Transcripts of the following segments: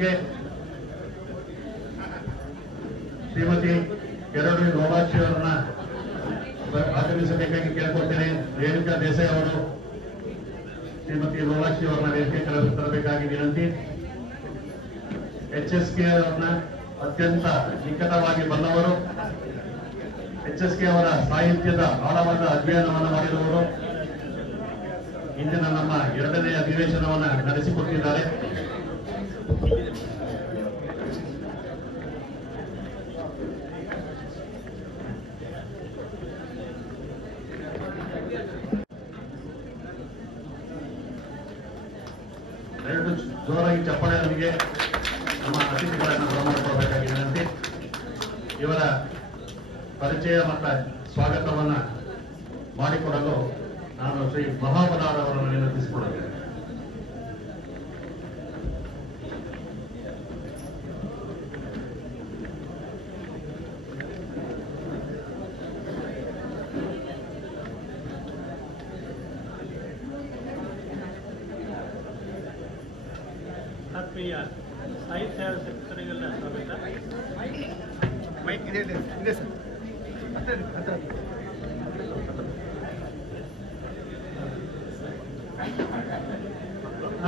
ವೇದಿಕೆಗೆ ಶ್ರೀಮತಿ ಕೆರಡಿ ಲೋಲಾಕ್ಷಿ ಅವರನ್ನ ಆಗಮಿಸಬೇಕಾಗಿ ಕೇಳಿಕೊಳ್ತೇನೆ. ರೇಣುಕಾ ದೇಸಾಯಿ ಅವರು ಶ್ರೀಮತಿ ಲೋಲಾಕ್ಷಿ ಅವರನ್ನ ವೇದಿಕೆ ತರಬೇಕಾಗಿ ವಿನಂತಿ. HSK ಅವರನ್ನ ಅತ್ಯಂತ ನಿಕಟವಾಗಿ ಬಲ್ಲವರು, HSK ಅವರ ಸಾಹಿತ್ಯದ ಆಳವಾದ ಅಧ್ಯಯನವನ್ನು ಮಾಡಿರುವವರು, ಇಂದಿನ ನಮ್ಮ 2ನೇ ಅಧಿವೇಶನವನ್ನು ನಡೆಸಿಕೊಟ್ಟಿದ್ದಾರೆ. ಎರಡು ಜೋರಾಗಿ ಚಪ್ಪಾಳೆ ನಮಗೆ ನಮ್ಮ ಅತಿಥಿಗಳನ್ನು ಪ್ರಮಾಣ ಕೊಡಬೇಕಾಗಿ ವಿನಂತಿ. ಇವರ ಪರಿಚಯ ಮತ್ತು ಸ್ವಾಗತವನ್ನ ಮಾಡಿಕೊಡಲು ನಾನು ಶ್ರೀ ಮಹಾಬಲಾರ್ ಅವರನ್ನು ವಿನಂತಿಸಿಕೊಳ್ಳುತ್ತೇನೆ. ಆತ್ಮೀಯ ಸಾಹಿತ್ಯ ಸೆಕ್ಟರಿಗೆಲ್ಲ ಸ್ವಾಗತ.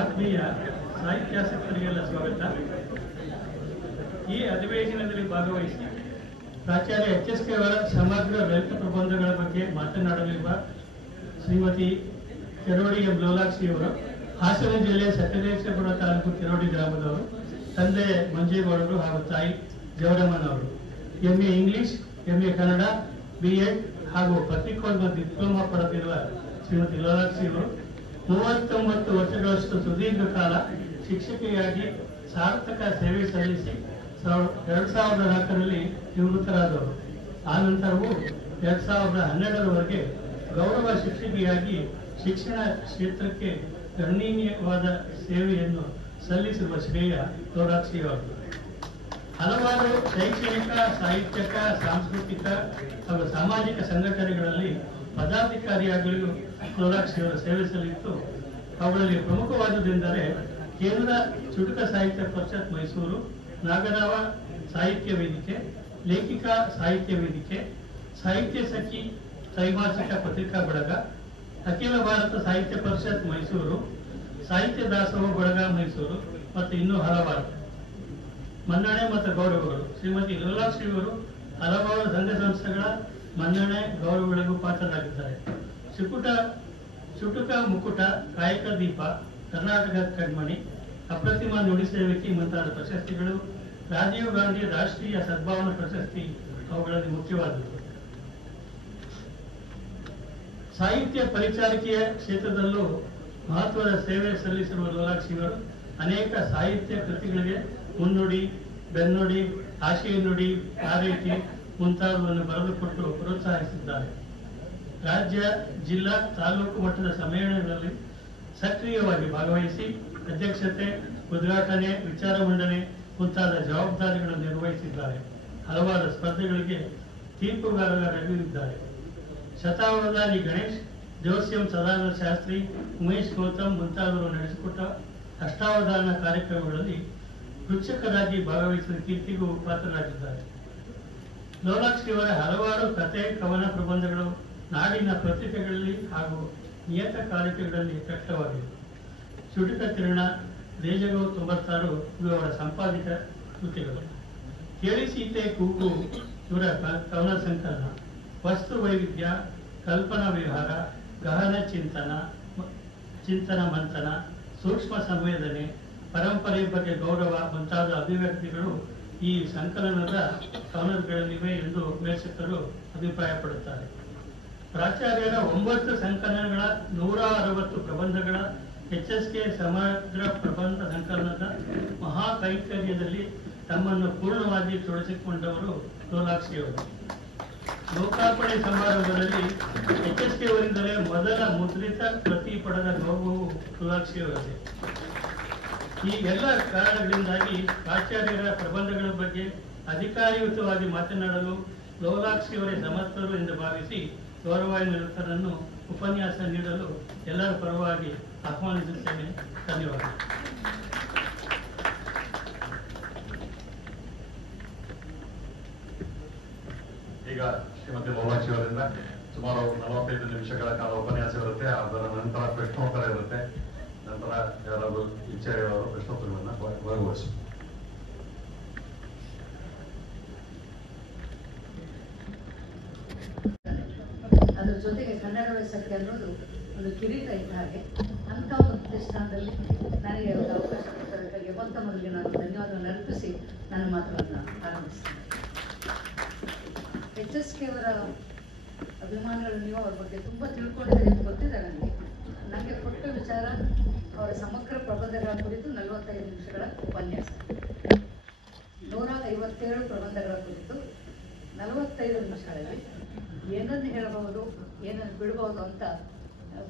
ಆತ್ಮೀಯ ಸಾಹಿತ್ಯಾಸಕ್ತರಿಗೆಲ್ಲ ಸ್ವಾಗತ. ಈ ಅಧಿವೇಶನದಲ್ಲಿ ಭಾಗವಹಿಸಿ ಪ್ರಾಚಾರ್ಯ HSK ಅವರ ಸಮಗ್ರ ಲಲಿತ ಪ್ರಬಂಧಗಳ ಬಗ್ಗೆ ಮಾತನಾಡಲಿರುವ ಶ್ರೀಮತಿ ಕೆರೋಡಿ ಎಂ ಲೋಲಾಕ್ಷಿ ಅವರು ಹಾಸನ ಜಿಲ್ಲೆಯ ಸಕಲೇಶಪುರ ತಾಲೂಕು ಕೆರೋಡಿ ಗ್ರಾಮದವರು. ತಂದೆ ಮಂಜೇಗೌಡರು ಹಾಗೂ ತಾಯಿ ಜವರಮ್ಮನವರು. MA English, MA Kannada, BEd ಹಾಗೂ ಪತ್ರಿಕೋದ್ಯಮ ಡಿಪ್ಲೊಮಾ ಪಡೆದಿರುವ ಶ್ರೀಮತಿ ಲೋಲಾಕ್ಷಿ ಅವರು 39 ವರ್ಷಗಳಷ್ಟು ಸುದೀರ್ಘ ಕಾಲ ಶಿಕ್ಷಕಿಯಾಗಿ ಸಾರ್ಥಕ ಸೇವೆ ಸಲ್ಲಿಸಿ 2004ರಲ್ಲಿ ನಿವೃತ್ತರಾದವರು. ಆನಂತರವೂ 2012ರವರೆಗೆ ಗೌರವ ಶಿಕ್ಷಕಿಯಾಗಿ ಶಿಕ್ಷಣ ಕ್ಷೇತ್ರಕ್ಕೆ ಗಣನೀಯವಾದ ಸೇವೆಯನ್ನು ಸಲ್ಲಿಸಿರುವ ಶ್ರೇಯ ಲೋಲಾಕ್ಷಿಯವರದು. ಹಲವಾರು ಶೈಕ್ಷಣಿಕ, ಸಾಹಿತ್ಯಿಕ, ಸಾಂಸ್ಕೃತಿಕ ಹಾಗೂ ಸಾಮಾಜಿಕ ಸಂಘಟನೆಗಳಲ್ಲಿ ಪದಾಧಿಕಾರಿಯಾಗಲು ಲೋಲಾಕ್ಷಿಯವರ ಸೇವೆ ಸಲ್ಲಿತ್ತು. ಅವುಗಳಲ್ಲಿ ಪ್ರಮುಖವಾದುದೆಂದರೆ ಕೇಂದ್ರ ಚುಟುಕ ಸಾಹಿತ್ಯ ಪರಿಷತ್ ಮೈಸೂರು, ನಾಗರಾವ ಸಾಹಿತ್ಯ ವೇದಿಕೆ, ಲೇಖಿಕಾ ಸಾಹಿತ್ಯ ವೇದಿಕೆ, ಸಾಹಿತ್ಯ ಸಖಿ ತ್ರೈಮಾಸಿಕ ಪತ್ರಿಕಾ ಬಳಗ, ಅಖಿಲ ಭಾರತ ಸಾಹಿತ್ಯ ಪರಿಷತ್ ಮೈಸೂರು, ಸಾಹಿತ್ಯ ದಾಸೋಹ ಬಳಗ ಮೈಸೂರು ಮತ್ತು ಇನ್ನೂ ಹಲವಾರು ಮನ್ನಣೆ ಮತ್ತು ಗೌರವಗಳು. ಶ್ರೀಮತಿ ಲೋಲಾಕ್ಷಿಯವರು ಹಲವಾರು ಸಂಘ ಸಂಸ್ಥೆಗಳ ಮನ್ನಣೆ ಗೌರವಗಳಿಗೂ ಪಾತ್ರರಾಗಿದ್ದಾರೆ. ಚುಟುಕ ಮುಕುಟ, ಕಾಯಕ ದೀಪ, ಕರ್ನಾಟಕ ಕಣ್ಮಣಿ, ಅಪ್ರತಿಮ ನುಡಿ ಸೇವಕಿ ಮುಂತಾದ ಪ್ರಶಸ್ತಿಗಳು, ರಾಜೀವ್ ಗಾಂಧಿ ರಾಷ್ಟ್ರೀಯ ಸದ್ಭಾವನಾ ಪ್ರಶಸ್ತಿ ಅವುಗಳಲ್ಲಿ ಮುಖ್ಯವಾದದ್ದು. ಸಾಹಿತ್ಯ ಪರಿಚಾರಿಕೆಯ ಕ್ಷೇತ್ರದಲ್ಲೂ ಮಹತ್ವದ ಸೇವೆ ಸಲ್ಲಿಸಿರುವ ಲೋಲಾಕ್ಷಿಯವರು ಅನೇಕ ಸಾಹಿತ್ಯ ಕೃತಿಗಳಿಗೆ ಮುನ್ನುಡಿ, ಬೆನ್ನುಡಿ, ಆಶಯ ನುಡಿ, ಆರೈಕೆ ಮುಂತಾದವನ್ನು ಬರೆದುಕೊಟ್ಟು ಪ್ರೋತ್ಸಾಹಿಸಿದ್ದಾರೆ. ರಾಜ್ಯ, ಜಿಲ್ಲಾ, ತಾಲೂಕು ಮಟ್ಟದ ಸಮ್ಮೇಳನಗಳಲ್ಲಿ ಸಕ್ರಿಯವಾಗಿ ಭಾಗವಹಿಸಿ ಅಧ್ಯಕ್ಷತೆ, ಉದ್ಘಾಟನೆ, ವಿಚಾರ ಮಂಡನೆ ಮುಂತಾದ ಜವಾಬ್ದಾರಿಗಳನ್ನು ನಿರ್ವಹಿಸಿದ್ದಾರೆ. ಹಲವಾರು ಸ್ಪರ್ಧೆಗಳಿಗೆ ತೀರ್ಪುಗಾರರಾಗಿದ್ದಾರೆ. ಶತಾವಧಾನಿ ಗಣೇಶ್, ಜೋಸ್ಯಂ ಸದಾನಂದ ಶಾಸ್ತ್ರಿ, ಉಮೇಶ್ ಗೌತಮ್ ಮುಂತಾದವರು ನಡೆಸಿಕೊಟ್ಟ ಅಷ್ಟಾವಧಾನ ಕಾರ್ಯಕ್ರಮಗಳಲ್ಲಿ ಪೃಚ್ಛಕರಾಗಿ ಭಾಗವಹಿಸಿದ ಕೀರ್ತಿಗೂ ಪಾತ್ರರಾಗಿದ್ದಾರೆ. ಲೋಲಾಕ್ಷಿಯವರ ಹಲವಾರು ಕಥೆ, ಕವನ, ಪ್ರಬಂಧಗಳು ನಾಡಿನ ಪತ್ರಿಕೆಗಳಲ್ಲಿ ಹಾಗೂ ನಿಯತಕಾಲಿಕೆಗಳಲ್ಲಿ ಪ್ರಕಟವಾಗಿವೆ. ಚುಟುಕ ಕಿರಣ, ದೇಜಗೌ 96 ಇವು ಅವರ ಸಂಪಾದಿತ ಕೃತಿಗಳು. ಕೇಳಿ ಸೀತೆ ಕೂಗು ಇವರ ಕವನ ಸಂಕಲನ. ವಸ್ತು ವೈವಿಧ್ಯ, ಕಲ್ಪನಾ ವಿಹಾರ, ಗಹನ ಚಿಂತನ ಮಂಥನ, ಸೂಕ್ಷ್ಮ ಸಂವೇದನೆ, ಪರಂಪರೆ ಬಗ್ಗೆ ಗೌರವ ಮುಂತಾದ ಅಭಿವ್ಯಕ್ತಿಗಳು ಈ ಸಂಕಲನದ ಕವನಗಳಿವೆ ಎಂದು ವಿಮರ್ಶಕರು ಅಭಿಪ್ರಾಯಪಡುತ್ತಾರೆ. ಪ್ರಾಚಾರ್ಯರ 9 ಸಂಕಲನಗಳ 160 ಪ್ರಬಂಧಗಳ HSK ಸಮಗ್ರ ಪ್ರಬಂಧ ಸಂಕಲನದ ಮಹಾ ಕೈಂಕರ್ಯದಲ್ಲಿ ತಮ್ಮನ್ನು ಪೂರ್ಣವಾಗಿ ತೊಡಗಿಸಿಕೊಂಡವರು ಲೋಲಾಕ್ಷಿಯವರು. ಲೋಕಾರ್ಪಣೆ ಸಮಾರಂಭದಲ್ಲಿ HSK ಅವರಿಂದಲೇ ಮೊದಲ ಮುದ್ರಿತ ಪ್ರತಿ ಪಡೆದ ಗೌರವವು ಲೋಲಾಕ್ಷಿಯವರದೇ. ಈ ಎಲ್ಲ ಕಾರಣಗಳಿಂದಾಗಿ ಆಚಾರ್ಯರ ಪ್ರಬಂಧಗಳ ಬಗ್ಗೆ ಅಧಿಕಾರಯುತವಾಗಿ ಮಾತನಾಡಲು ಲೋಲಾಕ್ಷಿಯವರೇ ಸಮರ್ಥರು ಎಂದು ಭಾವಿಸಿ ಗೌರವಾನ್ವಿತರನ್ನು ಉಪನ್ಯಾಸ ನೀಡಲು ಎಲ್ಲರ ಪರವಾಗಿ ಆಹ್ವಾನಿಸುತ್ತೇನೆ. ಧನ್ಯವಾದ. ಈಗ ಶ್ರೀಮತಿ ಲೋಲಾಕ್ಷಿ ಅವರಿಂದ ಸುಮಾರು 45 ನಿಮಿಷಗಳ ಕಾಲ ಉಪನ್ಯಾಸ ಇರುತ್ತೆ. ಅದರ ನಂತರ ಪ್ರಶ್ನೋತ್ತರ ಇರುತ್ತೆ. ನಂತರ ಯಾರಾದರೂ ಇಚ್ಛೆಯವರು ಪ್ರಶ್ನೋತ್ತರಗಳನ್ನು ಭಾಗವಹಿಸಿ. ಅದ್ರ ಜೊತೆಗೆ ಕನ್ನಡವೇ ಸತ್ಯ ಅನ್ನೋದು ಒಂದು ಕಿರೀಟ ಇದ್ದ ಹಾಗೆ. ಅಂಥ ಒಂದು ಪ್ರತಿಷ್ಠಾನದಲ್ಲಿ ನನಗೆ ಒಂದು ಅವಕಾಶ ಕೊಟ್ಟದಕ್ಕಾಗಿ ಮೊತ್ತ ಮೊದಲಿಗೆ ನಾನು ಧನ್ಯವಾದವನ್ನು ಅರ್ಪಿಸಿ ನನ್ನ ಮಾತುಗಳನ್ನು ಆರಂಭಿಸ್ತೇನೆ. HSK ಅವರ ಅಭಿಮಾನಿಗಳು ನೀವು ಅವ್ರ ಬಗ್ಗೆ ತುಂಬ ತಿಳ್ಕೊಂಡಿದ್ದೀರಿ ಅಂತ ಗೊತ್ತಿದೆ ನನಗೆ ಕೊಟ್ಟ ವಿಚಾರ ಅವರ ಸಮಗ್ರ ಪ್ರಬಂಧಗಳ ಕುರಿತು 45 ನಿಮಿಷಗಳ ಉಪನ್ಯಾಸ, 157 ಪ್ರಬಂಧಗಳ ಕುರಿತು 45 ನಿಮಿಷಗಳಲ್ಲಿ ಏನನ್ನು ಹೇಳಬಹುದು ಏನನ್ನು ಬಿಡಬಹುದು ಅಂತ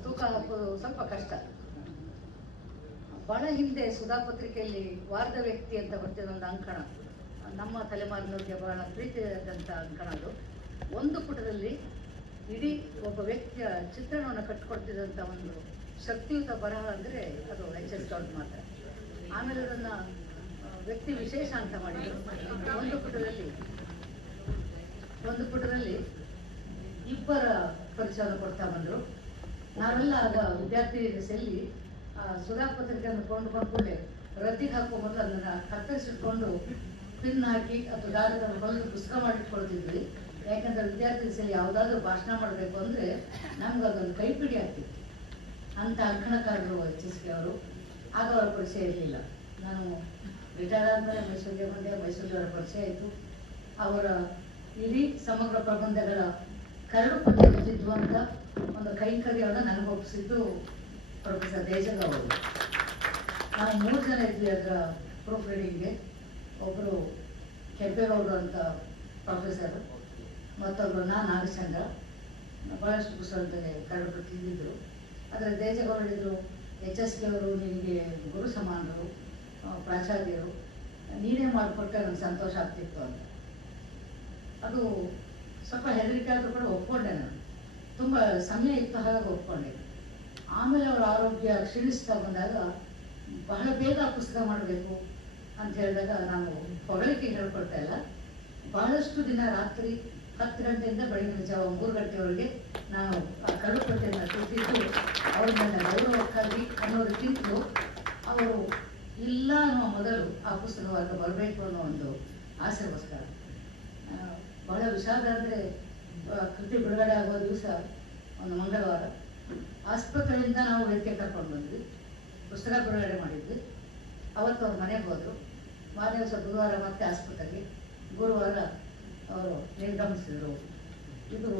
ತೂಕ ಹಾಕೋದು ಸ್ವಲ್ಪ ಕಷ್ಟ. ಬಹಳ ಹಿಂದೆ ಸುಧಾ ಪತ್ರಿಕೆಯಲ್ಲಿ ವಾರದ ವ್ಯಕ್ತಿ ಅಂತ ಬರ್ತಿದ್ದ ಒಂದು ಅಂಕಣ, ನಮ್ಮ ತಲೆಮಾರಿನವ್ರಿಗೆ ಬಹಳ ಪ್ರೀತಿಯಾದಂಥ ಅಂಕಣ. ಅದು ಒಂದು ಪುಟದಲ್ಲಿ ಇಡೀ ಒಬ್ಬ ವ್ಯಕ್ತಿಯ ಚಿತ್ರಣವನ್ನು ಕಟ್ಟಿಕೊಡ್ತಿದ್ದಂಥ ಒಂದು ಶಕ್ತಿಯುತ ಬರಹ ಅಂದರೆ ಅದು HS ಡಾಟ್ ಮಾತ್ರ. ಆಮೇಲೆ ಅದನ್ನು ವ್ಯಕ್ತಿ ವಿಶೇಷ ಅಂತ ಮಾಡಿದರು. ಒಂದು ಪುಟದಲ್ಲಿ ಇಬ್ಬರ ಪರಿಚಯವನ್ನು ಕೊಡ್ತಾ ಬಂದರು. ನಾವೆಲ್ಲ ಆಗ ವಿದ್ಯಾರ್ಥಿ ದೆಸೆಯಲ್ಲಿ ಸುಧಾ ಪತ್ರಿಕೆಯನ್ನು ಕೊಂಡುಕೊಂಡ್ಕೊಂಡೆ ರದ್ದಿಗೆ ಹಾಕುವ ಮೊದಲು ಅದನ್ನು ಕತ್ತರಿಸಿಟ್ಕೊಂಡು ಪಿನ್ ಹಾಕಿ ಅಥವಾ ದಾರದಲ್ಲಿ ಹೊಲಿದು ಪುಸ್ತಕ ಮಾಡಿಟ್ಕೊಳ್ತಿದ್ವಿ. ಯಾಕಂದ್ರೆ ವಿದ್ಯಾರ್ಥಿ ದೆಸೆಯಲ್ಲಿ ಯಾವುದಾದ್ರೂ ಭಾಷಣ ಮಾಡಬೇಕು ಅಂದರೆ ನಮ್ಗೆ ಅದೊಂದು ಕೈಪಿಡಿ ಆಗ್ತಿತ್ತು. ಅಂಥ ಅಂಕಣಕಾರರು HSK ಅವರು. ಆಗ ಅವರ ಪರಿಚಯ ಇರಲಿಲ್ಲ. ನಾನು ರಿಟೈರ್ ಆದಮೇಲೆ ಮೈಸೂರಿಗೆ ಬಂದೆ. ಮೈಸೂರಿಗೆ ಅವರ ಪರಿಚಯ ಆಯಿತು. ಅವರ ಇಡೀ ಸಮಗ್ರ ಪ್ರಬಂಧಗಳ ಕರಡು ಪಟ್ಟಿ ಇರ್ತಿದ್ವು ಅಂತ ಒಂದು ಕೈಂಕರ್ಯವನ್ನು ನನಗೊಪ್ಪಿಸಿದ್ದು ಪ್ರೊಫೆಸರ್ ದೇಜಗ ಅವರು. ನಾವು 3 ಜನ ಇದ್ವಿ ಅದರ ಪ್ರೂಫ್ ರೀಡಿಂಗ್ಗೆ. ಒಬ್ಬರು ಕೆಂಪೇಗೌಡರು ಅಂತ ಪ್ರೊಫೆಸರ್, ಮತ್ತೊಬ್ಬರು ನಾಗಚಂದ್ರ. ಬಹಳಷ್ಟು ಪುಸ್ತಕದಲ್ಲಿ ಕರಡು ಪಟ್ಟಿ ಇದ್ದಿದ್ದರು. ಆದರೆ ದೇಜಗೌಡರು ಹೇಳಿದರು, HSK ಅವರು ನಿಮಗೆ ಗುರು ಸಮಾನರು, ಪ್ರಾಚಾರ್ಯರು, ನೀನೇ ಮಾಡಿಕೊಟ್ಟರೆ ನನಗೆ ಸಂತೋಷ ಆಗ್ತಿತ್ತು ಅಂತ. ಅದು ಸ್ವಲ್ಪ ಹೆದರಿಕೆ ಆದರೂ ಕೂಡ ಒಪ್ಕೊಂಡೆ. ನಾನು ತುಂಬ ಸಮಯ ಇತ್ತು, ಹಾಗಾಗಿ ಒಪ್ಕೊಂಡೆ. ಆಮೇಲೆ ಅವರ ಆರೋಗ್ಯ ಕ್ಷೀಣಿಸ್ತಾ ಬಂದಾಗ ಬಹಳ ಬೇಗ ಪುಸ್ತಕ ಮಾಡಬೇಕು ಅಂತ ಹೇಳಿದಾಗ ನಾನು ಹೊಗಳಿಕೆ ಹೇಳ್ಕೊಳ್ತಾ ಇಲ್ಲ. ಬಹಳಷ್ಟು ದಿನ ರಾತ್ರಿ 10 ಗಂಟೆಯಿಂದ ಬೆಳಗಿನ ಜಾವ 3 ಗಂಟೆವರೆಗೆ ನಾನು ಆ ಕರಡು ಪಟ್ಟಿಯನ್ನು ಕೊಟ್ಟಿದ್ದು ಅವ್ರ ನನ್ನ ಗೌರವಕ್ಕಾಗಿ ಅನ್ನೋದಕ್ಕಿಂತಲೂ ಅವರು ಇಲ್ಲ ಅನ್ನೋ ಮೊದಲು ಆ ಪುಸ್ತಕವನ್ನು ಬರಬೇಕು ಅನ್ನೋ ಒಂದು ಆಸೆಗೋಸ್ಕರ. ಬಹಳ ವಿಷಾದ ಅಂದರೆ ಕೃತಿ ಬಿಡುಗಡೆ ಆಗುವ ದಿವಸ ಒಂದು ಮಂಗಳವಾರ ಆಸ್ಪತ್ರೆಯಿಂದ ನಾವು ವೇದಿಕೆ ಕರ್ಕೊಂಡು ಬಂದ್ವಿ. ಪುಸ್ತಕ ಬಿಡುಗಡೆ ಮಾಡಿದ್ವಿ. ಅವತ್ತು ಅವ್ರ ಮನೆಗೆ ಹೋದರು. ಮಾರನೇ ದಿವಸ ಬುಧವಾರ ಮತ್ತೆ ಆಸ್ಪತ್ರೆಗೆ, ಗುರುವಾರ ಅವರು ನಿರ್ಗಮಿಸಿದರು. ಇದು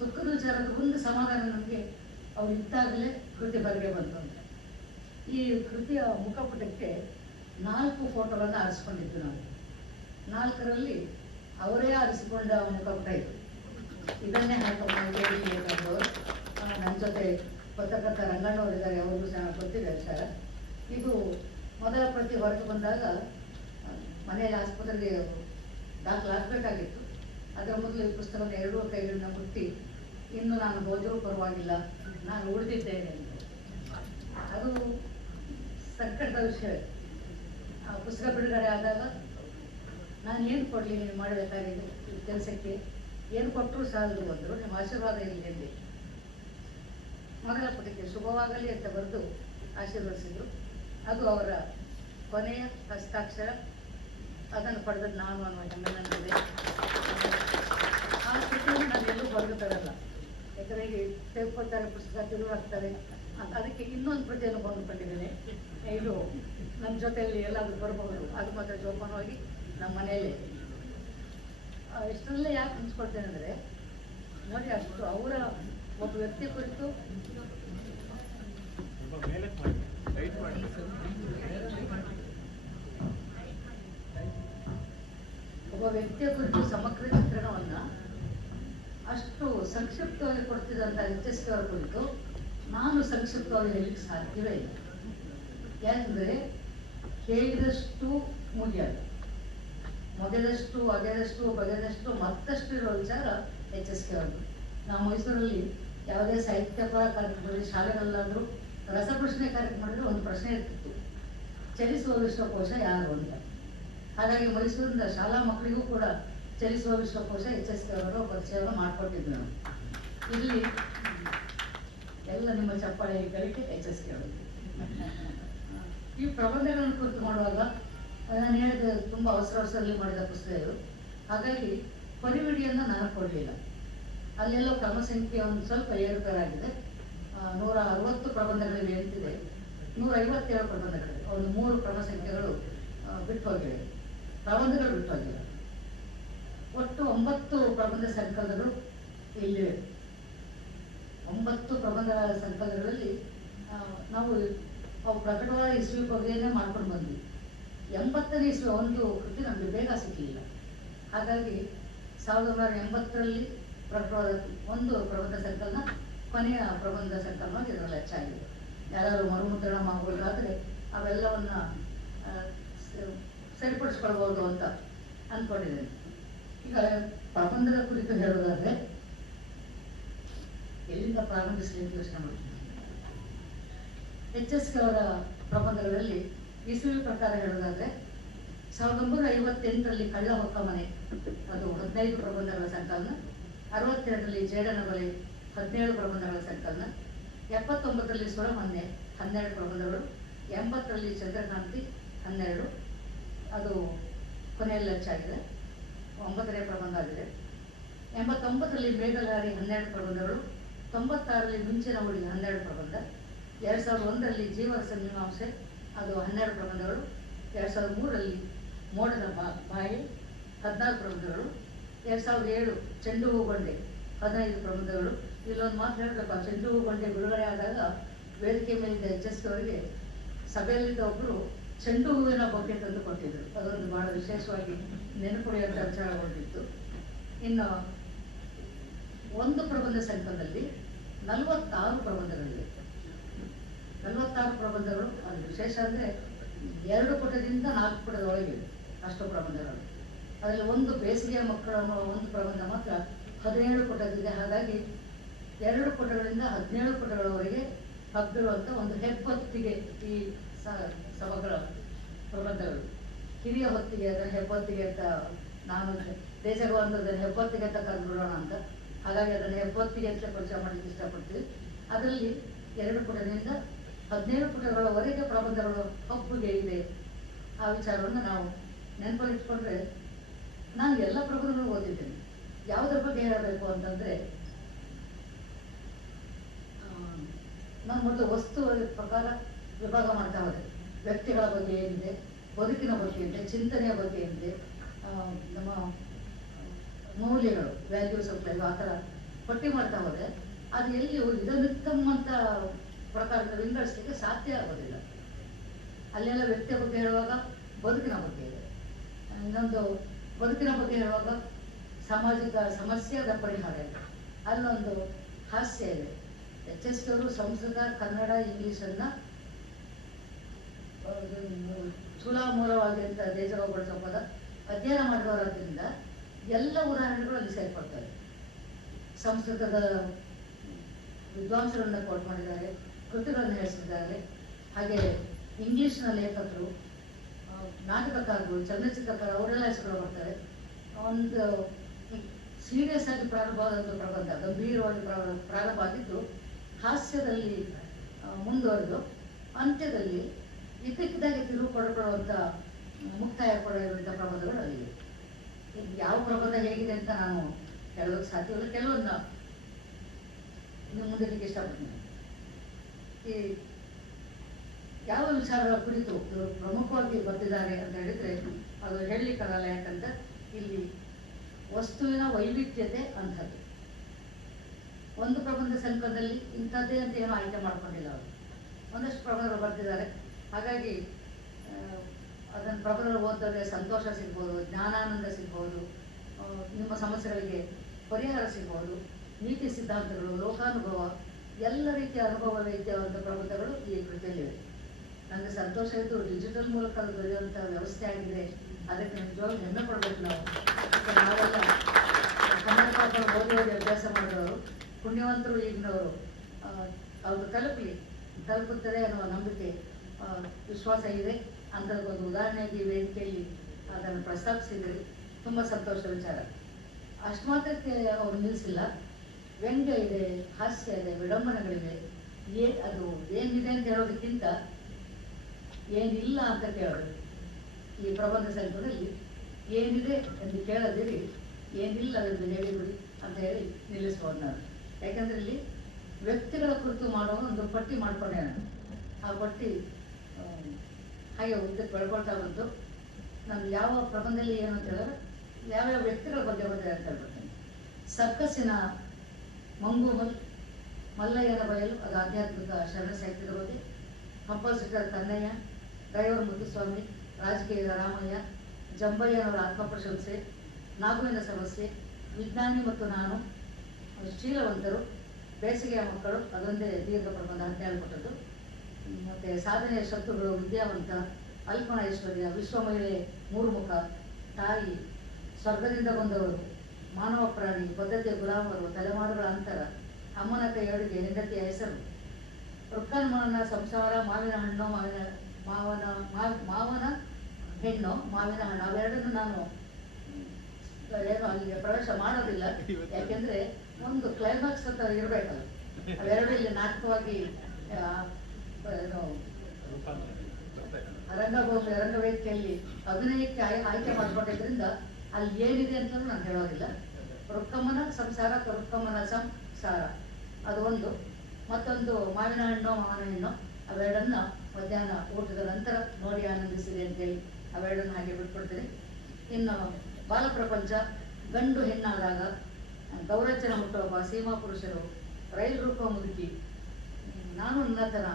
ದುಃಖದ ವಿಚಾರದ ಒಂದು ಸಮಾಧಾನ ನಮಗೆ ಅವ್ರು ಇದ್ದಾಗಲೇ ಕೃತಿ ಬರೆಗೆ ಬಂತು ಅಂತ. ಈ ಕೃತಿಯ ಮುಖಪುಟಕ್ಕೆ 4 ಫೋಟೋಗಳನ್ನು ಆರಿಸ್ಕೊಂಡಿದ್ದು ನಾವು. 4ರಲ್ಲಿ ಅವರೇ ಆರಿಸಿಕೊಂಡ ಮುಖಪುಟ ಇತ್ತು. ಇದನ್ನೇ ಹಾಕೊಂಡು ನನ್ನ ಜೊತೆ ಪತ್ರಕರ್ತ ರಂಗಣ್ಣವರಿದ್ದಾರೆ, ಅವ್ರಿಗೂ ಚೆನ್ನಾಗಿ ಗೊತ್ತಿದೆ ವಿಚಾರ. ಇದು ಮೊದಲ ಪ್ರತಿ ಹೊರಟು ಬಂದಾಗ ಮನೆಯಲ್ಲಿ ಆಸ್ಪತ್ರೆಗೆ ದಾಖಲಾಗಬೇಕಾಗಿತ್ತು. ಅದರ ಮೊದಲು ಈ ಪುಸ್ತಕವನ್ನು 2 ಕೈಗಳನ್ನ ಮುಟ್ಟಿ, ಇನ್ನು ನಾನು ಹೋದರೂ ಪರವಾಗಿಲ್ಲ, ನಾನು ಉಳಿದಿದ್ದೇನೆ ಅಂತ. ಅದು ಸಂಕಟದ ವಿಷಯ. ಆ ಪುಸ್ತಕ ಬಿಡುಗಡೆ ಆದಾಗ ನಾನು ಏನು ಕೊಡಲಿ, ನೀವು ಮಾಡಬೇಕಾಗಿದೆ ಕೆಲಸಕ್ಕೆ, ಏನು ಕೊಟ್ಟರು ಸಾಲದು ಬಂದರು, ನಿಮ್ಮ ಆಶೀರ್ವಾದ ಇರಲಿ ಎಂದೆ. ಮೊದಲ ಪುಟಕ್ಕೆ ಶುಭವಾಗಲಿ ಅಂತ ಬರೆದು ಆಶೀರ್ವದಿಸಿದ್ರು. ಅದು ಅವರ ಕೊನೆಯ ಹಸ್ತಾಕ್ಷರ. ಅದನ್ನು ಪಡೆದದ್ದು ನಾನು ಅನ್ನೋ ಹೆಮ್ಮೆ ನನಗಿದೆ. ಆ ಕೃತಿಯನ್ನು ನಾನು ಎಲ್ಲೂ ಬರೆದು ತರಲ್ಲ. ಯಾಕಂದರೆ ಈಗ ತೆಗೆದುಕೊಳ್ತಾರೆ, ಪುಸ್ತಕ ತಿರುವಾಗ್ತಾರೆ. ಅದಕ್ಕೆ ಇನ್ನೊಂದು ಪ್ರತಿಯನ್ನು ಕೊಂಡುಕೊಂಡಿದ್ದೇನೆ. ಇದು ನಮ್ಮ ಜೊತೆಯಲ್ಲಿ ಎಲ್ಲಾದರೂ ಬರಬಹುದು. ಅದು ಮಾತ್ರ ಜೋಪಾನವಾಗಿ ನಮ್ಮ ಮನೆಯಲ್ಲೇ. ಇಷ್ಟರಲ್ಲೇ ಯಾಕೆ ಹಂಚ್ಕೊಳ್ತೇನೆ ಅಂದರೆ, ನೋಡಿ, ಅಷ್ಟು ಅವರ ಒಬ್ಬ ವ್ಯಕ್ತಿ ಕುರಿತು ಸಮಗ್ರ ಚಿತ್ರಣವನ್ನ ಅಷ್ಟು ಸಂಕ್ಷಿಪ್ತವಾಗಿ ಕೊಡ್ತಿದ್ದಂಥ HSK ಅವರ ಕುರಿತು ನಾನು ಸಂಕ್ಷಿಪ್ತವಾಗಿ ಹೇಳಲಿಕ್ಕೆ ಸಾಧ್ಯವೇ ಇಲ್ಲ. ಯಾಕಂದರೆ ಹೇಳಿದಷ್ಟು ಮುಗಿಯಲ್ಲ. ಮೊದಲಷ್ಟು ಅಗೆದಷ್ಟು ಬಗೆದಷ್ಟು ಮತ್ತಷ್ಟು ಇರೋ ವಿಚಾರ HSK ಅವರು. ನಾವು ಮೈಸೂರಲ್ಲಿ ಯಾವುದೇ ಸಾಹಿತ್ಯಪರ ಕಾರ್ಯಕ್ರಮದಲ್ಲಿ ಶಾಲೆಗಳಲ್ಲಾದರೂ ರಸಪ್ರಶ್ನೆ ಕಾರ್ಯಕ್ರಮ ಮಾಡಿದ್ರೆ ಒಂದು ಪ್ರಶ್ನೆ ಇರ್ತಿತ್ತು, ಚಲಿಸುವ ವಿಶ್ವಕೋಶ ಯಾರು ಅಂತ. ಹಾಗಾಗಿ ಮೈಸೂರಿನ ಶಾಲಾ ಮಕ್ಕಳಿಗೂ ಕೂಡ ಚಲಿಸುವ ವಿಶ್ವಕೋಶ HSK ಅವರು ಪರಿಚಯವನ್ನು ಮಾಡಿಕೊಟ್ಟಿದ್ದು ನಾವು. ಇಲ್ಲಿ ಎಲ್ಲ ನಿಮ್ಮ ಚಪ್ಪಾಳೆಗಳಿಗೆ HSK ಅವರು. ಈ ಪ್ರಬಂಧಗಳನ್ನು ಕುರಿತು ಮಾಡುವಾಗ ನಾನು ಹೇಳಿದ ತುಂಬ ಅವಸರದಲ್ಲಿ ಮಾಡಿದ ಪುಸ್ತಕ ಇದು. ಹಾಗಾಗಿ ಪರಿವಿಡಿಯನ್ನು ನಾನು ಕೊಡಲಿಲ್ಲ. ಅಲ್ಲೆಲ್ಲೋ ಕ್ರಮ ಸಂಖ್ಯೆ ಒಂದು ಸ್ವಲ್ಪ ಏರುಪೇರಾಗಿದೆ. 160 ಪ್ರಬಂಧಗಳಿವೆ ಅಂತಿದೆ, 157 ಪ್ರಬಂಧಗಳಿವೆ. ಒಂದು 3 ಕ್ರಮ ಸಂಖ್ಯೆಗಳು ಬಿಟ್ಟು ಹೋಗಿವೆ, ಪ್ರಬಂಧಗಳು ಬಿಟ್ಟು ಹೋಗಿವೆ. ಒಟ್ಟು 9 ಪ್ರಬಂಧ ಸಂಕಲನಗಳು ಇಲ್ಲಿವೆ. 9 ಪ್ರಬಂಧಗಳ ಸಂಕಲನಗಳಲ್ಲಿ ನಾವು ಅವು ಪ್ರಕಟವಾದ ಇಸ್ವಿ ಬಗ್ಗೆನೇ ಮಾಡ್ಕೊಂಡು ಬಂದ್ವಿ. 80ನೇ ಇಸ್ವಿ ಒಂದು ಕೃತಿ ನಮಗೆ ಬೇಗ ಸಿಕ್ಕಲಿಲ್ಲ. ಹಾಗಾಗಿ 1980ರಲ್ಲಿ ಪ್ರಕಟವಾದ ಒಂದು ಪ್ರಬಂಧ ಸಂಕಲನ ಕೊನೆಯ ಪ್ರಬಂಧ ಸಂಕಲನ ಇದರಲ್ಲಿ ಹೆಚ್ಚಾಗಿದೆ. ಯಾರಾದರೂ ಮರುಮುದ್ರಣ ಮಾಡಬೇಕಾದ್ರೆ ಅವೆಲ್ಲವನ್ನ ಸರಿಪಡಿಸ್ಕೊಳ್ಬೋದು ಅಂತ ಅಂದ್ಕೊಂಡಿದ್ದೇನೆ. ಈಗ ಪ್ರಬಂಧದ ಕುರಿತು ಹೇಳೋದಾದ್ರೆ ಎಲ್ಲಿಂದ ಪ್ರಾರಂಭಿಸಲಿ ಅಂತ ಯೋಚನೆ ಮಾಡ್ತೀನಿ. HSK ಅವರ ಪ್ರಬಂಧಗಳಲ್ಲಿ ಇಸುವಿ ಪ್ರಕಾರ ಹೇಳೋದಾದ್ರೆ 1958ರಲ್ಲಿ ಕಳ್ಳ ಹೊಕ್ಕ ಮನೆ, ಅದು 15 ಪ್ರಬಂಧಗಳ ಸಂಕಲನ. 62ರಲ್ಲಿ ಜೇಡನ ಬಲೆ 17 ಪ್ರಬಂಧಗಳ ಸಂಕಲನ. 79ರಲ್ಲಿ ಸುರಮನ್ನೆ 12 ಪ್ರಬಂಧಗಳು. 80ರಲ್ಲಿ ಚಂದ್ರಕಾಂತಿ 12, ಅದು ಕೊನೆಯಲ್ಲಿ ಹೆಚ್ಚಾಗಿದೆ, 9ನೇ ಪ್ರಬಂಧ ಆಗಿದೆ. 89ರಲ್ಲಿ ಮೇಘಲಹರಿ 12 ಪ್ರಬಂಧಗಳು. 96ರಲ್ಲಿ ಮಿಂಚಿನ ಹುಡುಗಿ 12 ಪ್ರಬಂಧ. 2001ರಲ್ಲಿ ಜೀವರಸ ಮೀಮಾಂಸೆ, ಅದು 12 ಪ್ರಬಂಧಗಳು. 2003ರಲ್ಲಿ ಮೋಡದ ಬಾಯಿ 14 ಪ್ರಬಂಧಗಳು. 2007 ಚೆಂಡು ಹೂಗೊಂಡೆ 15 ಪ್ರಬಂಧಗಳು. ಇಲ್ಲೊಂದು ಮಾತು ಹೇಳಬೇಕು, ಚೆಂಡು ಹೂಗೊಂಡೆ ಬಿಡುಗಡೆ ಆದಾಗ ವೇದಿಕೆ ಮೇಲಿದ್ದ HSK ಅವರಿಗೆ ಸಭೆಯಲ್ಲಿದ್ದ ಒಬ್ಬರು ಚೆಂಡು ಹೂವಿನ ಬೊಕ್ಕೆ ತಂದು ಕೊಟ್ಟಿದ್ರು. ಅದೊಂದು ಬಹಳ ವಿಶೇಷವಾಗಿ ನೆನಪುಳಿಯುವಂಥ ವಿಚಾರಗೊಂಡಿತ್ತು. ಇನ್ನು ಒಂದು ಪ್ರಬಂಧ ಸಂಕಲನದಲ್ಲಿ 46 ಪ್ರಬಂಧಗಳಿವೆ. 46 ಪ್ರಬಂಧಗಳು. ಅದು ವಿಶೇಷ ಅಂದರೆ 2 ಪುಟದಿಂದ 4 ಪುಟದ ಒಳಗಿವೆ ಅಷ್ಟು ಪ್ರಬಂಧಗಳು. ಅದರಲ್ಲಿ ಒಂದು ಬೇಸಿಗೆಯ ಮಕ್ಕಳು ಅನ್ನೋ ಒಂದು ಪ್ರಬಂಧ ಮಾತ್ರ 17 ಪುಟದಿದೆ. ಹಾಗಾಗಿ 2 ಪುಟಗಳಿಂದ 17 ಪುಟಗಳವರೆಗೆ ಹಬ್ಬಿರುವಂಥ ಒಂದು ಹೆಬ್ಬೊತ್ತಿಗೆ ಈ ಸಮಗ್ರ ಪ್ರಬಂಧಗಳು. ಹಿರಿಯ ಹೊತ್ತಿಗೆ ಅದರ ಹೆಬ್ಬೊತ್ತಿಗೆ ಅಂತ ನಾನು ದೇಶಗವಂತದ ಹೆಬ್ಬೊತ್ತಿಗೆ ಅಂತ ಕರೆದ್ಬಿಡೋಣ ಅಂತ, ಹಾಗಾಗಿ ಅದನ್ನು ಹೆಬ್ಬೊತ್ತಿಗೆ ಅಂತ ಪರಿಚಯ ಮಾಡಲಿಕ್ಕೆ ಇಷ್ಟಪಡ್ತೀವಿ. ಅದರಲ್ಲಿ 2 ಪುಟದಿಂದ 17 ಪುಟಗಳವರೆಗೆ ಪ್ರಬಂಧಗಳು ಹಬ್ಬುಗೆ ಇದೆ. ಆ ವಿಚಾರವನ್ನು ನಾವು ನೆನಪಲ್ಲಿಟ್ಕೊಂಡ್ರೆ, ನಾನು ಎಲ್ಲ ಪ್ರಬಂಧಗಳು ಓದಿದ್ದೇನೆ. ಯಾವುದ್ರ ಬಗ್ಗೆ ಹೇಳಬೇಕು ಅಂತಂದ್ರೆ, ನಾನು ಮೊದಲು ವಸ್ತು ಪ್ರಕಾರ ವಿಭಾಗ ಮಾಡ್ತಾ ಹೋದೆ. ವ್ಯಕ್ತಿಗಳ ಬಗ್ಗೆ ಏನಿದೆ, ಬದುಕಿನ ಬಗ್ಗೆ ಏನಿದೆ, ಚಿಂತನೆಯ ಬಗ್ಗೆ ಏನಿದೆ, ನಮ್ಮ ಮೌಲ್ಯಗಳು, ವ್ಯಾಲ್ಯೂಸ್ ಆಫ್ ಲೈಫ್, ಆ ಥರ ಪಟ್ಟಿ ಮಾಡ್ತಾ ಹೋದೆ. ಅದು ಎಲ್ಲಿಯೂ ಇದನ್ನುತ್ತಮ್ಮಂತ ಪ್ರಕಾರದ ವಿಂಗಡಿಸಲಿಕ್ಕೆ ಸಾಧ್ಯ ಆಗೋದಿಲ್ಲ. ಅಲ್ಲೆಲ್ಲ ವ್ಯಕ್ತಿಯ ಬಗ್ಗೆ ಹೇಳುವಾಗ ಬದುಕಿನ ಬಗ್ಗೆ ಇದೆ, ಇನ್ನೊಂದು ಬದುಕಿನ ಬಗ್ಗೆ ಹೇಳುವಾಗ ಸಾಮಾಜಿಕ ಸಮಸ್ಯೆಗಳ ಪರಿಹಾರ ಇದೆ, ಅಲ್ಲೊಂದು ಹಾಸ್ಯ ಇದೆ. HSK ಅವರು ಸಂಸ್ಕೃತ, ಕನ್ನಡ, ಇಂಗ್ಲಿಷನ್ನ ಚೂಲಾಮೂಲವಾಗಿ ಅಂತ ದೇಶಗಳ ಪದ ಅಧ್ಯಯನ ಮಾಡಿದವರಾದ್ರಿಂದ ಎಲ್ಲ ಉದಾಹರಣೆಗಳು ಅಲ್ಲಿ ಸೇರ್ಪಡ್ತಾರೆ. ಸಂಸ್ಕೃತದ ವಿದ್ವಾಂಸರನ್ನ ಕೋಟ್ ಮಾಡಿದ್ದಾರೆ, ಕೃತಿಗಳನ್ನು ಹೇಳಿಸಿದ್ದಾರೆ. ಹಾಗೆ ಇಂಗ್ಲಿಷ್ನ ಲೇಖಕರು, ನಾಟಕಕಾರರು, ಚಲನಚಿತ್ರಕಾರ, ಅವರೆಲ್ಲ ಹೆಸರು ಬರ್ತಾರೆ. ಒಂದು ಸೀರಿಯಸ್ ಆಗಿ ಪ್ರಾರಂಭವಾದ ಒಂದು ಪ್ರಬಂಧ ಗಂಭೀರವಾಗಿ ಪ್ರಾರಂಭ ಆಗಿದ್ದು ಹಾಸ್ಯದಲ್ಲಿ ಮುಂದುವರೆದು ಅಂತ್ಯದಲ್ಲಿ ಇದ್ದಕ್ಕಿದ್ದಾಗೆ ತಿರುವು ಪಡ್ಕೊಳ್ಳುವಂಥ ಮುಕ್ತಾಯ ಪಡೆಯುವಂಥ ಪ್ರಬಂಧಗಳು ಅಲ್ಲಿವೆ. ಯಾವ ಪ್ರಬಂಧ ಹೇಗಿದೆ ಅಂತ ನಾನು ಹೇಳೋದಕ್ಕೆ ಸಾಧ್ಯವಿಲ್ಲ. ಕೆಲವೊಂದು ಇನ್ನು ಮುಂದಕ್ಕೆ ಇಷ್ಟಪಡ್ತೀನಿ. ಈ ಯಾವ ವಿಚಾರಗಳ ಕುರಿತು ಇವರು ಪ್ರಮುಖವಾಗಿ ಬರ್ತಿದ್ದಾರೆ ಅಂತ ಹೇಳಿದ್ರೆ ಅದು ಹೇಳಲಿಕ್ಕಾಗಲ್ಲ. ಯಾಕಂದ್ರೆ ಇಲ್ಲಿ ವಸ್ತುವಿನ ವೈವಿಧ್ಯತೆ ಅಂಥದ್ದು. ಒಂದು ಪ್ರಬಂಧ ಸಂಕಲನದಲ್ಲಿ ಇಂಥದ್ದೇ ಅಂತ ಏನೋ ಆಯ್ಕೆ ಮಾಡ್ಕೊಂಡಿಲ್ಲ ಅವರು, ಒಂದಷ್ಟು ಪ್ರಬಂಧಗಳು ಬರ್ತಿದ್ದಾರೆ. ಹಾಗಾಗಿ ಅದನ್ನು ಪ್ರಬಂಧಗಳು ಓದಿದ್ರೆ ಸಂತೋಷ ಸಿಗ್ಬೋದು, ಜ್ಞಾನಾನಂದ ಸಿಗ್ಬೋದು, ನಿಮ್ಮ ಸಮಸ್ಯೆಗಳಿಗೆ ಪರಿಹಾರ ಸಿಗ್ಬೋದು, ನೀತಿ ಸಿದ್ಧಾಂತಗಳು, ಲೋಕಾನುಭವ, ಎಲ್ಲ ರೀತಿಯ ಅನುಭವ ರೀತಿಯಾದಂಥ ಪ್ರಬಂಧಗಳು ಈ ಕೃತಿಯಲ್ಲಿವೆ. ನನಗೆ ಸಂತೋಷ ಇದ್ದು ಡಿಜಿಟಲ್ ಮೂಲಕ ಅದು ದೊರೆಯುವಂಥ ವ್ಯವಸ್ಥೆ ಆಗಿದೆ. ಅದಕ್ಕೆ ನಿಜವಾಗ್ಲೂ ಹೆಮ್ಮೆ ಪಡಬೇಕು ನಾವು. ನಾವೆಲ್ಲ ಕನ್ನಡ ಪಾಠ ಓದಿ ಅಭ್ಯಾಸ ಮಾಡಿದವರು ಪುಣ್ಯವಂತರು ಈಗಿನವರು. ಅವರು ತಲುಪುತ್ತದೆ ಅನ್ನುವ ನಂಬಿಕೆ, ವಿಶ್ವಾಸ ಇದೆ. ಅಂಥದ್ದೊಂದು ಉದಾಹರಣೆಗೆ ವೇದಿಕೆಯಲ್ಲಿ ಅದನ್ನು ಪ್ರಸ್ತಾಪಿಸಿದ್ದೀರಿ. ತುಂಬ ಸಂತೋಷದ ವಿಚಾರ. ಅಷ್ಟು ಮಾತ್ರಕ್ಕೆ ಅವರು ನಿಲ್ಲಿಸಿಲ್ಲ. ವ್ಯಂಗ್ಯ ಇದೆ, ಹಾಸ್ಯ ಇದೆ, ವಿಡಂಬನೆಗಳಿವೆ. ಅದು ಏನಿದೆ ಅಂತ ಹೇಳೋದಕ್ಕಿಂತ ಏನಿಲ್ಲ ಅಂತ ಕೇಳೋದು. ಈ ಪ್ರಬಂಧ ಸಂಘದಲ್ಲಿ ಏನಿದೆ ಎಂದು ಕೇಳದಿರಿ, ಏನಿಲ್ಲ ಎಂದು ಹೇಳಿಬಿಡಿ ಅಂತ ಹೇಳಿ ನಿಲ್ಲಿಸ್ಬೋದು ನಾನು. ಯಾಕಂದ್ರೆ ಇಲ್ಲಿ ವ್ಯಕ್ತಿಗಳ ಕುರಿತು ಮಾಡೋ ಒಂದು ಪಟ್ಟಿ ಮಾಡ್ಕೊಂಡೆ ನಾನು. ಆ ಪಟ್ಟಿ ಹಾಗೆ ಉದ್ದಕ್ಕೆ ಬೆಳ್ಕೊಳ್ತಾ ಬಂತು. ನಾನು ಯಾವ ಪ್ರಬಂಧದಲ್ಲಿ ಏನು ಅಂತ ಹೇಳಿದ್ರೆ ಯಾವ್ಯಾವ ವ್ಯಕ್ತಿಗಳ ಬಗ್ಗೆ ಅಂತ ಹೇಳ್ಬಿಡ್ತೇನೆ. ಸರ್ಕಸ್ಸಿನ ಮಂಗೂಮಲ್, ಮಲ್ಲಯ್ಯನ ಬಯಲು, ಅದು ಆಧ್ಯಾತ್ಮಿಕ ಶರಣ ಸಾಹಿತ್ಯದ ಬಗ್ಗೆ. ಕಂಪೋಸಿಟರ್ ಕನ್ನಯ್ಯ, ಡ್ರೈವರ್ ಮುತ್ತುಸ್ವಾಮಿ, ರಾಜಕೀಯ ರಾಮಯ್ಯ, ಜಂಬಯ್ಯನವರ ಆತ್ಮಪ್ರಶಂಸೆ, ನಾಗುವಿನ ಸಮಸ್ಯೆ, ವಿಜ್ಞಾನಿ ಮತ್ತು ನಾನು, ಶೀಲವಂತರು, ಬೇಸಿಗೆಯ ಮಕ್ಕಳು, ಅದೊಂದೇ ದೀರ್ಘ ಪ್ರಬಂಧ ಅಂತ ಹೇಳ್ಕೊಟ್ಟದ್ದು. ಮತ್ತು ಸಾಧನೆಯ ಶತ್ರುಗಳು, ವಿದ್ಯಾವಂತ, ಅಲ್ಪನ ಐಶ್ವರ್ಯ, ವಿಶ್ವ ಮಹಿಳೆ, ಮೂರುಮುಖ, ತಾಯಿ, ಸ್ವರ್ಗದಿಂದ ಬಂದವರು, ಮಾನವ ಪ್ರಾಣಿ, ಪದ್ಧತಿಯ ಗುಲಾಮರು, ತಲೆಮಾರುಗಳ ಅಂತರ, ಅಮ್ಮನ ಕೈ ಅಡುಗೆ, ಹೆಂಡತಿಯ ಹೆಸರು, ರುಕ್ಕನ್ಮನ ಸಂಸಾರ, ಮಾವಿನ ಹಣ್ಣು, ಮಾವನ ಹೆಣ್ಣು, ಮಾವಿನ ಹಣ್ಣು, ಅವೆರಡನ್ನು ನಾನು ಏನು ಅಲ್ಲಿಗೆ ಪ್ರವೇಶ ಮಾಡೋದಿಲ್ಲ. ಯಾಕೆಂದ್ರೆ ಒಂದು ಕ್ಲೈಮ್ಯಾಕ್ಸ್ ಅಂತ ಇರಬೇಕಲ್ಲ, ಅವೆರಡು ಇಲ್ಲಿ ನಾಟಕವಾಗಿ ರಂಗಭೂಮಿ ರಂಗವೇದಿಕೆಯಲ್ಲಿ ಅಭಿನಯಕ್ಕೆ ಆಯ್ಕೆ ಮಾಡಿಕೊಂಡಿದ್ರಿಂದ ಅಲ್ಲಿ ಏನಿದೆ ಅಂತಲೂ ನಾನು ಹೇಳೋದಿಲ್ಲ. ರುಕ್ಕಮ್ಮನ ಸಂಸಾರ, ರುಕ್ಕಮ್ಮನ ಸಂಸಾರ ಅದು ಒಂದು. ಮತ್ತೊಂದು ಮಾವಿನ ಹಣ್ಣು, ಮಾವಿನ ಹಣ್ಣು, ಅವೆರಡನ್ನ ಮಧ್ಯಾಹ್ನ ಊಟದ ನಂತರ ನೋಡಿ ಆನಂದಿಸಿದೆ ಅಂತೇಳಿ ಅವೆರಡನ್ನು ಹಾಗೆ ಬಿಟ್ಕೊಡ್ತೀನಿ. ಇನ್ನು ಬಾಲಪ್ರಪಂಚ, ಗಂಡು ಹೆಣ್ಣಾದಾಗ, ಗೌರಚನ ಹುಟ್ಟುಹಬ್ಬ, ಸೀಮಾ ಪುರುಷರು, ರೈಲು ರೂಪ ಮುದುಕಿ, ನಾನು ನನ್ನತನ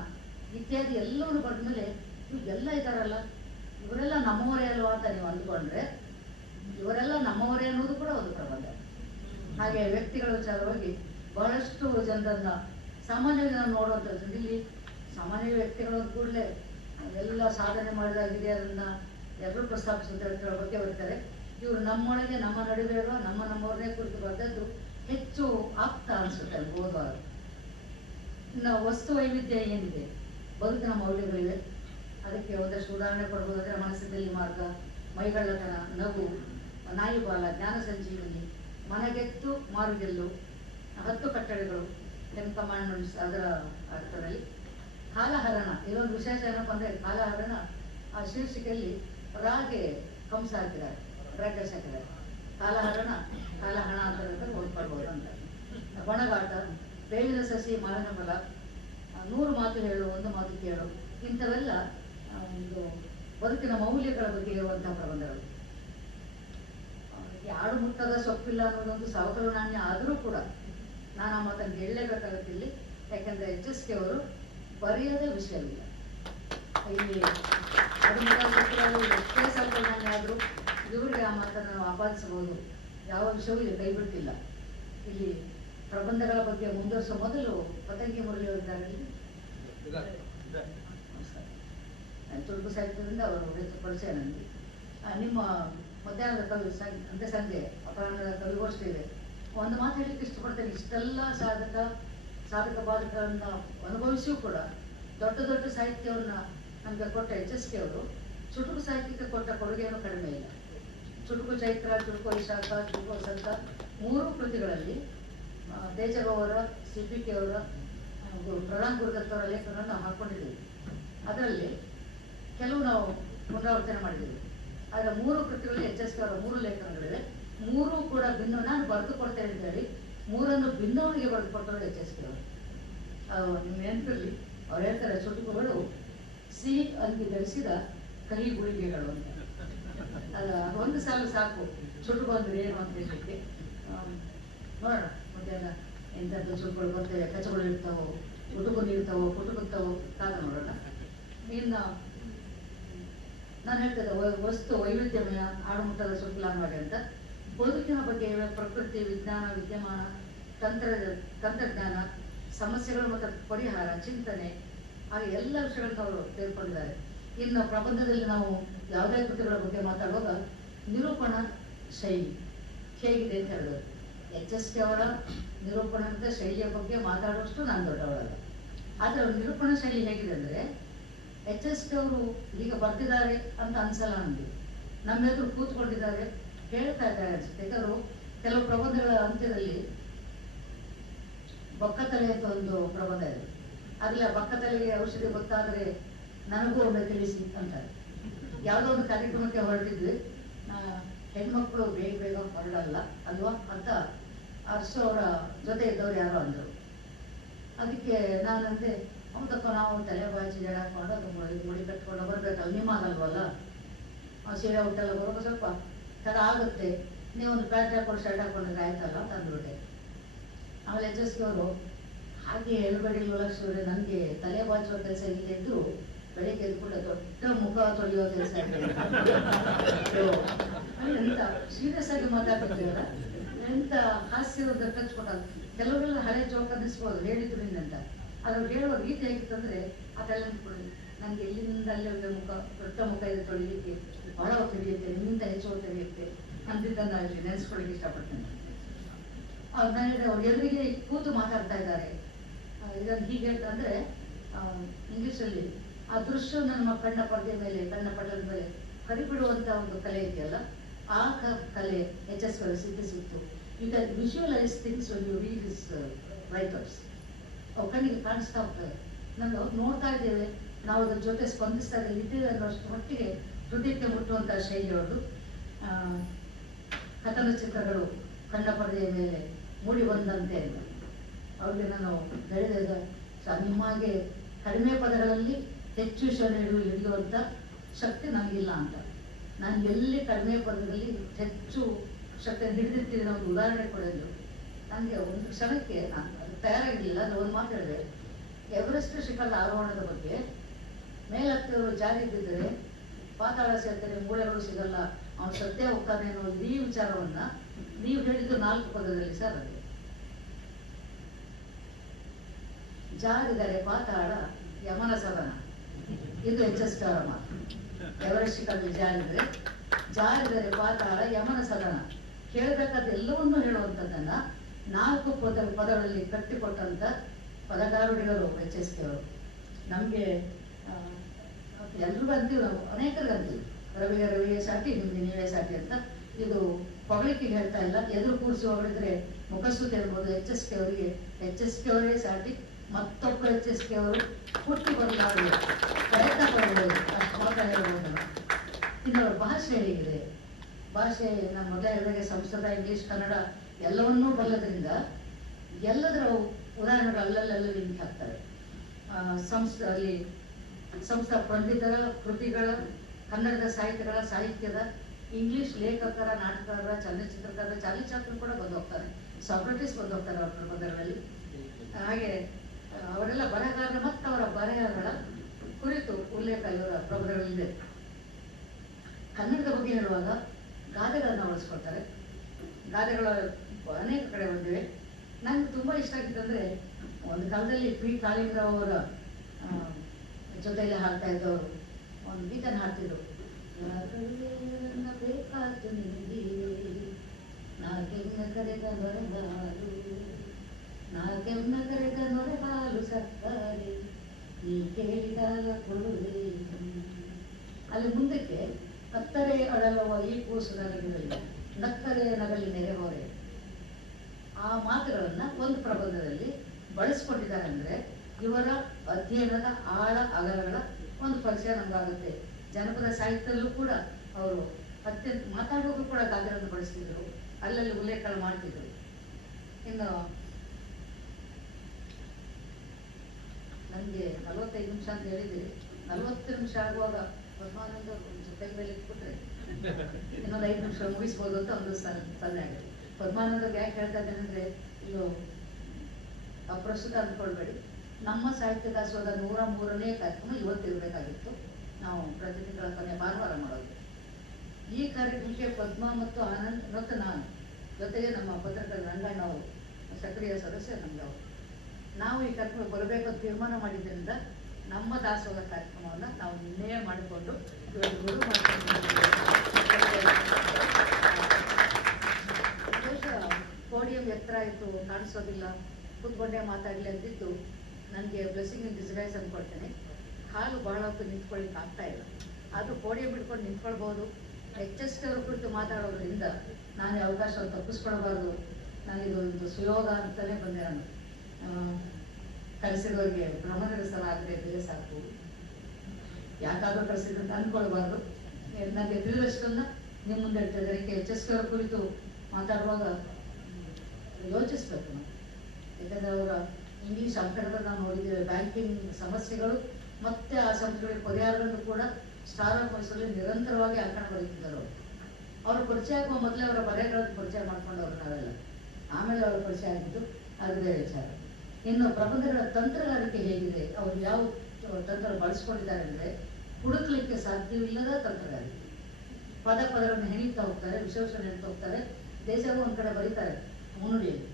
ಇತ್ಯಾದಿ ಎಲ್ಲವನ್ನು ಬರೆದ ಮೇಲೆ ಇವೆಲ್ಲ ಇದ್ದಾರಲ್ಲ, ಇವರೆಲ್ಲ ನಮ್ಮವರೇ ಅಲ್ವಾ ಅಂತ ನೀವು ಅಂದ್ಕೊಂಡ್ರೆ ಇವರೆಲ್ಲ ನಮ್ಮವರೇ ಅನ್ನೋದು ಕೂಡ ಒಂದು ಪ್ರಬಂಧ. ಹಾಗೆ ವ್ಯಕ್ತಿಗಳ ವಿಚಾರವಾಗಿ ಬಹಳಷ್ಟು ಜನರನ್ನ ಸಾಮಾನ್ಯವಾಗಿ ನಾವು ನೋಡುವಂಥದ್ದು. ಇಲ್ಲಿ ಸಾಮಾನ್ಯ ವ್ಯಕ್ತಿಗಳ ಕೂಡಲೇ ಎಲ್ಲ ಸಾಧನೆ ಮಾಡಿದ ಹಿರಿಯರನ್ನ ಎಲ್ಲರೂ ಪ್ರಸ್ತಾಪಿಸುವಂತ ಬಗ್ಗೆ ಬರ್ತಾರೆ. ಇವರು ನಮ್ಮೊಳಗೆ, ನಮ್ಮ ನಡುವೆ ಇರುವ ನಮ್ಮವರನ್ನೇ ಕುರಿತು ಬರೆದದ್ದು ಹೆಚ್ಚು ಆಪ್ತ ಅನ್ಸುತ್ತೆ ಓದುವಾಗ. ಇನ್ನು ವಸ್ತು ವೈವಿಧ್ಯ ಏನಿದೆ, ಬದುಕಿನ ಮೌಲ್ಯಗಳಿವೆ, ಅದಕ್ಕೆ ಒಂದಷ್ಟು ಉದಾಹರಣೆ ಕೊಡ್ಬೋದಾದ್ರೆ ಮನಸ್ಸಿನಲ್ಲಿ ಮಾರ್ಗ, ಮೈಗಳ್ಳತನ, ನಗು, ನಾಯಿ ಬಾಲ, ಜ್ಞಾನ ಸಂಜೀವನಿ, ಮನಗೆತ್ತು ಮಾರುಗೆಲ್ಲು, 10 ಕಟ್ಟಳೆಗಳು, 10 ಕಮಾಂಡ್ಮೆಂಟ್ಸ್ ಅದರ ಅರ್ಥದಲ್ಲಿ. ಕಾಲಹರಣ, ಇದೊಂದು ವಿಶೇಷ ಏನಪ್ಪ ಅಂದ್ರೆ ಕಾಲಹರಣ ಆ ಶೀರ್ಷಿಕೆಯಲ್ಲಿ ರಾಗೆ ಕಂಸ ಹಾಕಿದ್ದಾರೆ, ಬ್ರಾಕೆಟ್ಸ್ ಹಾಕಿದ್ದಾರೆ. ಕಾಲಹರಣ, ಕಾಲಹಣ ಅಂತ ಓದ್ಕೊಳ್ಬೋದು ಅಂತ. ಬಣಗಾಟ, ಬೇವಿನ ಸಸಿ, ಮಾವಿನ ಫಲ, 100 ಮಾತು ಹೇಳು, 1 ಮಾತು ಕೇಳು, ಇಂಥವೆಲ್ಲ ಒಂದು ಬದುಕಿನ ಮೌಲ್ಯಗಳ ಬಗ್ಗೆ ಇರುವಂತಹ ಪ್ರಬಂಧಗಳು. ಯಾರು ಮುಟ್ಟದ ಸೊಪ್ಪಿಲ್ಲ ಅನ್ನೋದೊಂದು ಸವಕಲು ನಾಣ್ಯ ಆದರೂ ಕೂಡ ನಾನು ಆ ಮಾತನ್ನು ಹೇಳಲೇಬೇಕಾಗುತ್ತೆ ಇಲ್ಲಿ. ಯಾಕಂದ್ರೆ HSK ಅವರು ಬರೆಯದೇ ವಿಷಯವಿಲ್ಲ ಇಲ್ಲಿ. ಅದು ಎಷ್ಟೇ ಸವಕಲು ನಾಣ್ಯ ಆದರೂ ಇವರಿಗೆ ಆ ಮಾತನ್ನು ನಾವು ಆಪಾದಿಸಬಹುದು. ಯಾವ ವಿಷಯವೂ ಇಲ್ಲಿ ಕೈ ಬಿಡ್ತಿಲ್ಲ. ಇಲ್ಲಿ ಪ್ರಬಂಧಗಳ ಬಗ್ಗೆ ಮುಂದುವರಿಸುವ ಮೊದಲು ಪತಂಗಿ ಮುರಳಿ ಅವರಿದ್ದಾರೆ. ತುಳುಕು ಸಾಹಿತ್ಯದಿಂದ ಅವರು ಹೆಚ್ಚು ಪರಿಚಯ ನನಗೆ. ನಿಮ್ಮ ಮಧ್ಯಾಹ್ನದ ಕವಿ ಅಂದ್ರೆ ಸಂಜೆ ಅಪರಾಹ್ನದ ಕವಿಗೋಷ್ಠಿ ಇದೆ. ಒಂದು ಮಾತು ಹೇಳಲಿಕ್ಕೆ ಇಷ್ಟಪಡ್ತೇನೆ. ಇಷ್ಟೆಲ್ಲ ಸಾಧಕ ಬಾಧಕಗಳನ್ನ ಅನುಭವಿಸಿಯೂ ಕೂಡ ದೊಡ್ಡ ದೊಡ್ಡ ಸಾಹಿತ್ಯವನ್ನ ನಮ್ಗೆ ಕೊಟ್ಟ HSK ಅವರು ಚುಟುಕು ಸಾಹಿತ್ಯಕ್ಕೆ ಕೊಟ್ಟ ಕೊಡುಗೆಯನ್ನು ಕಡಿಮೆ ಇಲ್ಲ. ಚುಟುಕು ಚೈತ್ರ, ಚುಟುಕು ವೈಶಾಖ, ಚುಟುಕು ವಸಂತ 3 ಕೃತಿಗಳಲ್ಲಿ ತೇಜಗೌ ಅವರ, CPK ಅವರ, ಪ್ರಧಾನ್ ಗುರುದತ್ ಅವರ ಲೇಖನವನ್ನು ನಾವು ಹಾಕೊಂಡಿದ್ದೀವಿ. ಅದರಲ್ಲಿ ಕೆಲವು ನಾವು ಪುನರಾವರ್ತನೆ ಮಾಡಿದ್ದೀವಿ. ಆದರೆ 3 ಕೃತಿಗಳಲ್ಲಿ HSK ಅವರ 3 ಲೇಖನಗಳಿವೆ. 3 ಕೂಡ ಭಿನ್ನ. ನಾನು ಬರೆದು ಕೊಡ್ತೇನೆ ಅಂತ ಹೇಳಿ 3 ಭಿನ್ನವಾಗಿ ಬರೆದು ಕೊಡ್ತಾರೆ HSK ಅವರು. ನಿಮ್ಮ ನೆನಪಿರಲಿ, ಅವ್ರು ಹೇಳ್ತಾರೆ ಚುಟುಕುಗಳು ಸಿಹಿ ಅಂಗಿ ಧರಿಸಿದ ಕಹಿ ಗುಳಿಗೆಗಳು ಅಂತ. ಒಂದು ಸಾಲು ಸಾಕು ಚುಟುಕು ಅಂದ್ರೆ ಏನು ಅಂತ ಹೇಳಲಿಕ್ಕೆ. ನೋಡೋಣ ಮಧ್ಯಾಹ್ನ ಎಂಥದ್ದು ಚುಟುಕುಗಳು ಬರ್ತವೆ, ಕಚಗಳು ಇರ್ತಾವೋ, ಉಟುಕು ಇರ್ತಾವೋ, ಕುಟುಕುತ್ತವೋ ಕಾದ ನೋಡೋಣ. ಇನ್ನು ನಾನು ಹೇಳ್ತೇನೆ ವಸ್ತು ವೈವಿಧ್ಯಮಯ ಆಡುಮುಟ್ಟದ ಶುಕ್ಲಾನ್ವಾಡಿ ಅಂತ. ಬದುಕಿನ ಬಗ್ಗೆ ಪ್ರಕೃತಿ, ವಿಜ್ಞಾನ, ವಿದ್ಯಮಾನ, ತಂತ್ರಜ್ಞಾನ, ಸಮಸ್ಯೆಗಳು ಮತ್ತು ಪರಿಹಾರ, ಚಿಂತನೆ, ಹಾಗೆ ಎಲ್ಲ ವಿಷಯಗಳನ್ನು ಅವರು ತೆಗೆದುಕೊಂಡಿದ್ದಾರೆ. ಇನ್ನು ಪ್ರಬಂಧದಲ್ಲಿ ನಾವು ಯಾವುದೇ ಕೃತಿಗಳ ಬಗ್ಗೆ ಮಾತಾಡುವಾಗ ನಿರೂಪಣಾ ಶೈಲಿ ಹೇಗಿದೆ ಅಂತ ಹೇಳಿದ್ರು. HSK ಅವರ ನಿರೂಪಣಾ ಶೈಲಿಯ ಬಗ್ಗೆ ಮಾತಾಡುವಷ್ಟು ನಾನು ದೊಡ್ಡವಳಲ್ಲ. ಆದರೆ ಅವ್ರ ನಿರೂಪಣಾ ಶೈಲಿ ಹೇಗಿದೆ ಅಂದರೆ HSK ಅವರು ಈಗ ಬರ್ತಿದ್ದಾರೆ ಅಂತ ಅನ್ಸಲ್ಲ. ನಮಗೆ ನಮ್ಮ ಎದುರು ಕೂತ್ಕೊಂಡಿದ್ದಾರೆ, ಕೇಳ್ತಾ ಇದ್ದಾರೆ ಅನ್ಸುತ್ತೆ. ಯಾಕಂದ್ರೆ ಕೆಲವು ಪ್ರಬಂಧಗಳ ಅಂತ್ಯದಲ್ಲಿ ಬೊಕ್ಕತಲೆ ಅಂತ ಒಂದು ಪ್ರಬಂಧ ಇದೆ. ಅದ್ರಲ್ಲಿ ಬೊಕ್ಕತಲೆಗೆ ಔಷಧಿ ಗೊತ್ತಾದರೆ ನನಗೂ ಒಮ್ಮೆ ತಿಳಿಸಿ ಅಂತಾರೆ. ಯಾವುದೋ ಒಂದು ಕಾರ್ಯಕ್ರಮಕ್ಕೆ ಹೊರಟಿದ್ವಿ, ಹೆಣ್ಮಕ್ಳು ಬೇಗ ಬೇಗ ಹೊರಡಲ್ಲ ಅಲ್ವಾ ಅಂತ ಅರ್ಸು ಅವರ ಜೊತೆ ಇದ್ದವ್ರು ಯಾರೋ ಅಂದರು. ಅದಕ್ಕೆ ನಾನಂದೆ, ಹೌದಪ್ಪ, ನಾವು ತಲೆ ಬಾಚಿ ಜಡ ಹಾಕೊಂಡು ಅದು ಮುಡಿ ಕಟ್ಕೊಂಡು ಬರ್ಬೇಕಲ್ಲ, ನಿಮ್ಮಗಲ್ವಲ್ಲ, ಸೀರೆ ಊಟೆಲ್ಲ ಬರೋದು ಸ್ವಲ್ಪ ತಡ ಆಗುತ್ತೆ, ನೀವೊಂದು ಪ್ಯಾಂಟ್ ಹಾಕೊಂಡು ಶರ್ಟ್ ಹಾಕೊಂಡ್ರೆ ಆಯ್ತಲ್ಲ ಅಂತ ಅಂದ್ಬಿಟ್ಟೆ. ಆಮೇಲೆ ಅವರು ಹಾಗೆ ಹೇಳ್ಬೇಡಿ ಲಕ್ಷ್ಮಿ, ನನಗೆ ತಲೆ ಬಾಚುವ ಕೆಲಸ ಇಲ್ಲದಿದ್ದು ಬೆಳಿಗ್ಗೆ ಎದ್ಬಿಟ್ಟು ದೊಡ್ಡ ಮುಖ ತೊಳೆಯುವ ಕೆಲಸ ಎಂತ ಸೀರಿಯಸ್ ಆಗಿ ಮಾತಾಡ್ತಿದ್ದೀವಲ್ಲ, ಎಂತ ಹಾಸ್ಯದ ಟಚ್ ಕೊಟ್ಟಾಗ ಕೆಲವರೆಲ್ಲ ಹಳೆ ಜೋಕ್ ಅನ್ನಿಸ್ಬೋದು ಹೇಳಿದ್ರು ಅಂತ. ಅದ್ರ ಹೇಳುವ ರೀತಿ ಹೇಗಿತ್ತಂದ್ರೆ ಅದೆಲ್ಲ ಅನ್ಕೊಳ್ಳಿ, ನನಗೆ ಇಲ್ಲಿಂದ ಅಲ್ಲಿ ಮುಖ ದೊಡ್ಡ ಮುಖ ಇದೆ ತೊಳಿಲಿಕ್ಕೆ ಬಹಳ ಹೊತ್ತು ಹಿಡಿಯುತ್ತೆ, ನಿಮ್ಮಿಂದ ಹೆಚ್ಚು ಹೊತ್ತು ಹಿಡಿಯುತ್ತೆ ಅಂದಿದ್ದನ್ನು ಅಲ್ಲಿ ನೆನೆಸ್ಕೊಳ್ಳಿಕ್ಕೆ ಇಷ್ಟಪಡ್ತೇನೆ. ನನಗೆ ಅವ್ರು ಎದುರಿಗೆ ಕೂತು ಮಾತಾಡ್ತಾ ಇದ್ದಾರೆ. ಇದನ್ನು ಹೀಗೆ ಹೇಳ್ತಂದ್ರೆ ಇಂಗ್ಲಿಷಲ್ಲಿ ಆ ದೃಶ್ಯ ನಮ್ಮ ಕಣ್ಣ ಪರದೆ ಮೇಲೆ, ಕಣ್ಣ ಪಟದ ಮೇಲೆ ಕರಿಬಿಡುವಂತ ಒಂದು ಕಲೆ ಇದೆಯಲ್ಲ, ಆ ಕಲೆ HS ಸಿದ್ಧಿಸಿತ್ತು. You can visualize things when you read his writers. ಅವು ಕಣ್ಣಿಗೆ ಕಾಣಿಸ್ತಾ ಹೋಗ್ತದೆ. ನಾವು ನೋಡ್ತಾ ಇದ್ದೇವೆ, ನಾವು ಅದ್ರ ಜೊತೆ ಸ್ಪಂದಿಸ್ತಾ ಇದ್ದೇವೆ ಅನ್ನೋಷ್ಟು ಮಟ್ಟಿಗೆ ಹೃದಯಕ್ಕೆ ಮುಟ್ಟುವಂಥ ಶೈಲಿ ಅವ್ರದ್ದು. ಕಥನ ಚಿತ್ರಗಳು ಕಣ್ಣ ಪರದೆಯ ಮೇಲೆ ಮೂಡಿ ಬಂದಂತೆ ಅವ್ರಿಗೆ ನಾನು ಬೆಳೆದ ನಿಮ್ಮಾಗೆ ಕಡಿಮೆ ಪದಗಳಲ್ಲಿ ಹೆಚ್ಚು ವಿಷಯ ಹಿಡಿಯುವಂಥ ಶಕ್ತಿ ನನಗಿಲ್ಲ ಅಂತ. ನಾನು ಎಲ್ಲಿ ಕಡಿಮೆ ಪದದಲ್ಲಿ ಹೆಚ್ಚು ಶಕ್ತಿಯನ್ನು ಹಿಡಿದಿರ್ತೀನಿ ಒಂದು ಉದಾಹರಣೆ ಕೊಡೋದು. ನನಗೆ ಒಂದು ಕ್ಷಣಕ್ಕೆ ನಾನು ಅದು ತಯಾರಾಗಿರಲಿಲ್ಲ. ನಾನು ಒಂದು ಮಾತು ಹೇಳಿದೆ, ಎವರೆಸ್ಟ್ ಶಿಖರದ ಆರೋಹಣದ ಬಗ್ಗೆ ಮೇಲತ್ತವರು ಜಾರಿ ಬಿದ್ದರೆ ಪಾತಾಳ ಸೇರ್ತಾರೆ, ಮೂಳೆಗಳು ಸಿಗಲ್ಲ, ಅವನು ಸತ್ಯ ಹೋಗ್ತಾನೆ ಅನ್ನೋ ಇಡೀ ವಿಚಾರವನ್ನ ನೀವು ಹೇಳಿದ್ದು 4 ಪದದಲ್ಲಿ ಸರ್. ಅದು ಜಾರಿದರೆ ಪಾತಾಳ ಯಮನ ಸದನ, ಇದು HS ಅವರ ಮಾತು. ಎವರೆಸ್ಟ್ ಶಿಖರದಲ್ಲಿ ಜಾರಿದರೆ ಪಾತಾಳ ಯಮನ ಸದನ. ಕೇಳಬೇಕಾದ ಎಲ್ಲವನ್ನೂ ಹೇಳುವಂಥದ್ದನ್ನ 4 ಪದಗಳಲ್ಲಿ ಕಟ್ಟಿಕೊಟ್ಟಂತ ಪದಗಾರುಡಿಗಳು HS ಅವರು. ನಮಗೆ ಎಲ್ರಿಗೂ ಅಂತೀವಿ, ನಾವು ಅನೇಕರಿಗೆ ಅಂತೀವಿ, ರವಿಗೆ ಸಾಟಿ, ನಿಮ್ಗೆ ನೀವೇ ಸಾಟಿ ಅಂತ. ಇದು ಹೊಗಳಿಕೆ ಹೇಳ್ತಾ ಇಲ್ಲ, ಎದುರು ಕೂರಿಸಿ ಹೊಗಳಿದ್ರೆ ಮುಖಸ್ತುತಿ ಇರ್ಬೋದು. HS ಅವರಿಗೆ HS ಅವರೇ ಸಾಟಿ, ಮತ್ತೊಬ್ಬ HS ಅವರು ಹುಟ್ಟಿ ಬದಲಾಗಲು ಪ್ರಯತ್ನ ಪಡಬಹುದು, ಅಷ್ಟು ಮಾತ್ರ ಹೇಳ್ಬೋದು. ಇನ್ನು ಅವ್ರ ಭಾಷೆ ಹೇಗಿದೆ, ಭಾಷೆ ನಮ್ಮ ಮೊದಲೇ ಹೇಳಿದಾಗೆ ಸಂಸ್ಕೃತ, ಇಂಗ್ಲಿಷ್, ಕನ್ನಡ ಎಲ್ಲವನ್ನೂ ಬಲ್ಲದ್ರಿಂದ ಎಲ್ಲದರ ಉದಾಹರಣೆಗಳು ಅಲ್ಲಲ್ಲಿ ಲಿಂಕ್ ಹಾಕ್ತಾರೆ. ಸಂಸ್ಕೃತ ಪಂಡಿತರ ಕೃತಿಗಳ, ಕನ್ನಡದ ಸಾಹಿತ್ಯದ, ಇಂಗ್ಲಿಷ್ ಲೇಖಕರ, ನಾಟಕರ, ಚಲನಚಿತ್ರಕಾರರ, ಚಾಲಿಚಾತ್ರ ಕೂಡ ಬಂದೋಗ್ತಾರೆ. ಸಾಕ್ರೆಟಿಸ್ ಬಂದೋಗ್ತಾರೆ ಅವರ ಪ್ರಬಂಧಗಳಲ್ಲಿ. ಹಾಗೆ ಅವರೆಲ್ಲ ಬರಹಗಾರರು ಮತ್ತು ಅವರ ಬರಹಗಳ ಕುರಿತು ಉಲ್ಲೇಖ ಇವರ ಪ್ರಬಂಧಗಳಲ್ಲಿದೆ. ಕನ್ನಡದ ಬಗ್ಗೆ ಹೇಳುವಾಗ ಗಾದೆಗಳನ್ನು ಬಳಸ್ಕೊಳ್ತಾರೆ. ಗಾದೆಗಳ ಅನೇಕ ಕಡೆ ಬಂದಿವೆ. ನನಗೆ ತುಂಬ ಇಷ್ಟ ಆಗಿತ್ತಂದ್ರೆ, ಒಂದು ಕಾಲದಲ್ಲಿ P. ಕಾಳಿಂಗರಾವ್ ಅವರ ಜೊತೆಯಲ್ಲಿ ಹಾಡ್ತಾ ಇದ್ದವರು ಒಂದು ಗೀತನ್ನು ಹಾಡ್ತಿದ್ರು. ಬೇಕಾತು ನಿಮಗೆ ನಾಕೆಮ್ನ ಕರೆದ ನೊರೆಗಾಲು, ನಾಕೆಮ್ನ ಕರೆದ ನೊರೆಗಾಲು ಸಕ್ಕರೆ, ನೀ ಕೇಳಿದಾಗ ಕೊಡುವೆ. ಅಲ್ಲಿ ಮುಂದಕ್ಕೆ ಕತ್ತರೆ ಅಡಲುವ ಈ ಕೂಸು ನಗಲಿನಲ್ಲಿ ನಕ್ಕರೆ ನಗಲಿ ನೆರೆಹೊರೆ, ಆ ಮಾತುಗಳನ್ನ ಒಂದು ಪ್ರಬಂಧದಲ್ಲಿ ಬಳಸ್ಕೊಂಡಿದ್ದಾರೆ. ಅಂದ್ರೆ ಇವರ ಅಧ್ಯಯನದ ಆಳ ಅಗಲಗಳ ಒಂದು ಪರಿಚಯ ನಮಗಾಗುತ್ತೆ. ಜನಪದ ಸಾಹಿತ್ಯದಲ್ಲೂ ಕೂಡ ಅವರು ಅತ್ಯಂತ ಮಾತಾಡುವುದು ಕೂಡ ಗಾದೆಗಳನ್ನು ಬಳಸ್ತಿದ್ರು, ಅಲ್ಲಲ್ಲಿ ಉಲ್ಲೇಖಗಳು ಮಾಡ್ತಿದ್ರು. ಇನ್ನು ನನಗೆ 45 ನಿಮಿಷ ಅಂತ ಹೇಳಿದ್ದೀರಿ, 40 ನಿಮಿಷ ಆಗುವಾಗ ಪದ್ಮಾನಂದ ಜೊತೆ ಮೇಲೆ ಇಟ್ಬಿಟ್ರೆ ಇನ್ನೊಂದು 5 ನಿಮಿಷ ಮುಗಿಸ್ಬೋದು ಅಂತ ಒಂದು ಸಲಹೆ ಆಗಿದೆ. ಪದ್ಮಾನಂದಗೆ ಯಾಕೆ ಹೇಳ್ತಾ ಇದ್ದೇನೆ ಅಂದ್ರೆ, ಇದು ಅಪ್ರಸ್ತುತ ಅಂದ್ಕೊಳ್ಬೇಡಿ, ನಮ್ಮ ಸಾಹಿತ್ಯ ದಾಸೋಹದ 103ನೇ ಕಾರ್ಯಕ್ರಮ ಇವತ್ತಿರಬೇಕಾಗಿತ್ತು. ನಾವು ಪ್ರತಿ ತಿಂಗಳ ಕೊನೆ ಭಾನುವಾರ ಮಾಡೋದು. ಈ ಕಾರ್ಯಕ್ರಮಕ್ಕೆ ಪದ್ಮಾ ಮತ್ತು ಆನಂದ್ ಮತ್ತು ನಾನು, ಜೊತೆಗೆ ನಮ್ಮ ಪತ್ರಕರ್ತ ರಂಗಣ್ಣ ಅವರು ಸಕ್ರಿಯ ಸದಸ್ಯ ನಮ್ಗೆ. ನಾವು ಈ ಕಾರ್ಯಕ್ರಮ ಬರಬೇಕು ಅಂತ ತೀರ್ಮಾನ ಮಾಡಿದ್ದರಿಂದ ನಮ್ಮ ದಾಸೋಹದ ಕಾರ್ಯಕ್ರಮವನ್ನು ನಾವು ನಿನ್ನೆಯೇ ಮಾಡಿಕೊಂಡು ಇವತ್ತು ಗುರು ಪೋಡಿಯಂ ಎತ್ತರ ಆಯಿತು, ಕಾಣಿಸೋದಿಲ್ಲ, ಕೂತ್ಕೊಂಡೇ ಮಾತಾಡಲಿ ಅಂತಿದ್ದು ನನಗೆ ಬ್ಲೆಸ್ಸಿಂಗ್ ಇನ್ ಡಿಸ್ಗೈಸ್ ಅಂದ್ಕೊಳ್ತೇನೆ. ಕಾಲು ಬಹಳ ಹೊತ್ತು ನಿಂತ್ಕೊಳ್ಳಿಕ್ಕೆ ಆಗ್ತಾ ಇಲ್ಲ, ಆದರೂ ಪೋಡಿಯಂ ಬಿಟ್ಕೊಂಡು ನಿಂತ್ಕೊಳ್ಬೋದು. ಎಚ್ ಅವರ ಕುರಿತು ಮಾತಾಡೋದ್ರಿಂದ ನಾನು ಅವಕಾಶವನ್ನು ತಪ್ಪಿಸ್ಕೊಳ್ಬಾರ್ದು. ನನಗಿದು ಸುಯೋಗ ಅಂತಲೇ ಬಂದೆ. ನಾನು ಕಳಿಸಿದವರಿಗೆ ಭ್ರಮನಿರಸರಾಗದೆ ಬೆಲೆ ಸಾಕು, ಯಾಕಾದ್ರೂ ಕಳಿಸಿದಂತ ಅನ್ಕೊಳ್ಬಾರ್ದು. ನನಗೆ ತಿಳಿದಷ್ಟನ್ನ ನಿಮ್ಮ ಮುಂದೆ ಹೇಳ್ತಿದ್ದಾರೆ. ಎಚ್ ಅವರ ಕುರಿತು ಮಾತಾಡುವಾಗ ಯೋಚಿಸ್ಬೇಕು ನಾವು. ಯಾಕಂದ್ರೆ ಅವರ ಇಂಗ್ಲಿಷ್ ಅಂಕಣದಲ್ಲಿ ನಾವು ನೋಡಿದ್ದೇವೆ. ಬ್ಯಾಂಕಿಂಗ್ ಸಮಸ್ಯೆಗಳು ಮತ್ತೆ ಆ ಸಮಸ್ಯೆಗಳಿಗೆ ಪರಿಹಾರಗಳನ್ನು ಕೂಡ ಸ್ಟಾರ್ ಆಫ್ ಮೈಸೂರಲ್ಲಿ ನಿರಂತರವಾಗಿ ಅಂಕಣ ಬರೀತಿದ್ದರು. ಅವರು ಪರಿಚಯ ಆಗುವ ಮೊದಲೇ ಅವರ ಬರೆಗಳನ್ನು ಪರಿಚಯ ಮಾಡ್ಕೊಂಡವ್ರು ನಾವೆಲ್ಲ. ಆಮೇಲೆ ಅವರು ಪರಿಚಯ ಆಗಿದ್ದು ಅದು ಬೇರೆ ವಿಚಾರ. ಇನ್ನು ಪ್ರಬಂಧಗಳ ತಂತ್ರಗಾರಿಕೆ ಹೇಗಿದೆ, ಅವರು ಯಾವ ತಂತ್ರ ಬಳಸ್ಕೊಂಡಿದ್ದಾರೆ ಅಂದರೆ ಹುಡುಕ್ಲಿಕ್ಕೆ ಸಾಧ್ಯವಿಲ್ಲದ ತಂತ್ರಗಾರಿಕೆ. ಪದಗಳನ್ನು ಹೆಣಿತಾ ಹೋಗ್ತಾರೆ, ವಿಶೇಷಣೆ ಹೇಳ್ತಾ ಹೋಗ್ತಾರೆ. ದೇಶವೂ ಒಂದ್ ಕಡೆ ಬರೀತಾರೆ ಮುನ್ನುಡಿಯಲ್ಲಿ.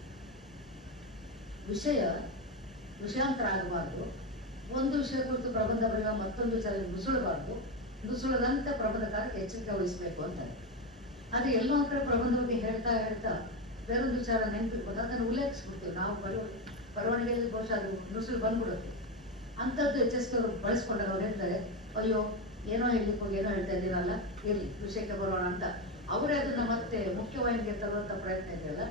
ವಿಷಯಾಂತರ ಆಗಬಾರ್ದು. ಒಂದು ವಿಷಯ ಕುರಿತು ಪ್ರಬಂಧ ಬರೆಯುವ ಮತ್ತೊಂದು ವಿಚಾರ ನುಸುಳಬಾರ್ದು. ನುಸುಳದಂತೆ ಪ್ರಬಂಧಕಾರಕ್ಕೆ ಎಚ್ಚರಿಕೆ ವಹಿಸಬೇಕು ಅಂತಾರೆ. ಆದ್ರೆ ಎಲ್ಲೋ ಒಂದ್ ಕಡೆ ಪ್ರಬಂಧ ಬಗ್ಗೆ ಹೇಳ್ತಾ ಹೇಳ್ತಾ ಬೇರೊಂದು ವಿಚಾರ ನೆನಪಿಟ್ಕೊಂಡು ಅದನ್ನು ಉಲ್ಲೇಖಿಸ್ಬಿಡ್ತೀವಿ ನಾವು. ಬರವಣಿಗೆಯಲ್ಲಿ ಬಹುಶಃ ಅದು ನುಸುಳು ಬಂದ್ಬಿಡುತ್ತೆ. ಅಂಥದ್ದು ಎಚ್ ಅವರು ಬಳಸ್ಕೊಂಡಾಗ ಅವ್ರು ಹೇಳ್ತಾರೆ, ಅಯ್ಯೋ ಏನೋ ಹೇಳ್ಲಿಕ್ಕೆ ಹೋಗಿ ಏನೋ ಹೇಳ್ತಾ ಇದ್ದೀನಲ್ಲ, ಇರ್ಲಿ ವಿಷಯಕ್ಕೆ ಬರೋಣ ಅಂತ ಅವರೇ ಅದನ್ನ ಮತ್ತೆ ಮುಖ್ಯವಾಹಿನಿಗೆ ತರುವಂತ ಪ್ರಯತ್ನ ಇದೆಯಲ್ಲ,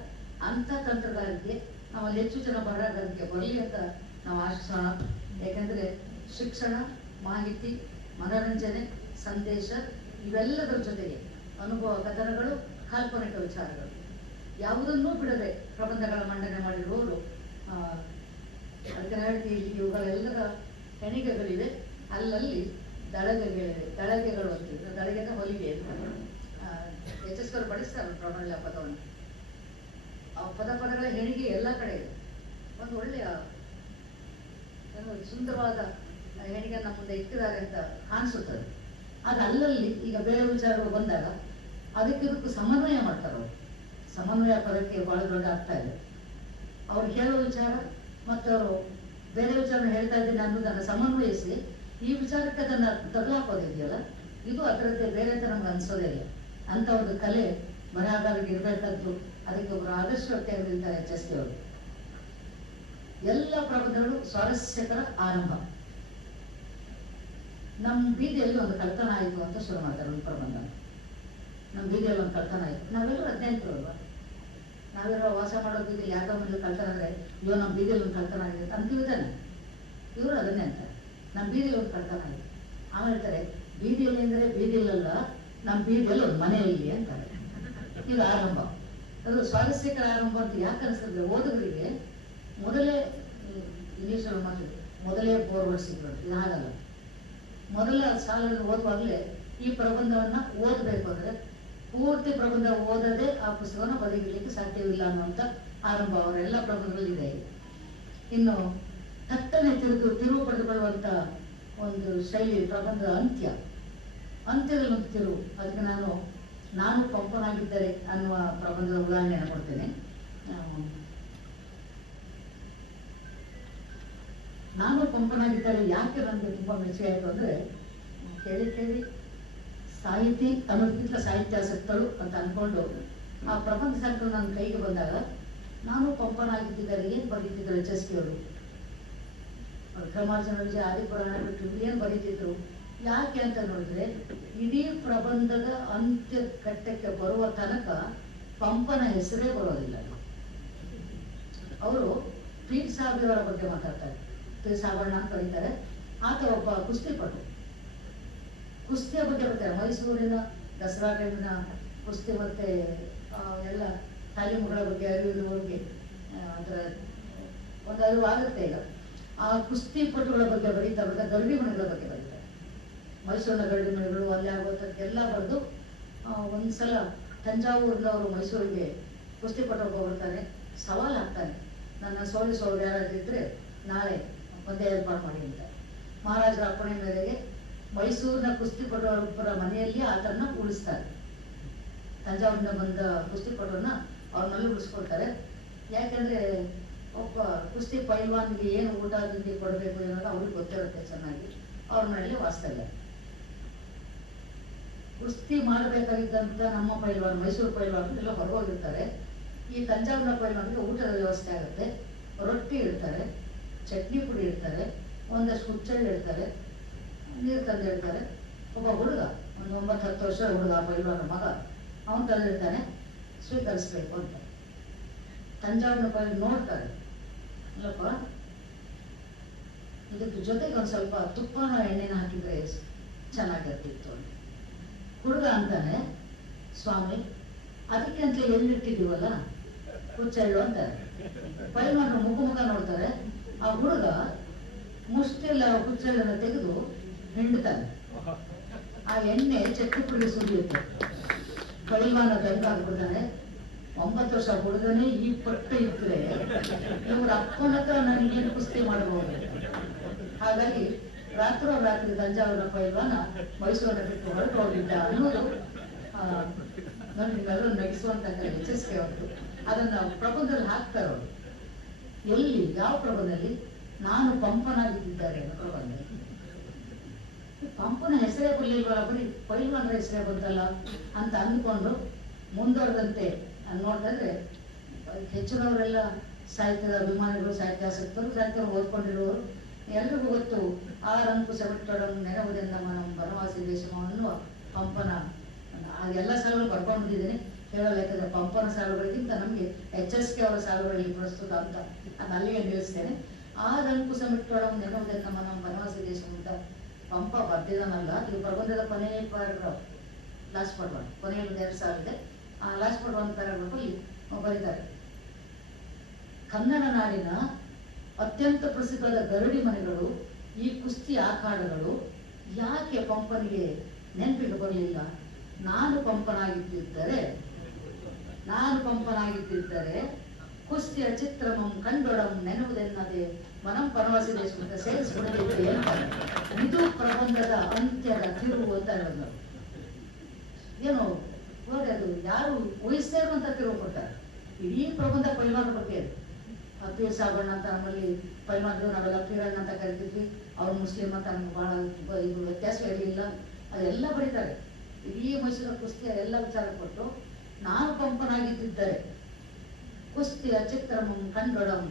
ಅಂಥ ತಂತ್ರಗಾರಿಕೆ ನಮ್ಮಲ್ಲಿ ಹೆಚ್ಚು ಜನ ಬರಗಾರಿಕೆ ಬರಲಿ ಅಂತ ನಾವು ಆಶಿಸೋಣ. ಯಾಕಂದ್ರೆ ಶಿಕ್ಷಣ, ಮಾಹಿತಿ, ಮನರಂಜನೆ, ಸಂದೇಶ ಇವೆಲ್ಲದರ ಜೊತೆಗೆ ಅನುಭವ ಕಥನಗಳು, ಕಾಲ್ಪನಿಕ ವಿಚಾರಗಳು ಯಾವುದನ್ನೂ ಬಿಡದೆ ಪ್ರಬಂಧಗಳ ಮಂಡನೆ ಮಾಡಿರುವವರು. ಅದಕ್ಕೆ ಹೇಳ್ತೀವಿ, ಇವುಗಳೆಲ್ಲರ ಹೆಣಿಗೆಗಳಿವೆ, ಅಲ್ಲಲ್ಲಿ ದಳಗೆಗಳು ಅಂತಿದ್ರು. ದಳಗೆನ ಹೊಲಿಗೆ ಅಂತ ಎಚ್ ಅವರು ಬಳಸ್ತಾರೆ ಪ್ರಬಂಧ ಪದವನ್ನು. ಆ ಪದಗಳ ಹೆಣಿಗೆ ಎಲ್ಲ ಕಡೆ ಇದೆ. ಒಂದು ಒಳ್ಳೆಯ ಸುಂದರವಾದ ಹೆಣಿಗೆ ನಮ್ಮ ಮುಂದೆ ಇಟ್ಟಿದ್ದಾರೆ ಅಂತ ಕಾಣಿಸುತ್ತದೆ. ಆದ್ರೆ ಅಲ್ಲಲ್ಲಿ ಈಗ ಬೇರೆ ವಿಚಾರಗಳು ಬಂದಾಗ ಅದಕ್ಕಿದಕ್ಕೂ ಸಮನ್ವಯ ಮಾಡ್ತಾರೆ ಅವರು. ಸಮನ್ವಯ ಪದಕ್ಕೆ ಬಹಳ ದೊಡ್ಡ ಅರ್ಥ ಇದೆ. ಅವ್ರು ಹೇಳೋ ವಿಚಾರ ಮತ್ತು ಅವರು ಬೇರೆ ವಿಚಾರ ಹೇಳ್ತಾ ಇದ್ದೀನಿ ಅನ್ನೋದನ್ನ ಸಮನ್ವಯಿಸಿ ಈ ವಿಚಾರಕ್ಕೆ ಅದನ್ನ ತಗಲಾಕೋದಿದೆಯಲ್ಲ, ಇದು ಅದರದ್ದೇ ಬೇರೆ ಅಂತ ನಮ್ಗೆ ಅನ್ಸೋದೇ ಇಲ್ಲ. ಅಂತ ಒಂದು ಕಲೆ ಬರಹಗಾರರಿಗೆ ಇರಬೇಕಾದ್ದು. ಅದಕ್ಕೆ ಒಬ್ಬರು ಆದರ್ಶ ವ್ಯಕ್ತಿಯಾಗಿ ನಿಲ್ತಾರೆ ಎಚ್ ಅವರು. ಎಲ್ಲ ಪ್ರಬಂಧಗಳು ಸ್ವಾರಸ್ಯಕರ ಆರಂಭ. ನಮ್ಮ ಬೀದಿಯಲ್ಲಿ ಒಂದು ಕಳ್ತನ ಆಯಿತು ಅಂತ ಶುರು ಮಾಡ್ತಾರೆ ಒಂದು ಪ್ರಬಂಧ. ನಮ್ಮ ಬೀದಿಯಲ್ಲಿ ಒಂದು ಕಳ್ತನ ಆಯಿತು. ನಾವೆಲ್ಲರೂ 18 ಅಲ್ವಾ, ನಾವೆಲ್ಲ ವಾಸ ಮಾಡೋ ಬೀದಿಯಲ್ಲಿ ಯಾಕೋ ಮೇಲೆ ಕಳ್ತನ ಅಂದ್ರೆ ಇವಾಗ ನಮ್ಮ ಬೀದಿಯಲ್ಲಿ ಒಂದು ಕಳ್ತನ ಆಗಿದೆ ಅಂತೀವಿ ತಾನೆ. ಇವರು ಅದನ್ನೇ ಅಂತಾರೆ, ನಮ್ಮ ಬೀದಿಯಲ್ಲಿ ಒಂದು ಕಳ್ತನ ಆಗಿದೆ. ಆಮೇಲೆ ಹೇಳ್ತಾರೆ ಬೀದಿಯಲ್ಲಿ ಅಂದ್ರೆ ಬೀದಿಯಲ್ಲ, ನಮ್ಮ ಬೀದಿಯಲ್ಲಿ ಒಂದು ಮನೆಯಲ್ಲಿ ಅಂತಾರೆ. ಇದು ಆರಂಭ. ಅದು ಸ್ವಾರಸ್ಯಕರ ಆರಂಭ ಅಂತ ಯಾಕೆ ಅನಿಸ್ತದೆ ಓದುಗರಿಗೆ. ಮೊದಲೇ ಇಂಗ್ಲೀಷಲ್ಲಿ ಮಾತಾಡಿ ಮೊದಲೇ ಬೋರ್ ಹೊಡಿಸಿದ್ರು. ಇದು ಹಾಗಲ್ಲ. ಮೊದಲ ಸಾಲನ್ನು ಓದುವಾಗಲೇ ಈ ಪ್ರಬಂಧವನ್ನ ಓದಬೇಕು ಅಂದ್ರೆ ಪೂರ್ತಿ ಪ್ರಬಂಧ ಓದದೆ ಆ ಪುಸ್ತಕವನ್ನು ಬದಿಗಿಡ್ಲಿಕ್ಕೆ ಸಾಧ್ಯವಿಲ್ಲ ಅನ್ನುವಂಥ ಆರಂಭ ಅವರೆಲ್ಲ ಪ್ರಬಂಧಗಳಿದೆ. ಇನ್ನು ಥಟ್ಟನೆ ತಿರುವು ಪಡೆದುಕೊಳ್ಳುವಂತ ಒಂದು ಶೈಲಿ ಪ್ರಬಂಧದ ಅಂತ್ಯದಲ್ಲಿ ಒಂದು ತಿರುವು. ಅದಕ್ಕೆ ನಾನು ಪಂಪನಾಗಿದ್ದರೆ ಅನ್ನುವ ಪ್ರಬಂಧದ ಉದಾಹರಣೆಯನ್ನು ಕೊಡ್ತೇನೆ. ನಾನು ಪಂಪನಾಗಿದ್ದರೆ ಯಾಕೆ ನನಗೆ ತುಂಬಾ ಮೆಚ್ಚುಗೆ ಆಯಿತು ಅಂದ್ರೆ, ಕೇಳಿ ಸಾಹಿತಿ ಅನ್ನೋದಕ್ಕಿಂತ ಸಾಹಿತ್ಯಾಸಕ್ತಳು ಅಂತ ಅನ್ಕೊಂಡು ಆ ಪ್ರಬಂಧ ಸಂಕಲನ ನನ್ನ ಕೈಗೆ ಬಂದಾಗ ನಾನು ಪಂಪನಾಗಿದ್ದರೆ ಏನ್ ಬರೀತಿದ್ರು ಎಚ್ ಅವರು. ಕ್ರಮಾರ್ಜನ ವಿಜಯ, ಆದಿಪುರಾಣ ಬಿಟ್ಟು ಏನ್ ಬರೀತಿದ್ರು. ಯಾಕೆ ಅಂತ ನೋಡಿದ್ರೆ ಇಡೀ ಪ್ರಬಂಧದ ಅಂತ್ಯ ಘಟ್ಟಕ್ಕೆ ಬರುವ ತನಕ ಪಂಪನ ಹೆಸರೇ ಬರೋದಿಲ್ಲ. ಅವರು ಪೀರ್ ಸಾಹೇಬರ ಬಗ್ಗೆ ಮಾತಾಡ್ತಾರೆ. ಪೀರ್ ಸಾಬಣ್ಣ ಅಂತ ಕರೀತಾರೆ. ಆತ ಒಬ್ಬ ಕುಸ್ತಿಪಟು. ಕುಸ್ತಿಯ ಬಗ್ಗೆ ಬರ್ತಾರೆ. ಮೈಸೂರಿನ ದಸರಾ ಟೈಮಿನ ಕುಸ್ತಿ ಮತ್ತೆ ಎಲ್ಲ ತಾಲೀಮುಗಳ ಬಗ್ಗೆ ಅರಿವಿರುವವರಿಗೆ ಅದರ ಒಂದು ಅರಿವು ಆಗುತ್ತೆ. ಈಗ ಆ ಕುಸ್ತಿಪಟುಗಳ ಬಗ್ಗೆ ಬರೀತಾ ಬರ್ತಾ ಗರಡಿ ಮನೆಗಳ ಬಗ್ಗೆ ಬರೀತಾರೆ. ಮೈಸೂರಿನ ಗರಡಿ ಮನೆಗಳು ಅಲ್ಲಿ ಆಗೋದಕ್ಕೆಲ್ಲ ಬರೆದು ಒಂದ್ಸಲ ತಂಜಾವೂರಿನವರು ಮೈಸೂರಿಗೆ ಕುಸ್ತಿಪಟು ಒಬ್ಬ ಬರ್ತಾನೆ, ಸವಾಲು ಹಾಕ್ತಾನೆ, ನನ್ನ ಸೋಲಿಸೋರು ಯಾರಾದ್ರಿದ್ರೆ ನಾಳೆ ಒಂದೇ ಏರ್ಪಾಡು ಮಾಡಿ ಅಂತ. ಮಹಾರಾಜರ ಅಪ್ಪಣೆ ಮೇರೆಗೆ ಮೈಸೂರಿನ ಕುಸ್ತಿಪಟುವೊಬ್ಬರ ಮನೆಯಲ್ಲಿ ಆತನ್ನ ಉಳಿಸ್ತಾರೆ. ತಂಜಾವೂರಿನ ಬಂದ ಕುಸ್ತಿಪಟುವನ್ನ ಅವ್ರನ್ನೆಲ್ಲ ಉಳಿಸ್ಕೊಳ್ತಾರೆ. ಯಾಕಂದ್ರೆ ಒಬ್ಬ ಕುಸ್ತಿ ಪೈಲ್ವಾನ್ಗೆ ಏನು ಊಟ ತಿಂಡಿ ಕೊಡಬೇಕು ಅನ್ನೋದು ಅವ್ರಿಗೆ ಗೊತ್ತಿರುತ್ತೆ ಚೆನ್ನಾಗಿ. ಅವ್ರ ಮನೆಯಲ್ಲಿ ವಾಸ್ತವ್ಯ. ಕುಸ್ತಿ ಮಾಡಬೇಕಾಗಿದ್ದಂತ ನಮ್ಮ ಪೈಲ್ವಾನ್, ಮೈಸೂರು ಪೈಲ್ವಾನ್ ಎಲ್ಲ ಹೊರಗೋಗಿರ್ತಾರೆ. ಈ ತಂಜಾವೂರಿನ ಪೈಲ್ವಾನ್ಗೆ ಊಟದ ವ್ಯವಸ್ಥೆ ಆಗುತ್ತೆ. ರೊಟ್ಟಿ ಇಡ್ತಾರೆ, ಚಟ್ನಿ ಪುಡಿ ಇಡ್ತಾರೆ, ಒಂದಷ್ಟು ಹುಚ್ಚಳ್ಳಿ ಇಡ್ತಾರೆ, ನೀರು ತಂದು ಇಡ್ತಾರೆ. ಒಬ್ಬ ಹುಡುಗ ಒಂದು 9-10 ವರ್ಷ ಹುಡುಗ ಪೈಲ್ವಾನ ಮಗ, ಅವನು ತಂದಿರ್ತಾನೆ ಸ್ವೀಕರಿಸ್ಬೇಕು ಅಂತ. ತಂಜಾವೂರಿನ ಪೈಲ್ ನೋಡ್ತಾರೆ, ಅಲ್ಲಪ್ಪ ಇದಕ್ಕೆ ಜೊತೆಗೆ ಒಂದು ಸ್ವಲ್ಪ ತುಪ್ಪನ ಎಣ್ಣೆನ ಹಾಕಿದ್ರೆ ಚೆನ್ನಾಗಿರ್ತಿತ್ತು ಅಂತ. ಹುಡುಗ ಅಂತಾನೆ, ಸ್ವಾಮಿ ಅದಕ್ಕೆ ಅಂತ ಎಲ್ಲಿಟ್ಟಿದೀವಲ್ಲ ಹುಚ್ಚೆಳ್ಳು ಅಂತಾರೆ. ಪೈಲ್ವಾನರು ಮುಖ ನೋಡ್ತಾರೆ, ಆ ಹುಡುಗ ಮುಷ್ಟಿಲ್ಲ ಹುಚ್ಚೆಳ್ಳನ್ನು ತೆಗೆದು ಹಿಂಡ್ತಾನೆ. ಆ ಎಣ್ಣೆ ಚಟ್ನಿ ಪುಡಿ ಸುರಿಯುತ್ತೆ. ಪೈಲ್ವಾನ ದಂಗಾಗ್ಬಿಡ್ತಾನೆ. 9 ವರ್ಷ ಹುಡುಗನೇ ಈ ಪಟ್ಟು ಇದ್ರೆ ಇವ್ರ ಅಪ್ಪನ ಹತ್ರ ನನಗೇನು ಕುಸ್ತಿ ಮಾಡಬಹುದು. ಹಾಗಾಗಿ ರಾತ್ರಿ ತಂಜಾವೂರಿನ ಪೈಲ್ವಾನ ಮೈಸೂರನ್ನ ಬಿಟ್ಟು ಹೊರಟು ಹೋಗಿದ್ದ ಅನ್ನೋದು ನಿಮ್ಮೆಲ್ಲರೂ ನಗಿಸುವಂತ HSK ಅವತ್ತು ಅದನ್ನ ಪ್ರಬಂಧದಲ್ಲಿ ಹಾಕ್ತಾರವ್ರು. ಎಲ್ಲಿ ಯಾವ ಪ್ರಬಂಧದಲ್ಲಿ? ನಾನು ಪಂಪನಾಗಿದ್ದಾರೆ ಅನ್ನೋ ಪ್ರಬಂಧದಲ್ಲಿ. ಪಂಪನ ಹೆಸರೇ ಬರಲಿಲ್ವಲ್ಲ, ಬರೀ ಪೈಲ್ವಾನರ ಹೆಸರೇ ಬಂತಲ್ಲ ಅಂತ ಅಂದ್ಕೊಂಡು ಮುಂದುವರೆದಂತೆ ನೋಡಿದ್ರೆ ಹೆಚ್ಚಿನವರೆಲ್ಲ ಸಾಹಿತ್ಯದ ಅಭಿಮಾನಿಗಳು, ಸಾಹಿತ್ಯಾಸಕ್ತರು, ಸಾಹಿತ್ಯವನ್ನು ಓದ್ಕೊಂಡಿರುವವರು ಎಲ್ರಿಗೂ ಗೊತ್ತು. ಆ ರಂಕು ಸೆವೆಟ್ಟೊಡಂ ನೆನವುದೆಂದ ಮನಂ ಬನವಾಸಿ ದೇಶಮ ಅನ್ನುವ ಪಂಪನ ಅದೆಲ್ಲ ಸಾಲುಗಳು ಬರ್ಕೊಂಡು ಬಂದಿದ್ದೇನೆ. ಹೇಳಲ್ಲ, ಯಾಕಂದ್ರೆ ಪಂಪನ ಸಾಲುಗಳಿಗಿಂತ ನಮಗೆ HSK ಅವರ ಸಾಲುಗಳಲ್ಲಿ ಪ್ರಸ್ತುತ ಅಂತ ನಾನು ಅಲ್ಲಿಗೆ ನಿಲ್ಲಿಸ್ತೇನೆ. ಆ ರಂಕು ಸೆವೆಟ್ಟೊಡಂ ನೆನವುದೆಂದ ಮನಂ ಬನವಾಸಿ ದೇಶಮ ಅಂತ ಪಂಪ ಬರ್ದಿದ್ದಾನಲ್ಲ. ಇದು ಪ್ರಬಂಧದ ಕೊನೆಯ ಪ್ಯಾರಾಗ್ರಾಫ್, ಲಾಸ್ಟ್ ಪಾರ್ಟ್ 1, ಕೊನೆಯ 2 ಸಾಲಿದೆ. ಆ ಲಾಸ್ಟ್ ಪಾರ್ಟ್ 1 ಪ್ಯಾರಾಗ್ರಾಫ್ ಅಲ್ಲಿ ಬರೀತಾರೆ, ಕನ್ನಡ ನಾಡಿನ ಅತ್ಯಂತ ಪ್ರಸಿದ್ಧವಾದ ಗರಡಿ ಮನೆಗಳು, ಈ ಕುಸ್ತಿ ಆಖಾಡಗಳು ಯಾಕೆ ಪಂಪನಿಗೆ ನೆನಪಿಗೆ ಬರಲಿಲ್ಲ? ನಾನು ಪಂಪನಾಗಿದ್ದಿದ್ದರೆ ಕುಸ್ತಿಯ ಚಿತ್ರಮಂ ಕಂಡೊಡಂ ನೆನವುದೆನ್ನದೆ ಮನಂ ಪನವಾಸಿ ದೇಶ ಅಂತ ಸೇರಿಸ್ಬಿಡಲಿಕ್ಕೆ ಹೇಳ್ತಾರೆ. ಇದು ಪ್ರಬಂಧದ ಅಂತ್ಯದ ತಿರುವು ಅಂತ ಹೇಳಿದ್ರು. ಏನು ಅದು ಯಾರು ಊಹಿಸದೇ ಇರುವಂತ ತಿರುವು ಕೊಡ್ತಾರೆ. ಇಡೀ ಪ್ರಬಂಧ ಪೈಲ್ವಾನ ಬಗ್ಗೆ. ಪೀರ್ ಸಾಬಣ್ಣ ಅಂತ ನಮ್ಮಲ್ಲಿ ಪೈಲ್ವಾನರು ನಾವೆಲ್ಲ ಪೀರಣ್ಣ ಅಂತ ಕರಿತಿದ್ವಿ, ಅವ್ರು ಮುಸ್ಲಿಂ ಅಂತ ನಮ್ಗೆ ಬಹಳ ಇದು ವ್ಯತ್ಯಾಸ ಇರಲಿಲ್ಲ. ಅದೆಲ್ಲ ಬರೀತಾರೆ. ಇಡೀ ಮೈಸೂರಿನ ಕುಸ್ತಿಯ ಎಲ್ಲ ವಿಚಾರ ಕೊಟ್ಟು ನಾನು ಪಂಪನಾಗಿದ್ದರೆ ಕುಸ್ತಿಯ ಚಿತ್ರಮಂ ಕಂಡೊಡಂ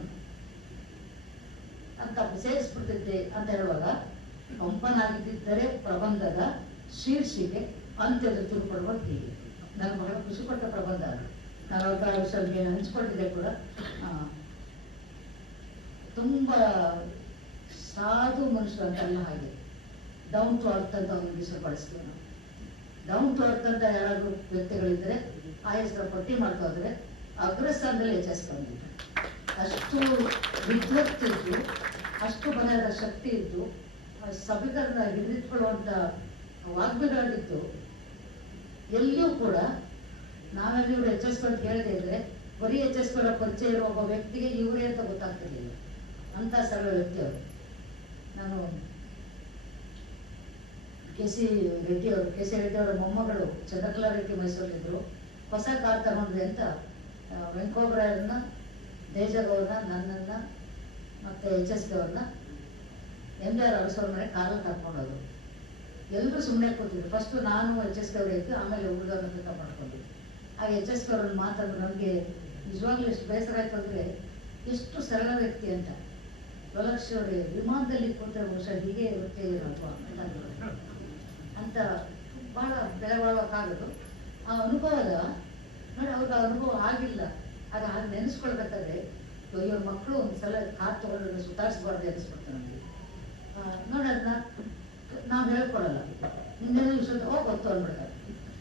ಅಂತ ಸೇರಿಸ್ಬಿಡ್ತಿದ್ದೆ ಅಂತ ಹೇಳುವಾಗ, ಪಂಪನಾಗಿದ್ದರೆ ಪ್ರಬಂಧದ ಶೀರ್ಷಿಕೆ ಅಂತ್ಯದ ತಿರುಪಡುವ ಹೀಗೆ. ನಾನು ಬಹಳ ಖುಷಿಪಟ್ಟ ಪ್ರಬಂಧ ಅದು. ನಾನು ಅವರ ವಿಷಯ ಹಂಚಿಕೊಂಡಿದ್ದೆ ಕೂಡ. ತುಂಬಾ ಸಾಧು ಮನುಷ್ಯರು ಅಂತೆಲ್ಲ ಹಾಗೆ ಡೌನ್ ಟು ಅರ್ತ್ ಅಂತ ಒಂದು ಹೆಸರು ಬಳಸ್ತೀವಿ ನಾವು. ಡೌನ್ ಟು ಅರ್ತ್ ಅಂತ ಯಾರಾದ್ರೂ ವ್ಯಕ್ತಿಗಳಿದ್ರೆ ಆ ಹೆಸರು ಪಟ್ಟಿ ಮಾಡ್ತಾ ಹೋದ್ರೆ ಅಗ್ರಸ್ಥಾನದಲ್ಲಿ ಹೆಚ್ಚಿಸ್ಕೊಂಡಿದ್ರು. ಅಷ್ಟು ವಿದ್ವತ್ ಇದ್ದು, ಅಷ್ಟು ಬಲದ ಶಕ್ತಿ ಇದ್ದು, ಸಭಿಕರನ್ನ ಹಿಡಿದಿಟ್ಕೊಳ್ಳುವಂತ ವಾಗ್ಮಿಗಳಾಗಿದ್ದು, ಎಲ್ಲಿಯೂ ಕೂಡ ನಾವೆಲ್ಲಿ ಇವರು HSK ಅಂತ ಕೇಳದೇ ಇದ್ರೆ ಬರೀ HSK ಪರಿಚಯ ಇರುವ ಒಬ್ಬ ವ್ಯಕ್ತಿಗೆ ಇವರೇ ಅಂತ ಗೊತ್ತಾಗ್ತಿರ್ಲಿಲ್ಲ. ಅಂತ ಸರಳ ವ್ಯಕ್ತಿ ಅವರು. ನಾನು KC ರೆಡ್ಡಿ ಅವರ ಮೊಮ್ಮಗಳು ಚಂದ್ರಕಲಾ ರೆಡ್ಡಿ ಮೈಸೂರಲ್ಲಿದ್ರು. ಹೊಸ ಕಾರ್ ತಗೊಂಡ್ರೆ ಅಂತ ವೆಂಕೋಬ್ರಾಯರನ್ನ, ದೇಜಗ್ ಅವ್ರನ್ನ, ನನ್ನನ್ನ ಮತ್ತೆ HSK ಅವ್ರನ್ನ MR ಅರಸವ್ರ ಮನೆ ಕಾರಲ್ಲಿ ಕರ್ಕೊಂಡೋದ್ರು. ಎಲ್ಲರೂ ಸುಮ್ಮನೆ ಕೂತಿದ್ರು. ಫಸ್ಟ್ ನಾನು HSK ಅವ್ರು ಇತ್ತು, ಆಮೇಲೆ ಹುಡುಗರನ್ನ ಪಿಕಪ್ ಮಾಡ್ಕೊಂಡ್ರು. ಹಾಗೆ HSK ಅವ್ರನ್ನ ಮಾತಾಡಿದ್ರು. ನನಗೆ ನಿಜವಾಗ್ಲೂ ಎಷ್ಟು ಬೇಸರ ಆಯ್ತು ಅಂದ್ರೆ, ಎಷ್ಟು ಸರಳ ವ್ಯಕ್ತಿ ಅಂತ. ವಲಕ್ಷ ಅವರೇ ವಿಮಾನದಲ್ಲಿ ಕೂತ್ರೆ ಬಹುಶಃ ಹೀಗೆ ಇರುತ್ತೆ ಅಂತ ಬಹಳ ಬೆಲೆ ಬಾಳುವಕ್ಕಾಗದು. ಆ ಅನುಭವದ ನೋಡಿ, ಅವ್ರಿಗೆ ಆ ಅನುಭವ ಆಗಿಲ್ಲ. ಆಗ ಹಾಗೆ ನೆನೆಸ್ಕೊಳ್ಬೇಕಾದ್ರೆ ಇವ್ರ ಮಕ್ಕಳು ಒಂದ್ಸಲ ಕಾರ್ ತಗೊಂಡ್ರೆ ಸುಧಾರಿಸಬಾರ್ದು ಅನಿಸ್ಬಿಡ್ತಾರೆ ನಮಗೆ. ನೋಡಿ ಅದನ್ನ ನಾವು ಹೇಳ್ಕೊಡಲ್ಲ. ಇನ್ನೇನು ವಿಷಯ ಗೊತ್ತು ಅಂದ್ಬಿಡ್ತಾರೆ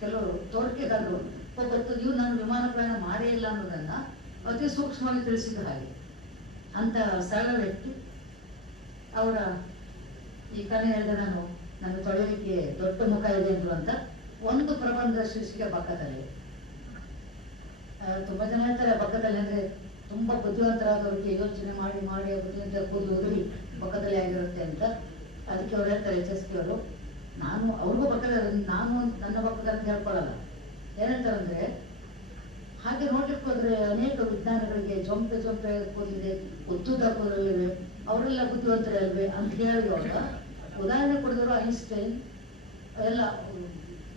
ಕೆಲವರು. ತೋರಿಕೆಗಾರರು ಗೊತ್ತು, ಇವ್ರು ನಾನು ವಿಮಾನ ಪ್ರಯಾಣ ಮಾಡೇ ಇಲ್ಲ ಅನ್ನೋದನ್ನ ಅತಿ ಸೂಕ್ಷ್ಮವಾಗಿ ತಿಳಿಸಿದ್ರು. ಹಾಗೆ ಅಂತ ಸರಳ ವ್ಯಕ್ತಿ ಅವರ ಈ ಕಡೆ ಹೇಳಿದ್ರೆ ನಾನು ನನ್ನ ತೊಳೆಯಲಿಕ್ಕೆ ದೊಡ್ಡ ಮುಖ ಇದೆ ಅಂದ್ರು ಅಂತ ಒಂದು ಪ್ರಬಂಧ ಶೀರ್ಷಿಕೆ ಬಕ್ಕದಲ್ಲಿ. ತುಂಬಾ ಜನ ಹೇಳ್ತಾರೆ ಬಕ್ಕದಲ್ಲಿ ಅಂದ್ರೆ ತುಂಬಾ ಬುದ್ಧಿವಂತರಾದವರಿಗೆ ಯೋಚನೆ ಮಾಡಿ ಮಾಡಿ ಬುದ್ಧಿವಂತ ಕೂದಲು ಉದುರಿ ಬಕ್ಕದಲ್ಲಿ ಆಗಿರುತ್ತೆ ಅಂತ. ಅದಕ್ಕೆ ಅವ್ರು ಹೇಳ್ತಾರೆ HSK ಅವರು, ನಾನು ಅವ್ರಿಗೂ ಬಕ್ಕದಲ್ಲಿ, ನಾನು ನನ್ನ ಬಕ್ಕದಲ್ಲಿ ಹೇಳ್ಕೊಳಲ್ಲ. ಏನಂತಾರಂದ್ರೆ, ಹಾಗೆ ನೋಡ್ಲಿಕ್ಕೆ ಹೋದ್ರೆ ಅನೇಕ ವಿಜ್ಞಾನಿಗಳಿಗೆ ಜೊಂಪೆ ಕೂದಲಿದೆ, ಉದ್ದುದ ಕೂದಲಿವೆ, ಅವರೆಲ್ಲ ಬುದ್ಧಿವಂತರಲ್ವೇ ಅಂತ ಹೇಳಿದವಾಗ ಉದಾಹರಣೆ ಕೊಡಿದ್ರು. ಐನ್ಸ್ಟೈನ್ ಎಲ್ಲ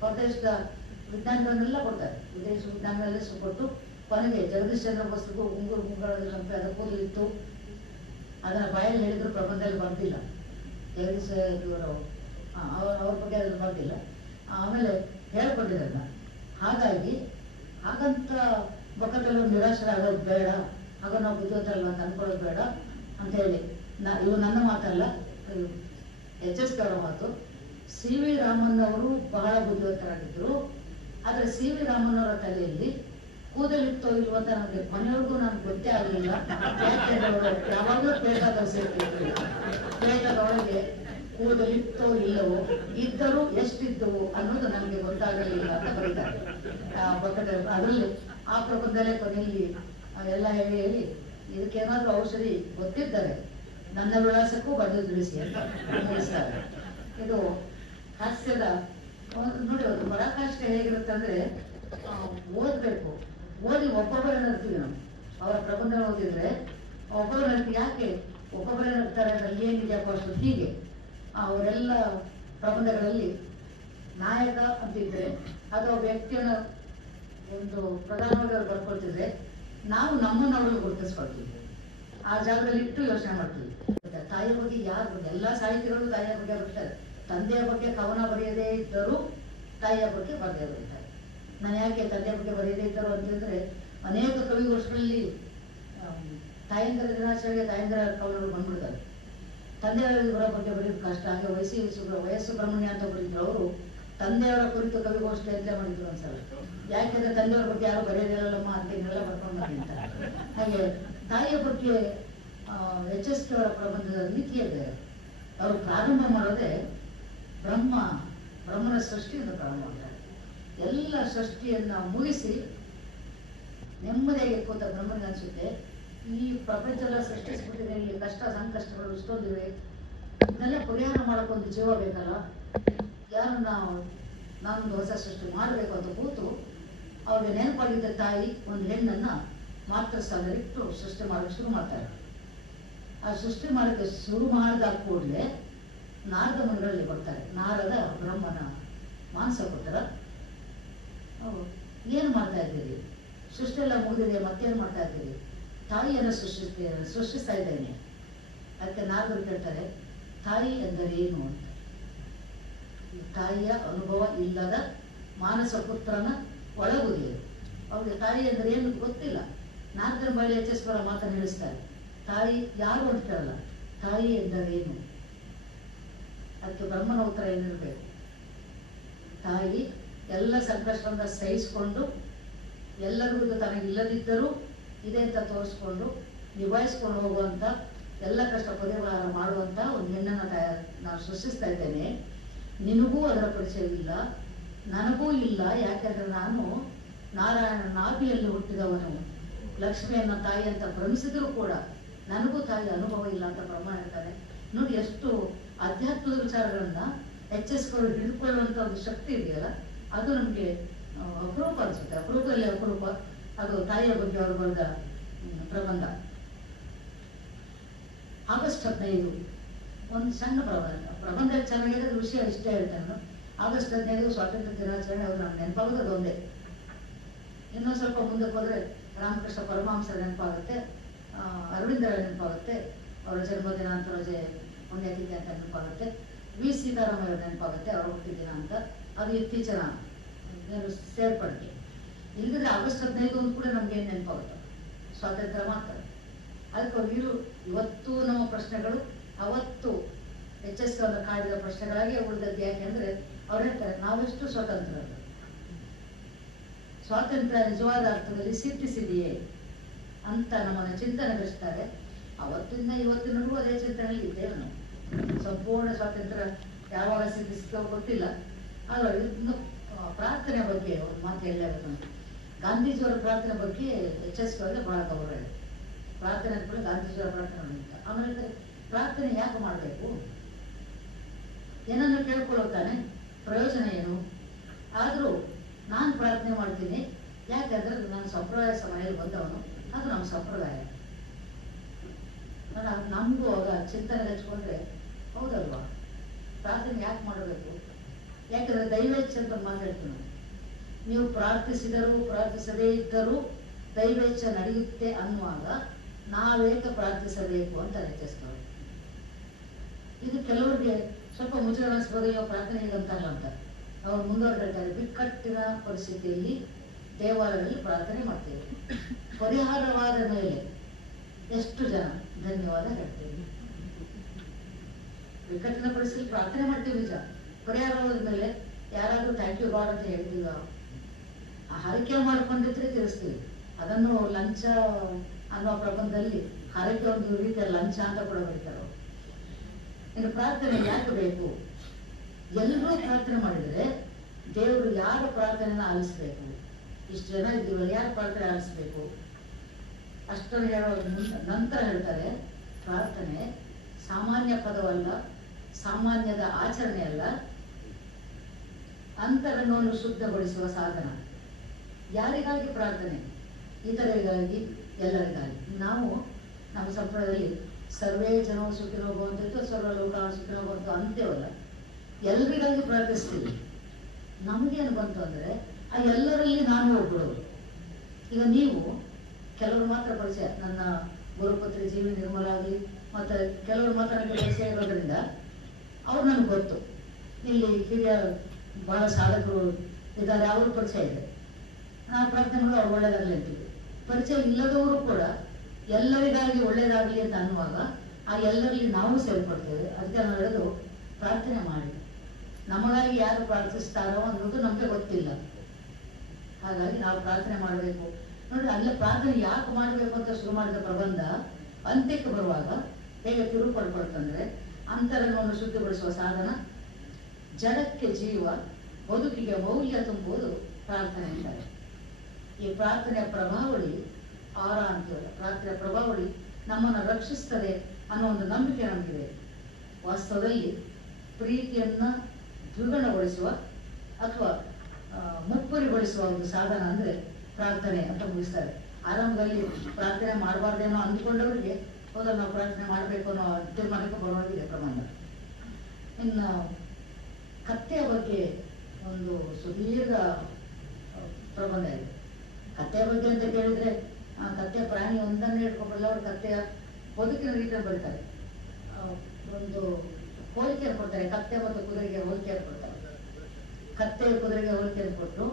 ಹೊರದೇಶದ ವಿಜ್ಞಾನಿಗಳನ್ನೆಲ್ಲ ಕೊಡ್ತಾರೆ. ವಿದೇಶ ವಿಜ್ಞಾನಿಗಳೆಲ್ಲ ಕೊಟ್ಟು ಕೊನೆಗೆ ಜಗದೀಶ್ ಚಂದ್ರ ಬೋಸ್ಗೂ ಉಂಗುರದಲ್ಲಿ ಅದ ಕೂದಲಿತ್ತು. ಅದನ್ನ ಬಾಯಲ್ಲಿ ಹೇಳಿದ್ರು, ಪ್ರಬಂಧದಲ್ಲಿ ಬರ್ದಿಲ್ಲ. ಜಗದೀಶ್ ಇವರು ಅವ್ರ ಬಗ್ಗೆ ಅದ್ರಲ್ಲಿ ಬರ್ದಿಲ್ಲ. ಆಮೇಲೆ ಹೇಳ್ಕೊಟ್ಟಿದ್ದಾರೆ. ಹಾಗಾಗಿ ಹಾಗಂತ ಮಕ್ಕಳಲ್ಲಿ ನಿರಾಶರಾಗೋದು ಬೇಡ, ಆಗ ನಾವು ಬುದ್ಧಿವಂತರಲ್ಲ ಅಂತ ಅನ್ಕೊಳ್ಳೋದು ಬೇಡ ಅಂತ ಹೇಳಿ ಇವು ನನ್ನ ಮಾತಲ್ಲ, ಎಚ್.ಎಸ್. ಅವರ ಮಾತು. ಸಿ ವಿ ರಾಮನ್ ಅವರು ಬಹಳ ಬುದ್ಧಿವಂತರಾಗಿದ್ದರು. ಆದರೆ ಸಿ ವಿ ರಾಮನ್ ಅವರ ತಲೆಯಲ್ಲಿ ಕೂದಲಿತ್ತೋ ಇಲ್ವೋ ಅಂತ ನನಗೆ ಮನೆಯವ್ರಿಗೂ ನನಗೆ ಗೊತ್ತೇ ಆಗಲಿಲ್ಲ. ಯಾಕೆಂದ್ರೆ ಅವರು ಯಾವಾಗಲೂ ಪೇಟದ ಸೇರ್ತಿದ್ರು. ಪೇಟದೊಳಗೆ ಕೂದಲಿತ್ತೋ ಇಲ್ಲವೋ, ಇದ್ದರೂ ಎಷ್ಟಿದ್ದವು ಅನ್ನೋದು ನನಗೆ ಗೊತ್ತಾಗಲಿಲ್ಲ ಅಂತ ಬರೀತಾರೆ ಅದರಲ್ಲಿ. ಆ ಪ್ರಬಂಧದಲ್ಲೇ ಕೊನೆಯಲ್ಲಿ ಎಲ್ಲ ಹೇಳಿ ಇದಕ್ಕೇನಾದ್ರೂ ಔಷಧಿ ಗೊತ್ತಿದ್ದರೆ ನನ್ನ ವಿಳಾಸಕ್ಕೂ ಬರೆದು ತಿಳಿಸಿ ಅಂತ ತಿಳಿಸ್ತಾರೆ. ಇದು ಹಾಸ್ಯದ ನೋಡಿ, ಒಂದು ಪರಾಕಾಷ್ಠೆ ಹೇಗಿರುತ್ತೆ ಅಂದ್ರೆ ಓದ್ಬೇಕು, ಓದಿ ಒಬ್ಬೊಬ್ಬರೇ ನಡ್ತೀವಿ ನಾವು. ಅವರ ಪ್ರಬಂಧ ಓದಿದ್ರೆ ಒಬ್ಬರು ನಡ್ತೀವಿ. ಯಾಕೆ ಒಬ್ಬೊಬ್ಬರೇ ನಡ್ತಾರೆ ಅದರಲ್ಲಿ ಏನಿದೆಯಪ್ಪ ಅಷ್ಟು ಹೀಗೆ ಅವರೆಲ್ಲ ಪ್ರಬಂಧಗಳಲ್ಲಿ ನಾಯಕ ಅಂತಿದ್ರೆ ಅಥವಾ ವ್ಯಕ್ತಿಯನ್ನು ಒಂದು ಪ್ರಧಾನವಾಗಿ ಅವ್ರು ಬರ್ಕೊಳ್ತಿದ್ರೆ ನಾವು ನಮ್ಮನ್ನು ಅವರು ಗುರುತಿಸ್ಕೊಳ್ತೀವಿ. ಆ ಜಾಗದಲ್ಲಿ ಇಟ್ಟು ಯೋಚನೆ ಮಾಡ್ತೀವಿ. ತಾಯಿಯ ಬಗ್ಗೆ ಯಾರ ಬಗ್ಗೆ ಎಲ್ಲ ಸಾಹಿತಿಗಳು ತಾಯಿಯ ಬಗ್ಗೆ ಬರ್ತಾರೆ. ತಂದೆಯ ಬಗ್ಗೆ ಕವನ ಬರೆಯದೇ ಇದ್ದರೂ ತಾಯಿಯ ಬಗ್ಗೆ ಬರೆದೇ ಬರೀತಾರೆ. ನಾನು ಯಾಕೆ ತಂದೆಯ ಬಗ್ಗೆ ಬರೆಯದೇ ಇದ್ದರು ಅಂತಂದ್ರೆ, ಅನೇಕ ಕವಿಗೋಷ್ಠಿಗಳಲ್ಲಿ ತಾಯಂದಿರ ದಿನಾಚರಣೆಗೆ ತಾಯಂದಿರ ಕವನಗಳು ಬಂದ್ಬಿಡ್ತಾರೆ. ತಂದೆಯವರ ಬಗ್ಗೆ ಬರೆಯೋದು ಕಷ್ಟ. ಹಾಗೆ ವಯಸ್ಸು ಸುಬ್ರಹ್ಮಣ್ಯ ಅಂತ ಬರೀದ್ರು. ಅವರು ತಂದೆಯವರ ಕುರಿತು ಕವಿಗೋಷ್ಠಿ ಅಂತ ಮಾಡಿದ್ರು ಒಂದ್ಸಲ. ಯಾಕೆಂದ್ರೆ ತಂದೆಯವರ ಬಗ್ಗೆ ಯಾರು ಬರೆಯೋದಿಲ್ಲಮ್ಮ ಅಂತ ಇನ್ನೆಲ್ಲ ಬರ್ಕೊಂಡು ಬಂದಿರ್ತಾರೆ. ಹಾಗೆ ತಾಯಿಯ ಬಗ್ಗೆ ಎಚ್.ಎಸ್. ಅವರ ಪ್ರಬಂಧದ ರೀತಿ ಇದೆ. ಅವರು ಪ್ರಾರಂಭ ಮಾಡೋದೇ ಬ್ರಹ್ಮನ ಸೃಷ್ಟಿಯಿಂದ ಪ್ರಾರಂಭ ಮಾಡ್ತಾರೆ. ಎಲ್ಲ ಸೃಷ್ಟಿಯನ್ನ ಮುಗಿಸಿ ನೆಮ್ಮದಿಯಾಗಿ ಕೂತ ಬ್ರಹ್ಮನಿಗೆ ಅನ್ಸುತ್ತೆ, ಈ ಪ್ರಪಂಚದ ಸೃಷ್ಟಿಸ್ಬಿಟ್ಟಿದೆ, ಇಲ್ಲಿ ಕಷ್ಟ ಸಂಕಷ್ಟಗಳು ಇಷ್ಟೊಂದಿವೆ, ಇದನ್ನೆಲ್ಲ ಪರಿಹಾರ ಮಾಡೋಕ್ಕೊಂದು ಜೀವ ಬೇಕಲ್ಲ, ಯಾರನ್ನ ನಾನೊಂದು ಹೊಸ ಸೃಷ್ಟಿ ಮಾಡಬೇಕು ಅಂತ ಕೂತು ಅವ್ರಿಗೆ ನೆನಪಾಗಿದ್ದ ತಾಯಿ ಒಂದು ಹೆಣ್ಣನ್ನ ಮಾತ್ರ ಸ್ಥಾನದಲ್ಲಿಟ್ಟು ಸೃಷ್ಟಿ ಮಾಡೋಕ್ಕೆ ಶುರು ಮಾಡ್ತಾರೆ. ಆ ಸೃಷ್ಟಿ ಮಾಡೋಕ್ಕೆ ಶುರು ಮಾಡಿದ ಕೂಡಲೇ ನಾರದ ಮುನಿಗಳಲ್ಲಿ ಬರ್ತಾರೆ. ನಾರದ ಬ್ರಹ್ಮನ ಮಾನಸ ಕೊಟ್ಟರ, ಏನು ಮಾಡ್ತಾ ಇದ್ದೀರಿ, ಸೃಷ್ಟಿ ಎಲ್ಲ ಮುಗಿದಿದೆ, ಮತ್ತೇನು ಮಾಡ್ತಾ ಇದ್ದೀರಿ, ತಾಯಿಯನ್ನು ಸೃಷ್ಟಿಸ್ತಾ ಇದ್ದೇನೆ. ಅದಕ್ಕೆ ನಾರದರು ಕೇಳ್ತಾರೆ, ತಾಯಿ ಎಂದರೆ ಏನು ಅಂತ. ತಾಯಿಯ ಅನುಭವ ಇಲ್ಲದ ಮಾನಸ ಪುತ್ರನ ಒಳಗುದಿಯರು. ಅವ್ರಿಗೆ ತಾಯಿ ಎಂದರೆ ಏನು ಗೊತ್ತಿಲ್ಲ. ನಾರದರ ಬಳಿ ಎಚ್.ಎಸ್. ಮಾತನ್ನು ಹೇಳಿಸ್ತಾರೆ. ತಾಯಿ ಯಾರು ಅಂತ ಕೇಳಲ್ಲ, ತಾಯಿ ಎಂದರೆ ಏನು. ಅದಕ್ಕೆ ಬ್ರಹ್ಮನ ಉತ್ತರ ಏನಿರಬೇಕು, ತಾಯಿ ಎಲ್ಲ ಸಂಕಷ್ಟವನ್ನು ಸಹಿಸಿಕೊಂಡು ಎಲ್ಲರಿಗೂ ತನಗಿಲ್ಲದಿದ್ದರೂ ಇದೆ ಅಂತ ತೋರಿಸ್ಕೊಂಡು ನಿಭಾಯಿಸ್ಕೊಂಡು ಹೋಗುವಂತ, ಎಲ್ಲ ಕಷ್ಟ ಪರಿಹಾರ ಮಾಡುವಂತ ಒಂದು ಹೆಣ್ಣನ್ನು ನಾನು ಸೃಷ್ಟಿಸ್ತಾ ಇದ್ದೇನೆ. ನಿನಗೂ ಅದರ ಪರಿಚಯವಿಲ್ಲ, ನನಗೂ ಇಲ್ಲ. ಯಾಕೆಂದ್ರೆ ನಾನು ನಾರಾಯಣ ನಾಭಿಯಲ್ಲಿ ಹುಟ್ಟಿದವನು, ಲಕ್ಷ್ಮಿಯನ್ನ ತಾಯಿ ಅಂತ ಭ್ರಮಿಸಿದ್ರು ಕೂಡ ನನಗೂ ತಾಯಿ ಅನುಭವ ಇಲ್ಲ ಅಂತ ಬ್ರಹ್ಮ ಹೇಳ್ತಾನೆ. ನೋಡಿ, ಎಷ್ಟು ಆಧ್ಯಾತ್ಮದ ವಿಚಾರಗಳನ್ನ ಎಚ್.ಎಸ್. ಹಿಡ್ಕೊಳ್ಳುವಂತ ಒಂದು ಶಕ್ತಿ ಇದೆಯಲ್ಲ, ಅದು ನಮ್ಗೆ ಅಪರೂಪ ಅನ್ಸುತ್ತೆ. ಅಪರೂಪದಲ್ಲಿ ಅಪರೂಪ ಅದು ತಾಯಿಯ ಬಗ್ಗೆ ಅವರು ಬರೆದ ಪ್ರಬಂಧ. ಆಗಸ್ಟ್ 15 ಒಂದು ಸಣ್ಣ ಪ್ರಬಂಧ ಚೆನ್ನಾಗಿದೆ. ವಿಷಯ ಇಷ್ಟೇ ಹೇಳ್ತೇನೆ ನಾನು. ಆಗಸ್ಟ್ 15 ಸ್ವಾತಂತ್ರ್ಯ ದಿನಾಚರಣೆ ಅವರು ನಮ್ಗೆ ನೆನಪಾಗೋದು ಅದೊಂದೇ. ಇನ್ನೊಂದು ಸ್ವಲ್ಪ ಮುಂದಕ್ಕೆ ಹೋದ್ರೆ ರಾಮಕೃಷ್ಣ ಪರಮಹಂಸರ ನೆನಪಾಗುತ್ತೆ, ಅರವಿಂದರ ನೆನಪಾಗುತ್ತೆ, ಅವರ ಜನ್ಮದಿನ ಅಂತ ರಜೆ ಪುಣ್ಯತಿಥಿ ಅಂತ ನೆನಪಾಗುತ್ತೆ, ವಿ ಸೀತಾರಾಮಯ್ಯ ನೆನಪಾಗುತ್ತೆ, ಅವರ ಹುಟ್ಟಿದಿನ ಅಂತ. ಅದು ಇತ್ತೀಚಿನ ಸೇರ್ಪಡಿಕೆ. ಇಲ್ಲದ್ರೆ ಆಗಸ್ಟ್ 15 ಒಂದು ಕೂಡ ನಮ್ಗೆ ಏನ್ ನೆನಪಾಗುತ್ತೆ, ಸ್ವಾತಂತ್ರ್ಯ ಮಾತ್ರ. ಅದಕ್ಕೆ ಅವರು ಇವತ್ತು ನಮ್ಮ ಪ್ರಶ್ನೆಗಳು ಅವತ್ತು ಎಚ್.ಎಸ್. ಕಾಡಿದ ಪ್ರಶ್ನೆಗಳಾಗಿ ಉಳಿದದ್ದು. ಯಾಕೆಂದ್ರೆ ಅವ್ರು ಹೇಳ್ತಾರೆ, ನಾವೆಷ್ಟು ಸ್ವತಂತ್ರ, ಸ್ವಾತಂತ್ರ್ಯ ನಿಜವಾದ ಅರ್ಥದಲ್ಲಿ ಸಿದ್ಧಿಸಿದೆಯೇ ಅಂತ ನಮ್ಮನ್ನ ಚಿಂತನೆಗೊಳಿಸ್ತಾರೆ. ಅವತ್ತಿಂದ ಇವತ್ತಿನವರೆಗೂ ಅದೇ ಚಿಂತನೆಯಲ್ಲಿ ಇದ್ದೇವೆ ನಾವು. ಸಂಪೂರ್ಣ ಸ್ವಾತಂತ್ರ್ಯ ಯಾವಾಗ ಸಿದ್ಧಿಸ್ತೋ ಗೊತ್ತಿಲ್ಲ. ಆದರೆ ಇನ್ನು ಪ್ರಾರ್ಥನೆ ಬಗ್ಗೆ ಒಂದು ಮಾತು ಹೇಳಲೇಬೇಕು. ಗಾಂಧೀಜಿಯವರ ಪ್ರಾರ್ಥನೆ ಬಗ್ಗೆ ಎಚ್.ಎಸ್. ಬಹಳ ಗೌರವ ಇದೆ. ಪ್ರಾರ್ಥನೆ ಕೂಡ ಗಾಂಧೀಜಿಯವರ ಪ್ರಾರ್ಥನೆ ಅಂತ. ಆಮೇಲೆ ಪ್ರಾರ್ಥನೆ ಯಾಕೆ ಮಾಡಬೇಕು, ಏನನ್ನು ಕೇಳ್ಕೊಳ್ಳೋತಾನೆ, ಪ್ರಯೋಜನ ಏನು. ಆದರೂ ನಾನು ಪ್ರಾರ್ಥನೆ ಮಾಡ್ತೀನಿ, ಯಾಕಂದ್ರೆ ನಾನು ಸಂಪ್ರದಾಯ ಸಮಯದಲ್ಲಿ ಬಂದವನು, ಅದು ನಮ್ಮ ಸಂಪ್ರದಾಯ. ನಮಗೂ ಆಗ ಚಿಂತನೆ ಹಚ್ಕೊಂಡ್ರೆ ಹೌದಲ್ವಾ, ಪ್ರಾರ್ಥನೆ ಯಾಕೆ ಮಾಡಬೇಕು. ಯಾಕಂದ್ರೆ ದೈವೇಚ್ಛೆ ಅಂತ ಮಾತಾಡ್ತೀನಿ. ನೀವು ಪ್ರಾರ್ಥಿಸಿದರೂ ಪ್ರಾರ್ಥಿಸದೇ ಇದ್ದರೂ ದೈವೇಚ್ಛೆ ನಡೆಯುತ್ತೆ ಅನ್ನುವಾಗ ನಾವೇಕ ಪ್ರಾರ್ಥಿಸಬೇಕು ಅಂತ ರಚಿಸ್ತೇವೆ. ಇದು ಕೆಲವರಿಗೆ ಸ್ವಲ್ಪ ಮುಜುಗರ ಅನಿಸ್ಬೋದು, ಪ್ರಾರ್ಥನೆ ಈಗಂತಲ್ಲ ಅಂತ. ಅವರು ಮುಂದುವರೆದಿದ್ದಾರೆ. ಬಿಕ್ಕಟ್ಟಿನ ಪರಿಸ್ಥಿತಿಯಲ್ಲಿ ದೇವಾಲಯಗಳಲ್ಲಿ ಪ್ರಾರ್ಥನೆ ಮಾಡ್ತೇವೆ. ಪರಿಹಾರವಾದ ಮೇಲೆ ಎಷ್ಟು ಜನ ಧನ್ಯವಾದ ಹೇಳ್ತೇವೆ. ಬಿಕ್ಕಟ್ಟಿನ ಪರಿಸ್ಥಿತಿ ಪ್ರಾರ್ಥನೆ ಮಾಡ್ತೀವಿ ನಿಜ, ಪರಿಹಾರವಾದ ಮೇಲೆ ಯಾರಾದ್ರೂ ಥ್ಯಾಂಕ್ ಯು ಗಾಡ್ ಅಂತ ಹೇಳ್ತೀವ. ಹರಕೆ ಮಾಡ್ಕೊಂಡಿದ್ರೆ ತಿಳಿಸ್ತೀವಿ. ಅದನ್ನು ಲಂಚ ಅನ್ನುವ ಪ್ರಬಂಧದಲ್ಲಿ ಹರಕೆ ಒಂದು ರೀತಿಯ ಲಂಚ ಅಂತ ಕೂಡ ಬರೀತಾರೆ. ಇನ್ನು ಪ್ರಾರ್ಥನೆ ಯಾಕೆ ಬೇಕು? ಎಲ್ಲರೂ ಪ್ರಾರ್ಥನೆ ಮಾಡಿದರೆ ದೇವರು ಯಾರ ಪ್ರಾರ್ಥನೆನ ಆಲಿಸ್ಬೇಕು? ಇಷ್ಟು ಜನ ಇದ್ದೀವಲ್ಲ, ಯಾರು ಪ್ರಾರ್ಥನೆ ಆಲಿಸ್ಬೇಕು? ಅಷ್ಟನ್ನು ಹೇಳೋ ನಂತರ ಹೇಳ್ತಾರೆ, ಪ್ರಾರ್ಥನೆ ಸಾಮಾನ್ಯ ಪದವಲ್ಲ, ಸಾಮಾನ್ಯದ ಆಚರಣೆ ಅಲ್ಲ, ಅಂತರಂಗವನ್ನು ಶುದ್ಧಗೊಳಿಸುವ ಸಾಧನ. ಯಾರಿಗಾಗಿ ಪ್ರಾರ್ಥನೆ? ಇತರರಿಗಾಗಿ, ಎಲ್ಲರಿಗಾಗಿ. ನಾವು ನಮ್ಮ ಸಂಪ್ರದಾಯದಲ್ಲಿ ಸರ್ವೇ ಜನೋ ಸುಖಿನೋ ಭವಂತು, ಸರ್ವ ಲೋಕ ಸುಖಿನೋ ಭವಂತು ಅಂತೇವಲ್ಲ, ಎಲ್ಲರಿಗಾಗಿ ಪ್ರಾರ್ಥಿಸ್ತೀವಿ. ನಮಗೇನು ಬಂತು ಅಂದ್ರೆ ಆ ಎಲ್ಲರಲ್ಲಿ ನಾನು ಒಬ್ಬಳು. ಈಗ ನೀವು ಕೆಲವರು ಮಾತ್ರ ಪರಿಚಯ, ನನ್ನ ಗುರುಪತ್ರಿ ಜೀವಿ ನಿರ್ಮಲಾಗಿ ಮತ್ತೆ ಕೆಲವರು ಮಾತ್ರ ನನಗೆ ಪರಿಚಯ ಇರೋದ್ರಿಂದ ಅವ್ರು ನನಗೆ ಗೊತ್ತು. ಇಲ್ಲಿ ಹಿರಿಯ ಬಹಳ ಸಾಧಕರು ಇದ್ದಾರೆ, ಅವರು ಪರಿಚಯ ಇದೆ. ನಾವು ಪ್ರಾರ್ಥನೆ ಮಾಡೋದು ಅವ್ರು ಒಳ್ಳೇದಾಗಲಿ ಅಂತೀವಿ. ಪರಿಚಯ ಇಲ್ಲದವರು ಕೂಡ ಎಲ್ಲರಿಗಾಗಿ ಒಳ್ಳೇದಾಗಲಿ ಅಂತ ಅನ್ನುವಾಗ ಆ ಎಲ್ಲರಲ್ಲಿ ನಾವು ಸೇರ್ಪಡ್ತೇವೆ. ಅದಕ್ಕೆ ನಾವು ಹೇಳೋದು, ಪ್ರಾರ್ಥನೆ ಮಾಡಿ. ನಮಗಾಗಿ ಯಾರು ಪ್ರಾರ್ಥಿಸ್ತಾರೋ ಅನ್ನೋದು ನಮಗೆ ಗೊತ್ತಿಲ್ಲ. ಹಾಗಾಗಿ ನಾವು ಪ್ರಾರ್ಥನೆ ಮಾಡಬೇಕು. ನೋಡಿ, ಅಲ್ಲ ಪ್ರಾರ್ಥನೆ ಯಾಕೆ ಮಾಡಬೇಕು ಅಂತ ಶುರು ಮಾಡಿದ ಪ್ರಬಂಧ ಅಂತ್ಯಕ್ಕೆ ಬರುವಾಗ ಹೇಗೆ ತಿರುವು ಪಡ್ಕೊಳ್ತಂದ್ರೆ, ಅಂತರಂಗವನ್ನು ಶುದ್ಧಗೊಳಿಸುವ ಸಾಧನ, ಜಡಕ್ಕೆ ಜೀವ, ಬದುಕಿಗೆ ಮೌಲ್ಯ ತುಂಬುವುದು ಪ್ರಾರ್ಥನೆ ಅಂತಾರೆ. ಈ ಪ್ರಾರ್ಥನೆಯ ಪ್ರಭಾವಳಿ ಆರ ಅಂತೀವಲ್ಲ, ಪ್ರಾರ್ಥನೆಯ ಪ್ರಭಾವಳಿ ನಮ್ಮನ್ನು ರಕ್ಷಿಸ್ತದೆ ಅನ್ನೋ ಒಂದು ನಂಬಿಕೆ ನಮಗಿದೆ. ವಾಸ್ತವದಲ್ಲಿ ಪ್ರೀತಿಯನ್ನ ದ್ವಿಗುಣಗೊಳಿಸುವ ಅಥವಾ ಮುಪ್ಪರಿಗೊಳಿಸುವ ಒಂದು ಸಾಧನ ಅಂದ್ರೆ ಪ್ರಾರ್ಥನೆ ಅಂತ ಮುಗಿಸ್ತಾರೆ. ಆರಂಭದಲ್ಲಿ ಪ್ರಾರ್ಥನೆ ಮಾಡಬಾರ್ದೇನೋ ಅಂದ್ಕೊಂಡವರಿಗೆ ಹೌದಾ ನಾವು ಪ್ರಾರ್ಥನೆ ಮಾಡಬೇಕು ಅನ್ನೋ ತೀರ್ಮಾನಕ್ಕೆ ಬರೋದಿದೆ ಪ್ರಬಂಧ. ಇನ್ನು ಕತ್ತೆಯ ಬಗ್ಗೆ ಒಂದು ಸುದೀರ್ಘ ಪ್ರಬಂಧ ಇದೆ. ಕತ್ತೆಯ ಬಗ್ಗೆ ಅಂತ ಕೇಳಿದ್ರೆ ಕತ್ತೆ ಪ್ರಾಣಿ ಒಂದನ್ನೇ ಹಿಡ್ಕೊಂಡ್ಬಲ್ಲ, ಅವರು ಕತ್ತೆಯ ಬದುಕಿನ ರೀತಿಯಲ್ಲಿ ಬರೀತಾರೆ. ಒಂದು ಹೋಲಿಕೆಯನ್ನು ಕೊಡ್ತಾರೆ, ಕತ್ತೆ ಮತ್ತು ಕುದುರೆಗೆ ಹೋಲಿಕೆಯನ್ನು ಕೊಡ್ತಾರೆ. ಕತ್ತೆ ಕುದುರೆಗೆ ಹೋಲಿಕೆಯನ್ನು ಕೊಟ್ಟು,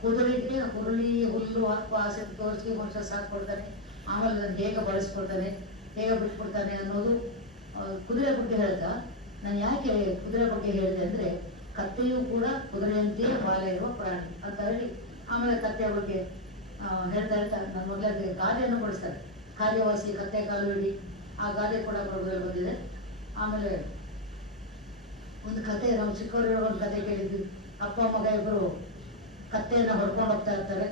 ಕುದುರೆಗೆ ಹುರುಳಿ ಹುಲ್ಲು ಹಾಕುವ ಆಸೆ ತೋರಿಸಿ ಮನುಷ್ಯ ಸಾಕ್ಕೊಡ್ತಾನೆ, ಆಮೇಲೆ ಅದನ್ನು ಹೇಗೆ ಬಳಸ್ಕೊಡ್ತಾನೆ, ಹೇಗೆ ಬಿಟ್ಕೊಡ್ತಾನೆ ಅನ್ನೋದು ಕುದುರೆ ಬಗ್ಗೆ ಹೇಳ್ತಾ. ನಾನು ಯಾಕೆ ಕುದುರೆ ಬಗ್ಗೆ ಹೇಳಿದೆ ಅಂದ್ರೆ, ಕತ್ತೆಯೂ ಕೂಡ ಕುದುರೆಯಂತೆಯೇ ಬಾಲ ಇರುವ ಪ್ರಾಣಿ ಅಂತ ಹೇಳಿ ಆಮೇಲೆ ಕತ್ತೆಯ ಬಗ್ಗೆ ಹೇಳ್ತಾ ನನ್ನ ಮೊದಲೇ ಗಾದೆಯನ್ನು ಕೊಡಿಸ್ತಾರೆ. ಕಾರ್ಯವಾಸಿ ಕತ್ತೆ ಕಾಲು ಹಿಡಿ, ಆ ಗಾದೆ ಕೂಡ ಪ್ರಭುದಲ್ಲಿ ಬಂದಿದೆ. ಆಮೇಲೆ ಒಂದು ಕತೆ, ನಾವು ಚಿಕ್ಕವರಿರೋ ಒಂದು ಕತೆ ಕೇಳಿದ್ವಿ. ಅಪ್ಪ ಮಗ ಇಬ್ಬರು ಕತ್ತೆಯನ್ನ ಹೊಡ್ಕೊಂಡು ಹೋಗ್ತಾ ಇರ್ತಾರೆ.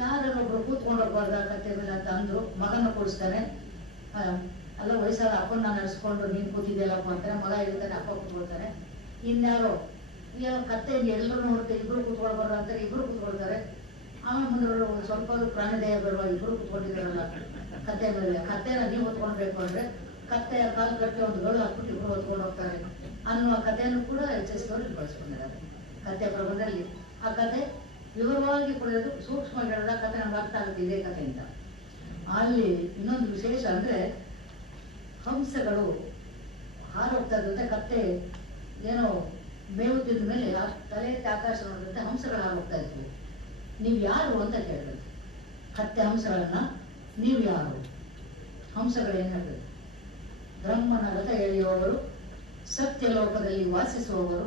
ಯಾರನ್ನೊಬ್ರು ಕೂತ್ಕೊಂಡು ಹೋಗ್ಬಾರ್ದ ಕತ್ತೆ ಮೇಲೆ ಅಂತ ಅಂದ್ರು. ಮಗನ ಕೂಡಿಸ್ತಾನೆ. ಅಲ್ಲ ವಯಸ್ಸಾದ ಅಪ್ಪನ ನಡೆಸ್ಕೊಂಡು ನೀನ್ ಕೂತಿದ್ಯಲ್ಲಪ್ಪ ಅಂತಾನೆ. ಮಗ ಇರ್ತಾನೆ, ಅಪ್ಪ ಕೂತ್ಕೊಳ್ತಾನೆ. ಇನ್ಯಾರೋ ಕತ್ತೆಯನ್ನು ಎಲ್ಲರೂ ನೋಡ್ತಾರೆ, ಇಬ್ರು ಕೂತ್ಕೊಳ್ಬಾರ್ದು ಅಂತಾರೆ, ಇಬ್ರು ಕೂತ್ಕೊಳ್ತಾರೆ. ಆಮೇಲೆ ಮುಂದೆ ಸ್ವಲ್ಪ ಪ್ರಾಣಿ ದಯ ಬರುವ, ಇಬ್ರು ಕೂತ್ಕೊಂಡಿದ್ದಾರಲ್ಲ ಕತ್ತೆ ಮೇಲೆ, ಕತ್ತೆನ ನೀವು ಹೊತ್ಕೊಳ್ಬೇಕು ಅಂದ್ರೆ ಕತ್ತೆಯ ಕಾಲು ಕಟ್ಟಿ ಒಂದು ಗಳು ಹಾಕ್ಬಿಟ್ಟು ಇಬ್ರು ಹೊತ್ಕೊಂಡು ಹೋಗ್ತಾರೆ ಅನ್ನುವ ಕಥೆಯನ್ನು ಕೂಡ ಎಚ್ಚರಿಸಿದವರು ಬಳಸ್ಕೊಂಡಿದ್ದಾರೆ ಕಥೆ ಪ್ರಬಂಧದಲ್ಲಿ. ಆ ಕಥೆ ವಿವರವಾಗಿ ಕೊಡೋದು, ಸೂಕ್ಷ್ಮ ಹೇಳಿದ ಕಥೆ ನಮ್ಗೆ ಅರ್ಥ ಆಗುತ್ತೆ ಇದೇ ಕಥೆಯಿಂದ. ಅಲ್ಲಿ ಇನ್ನೊಂದು ವಿಶೇಷ ಅಂದ್ರೆ, ಹಂಸಗಳು ಹಾರೋಗ್ತಾ ಇದ್ದಂತೆ ಕತ್ತೆ ಏನೋ ಮೇವು ತಿಂದ ಮೇಲೆ ತಲೆ ಎತ್ತಿ ಆಕಾಶ ನೋಡಿದಂತೆ ಹಂಸಗಳು ಹಾರೋಗ್ತಾ ಇದ್ವು. ನೀವು ಯಾರು ಅಂತ ಕೇಳಿದ್ರು ಕತ್ತೆ ಹಂಸಗಳನ್ನ. ನೀವು ಯಾರು? ಹಂಸಗಳು ಏನ್ ಹೇಳ್ಬೇಕು? ಬ್ರಹ್ಮನ ರಥ ಎಳೆಯುವವರು, ಸತ್ಯ ಲೋಕದಲ್ಲಿ ವಾಸಿಸುವವರು,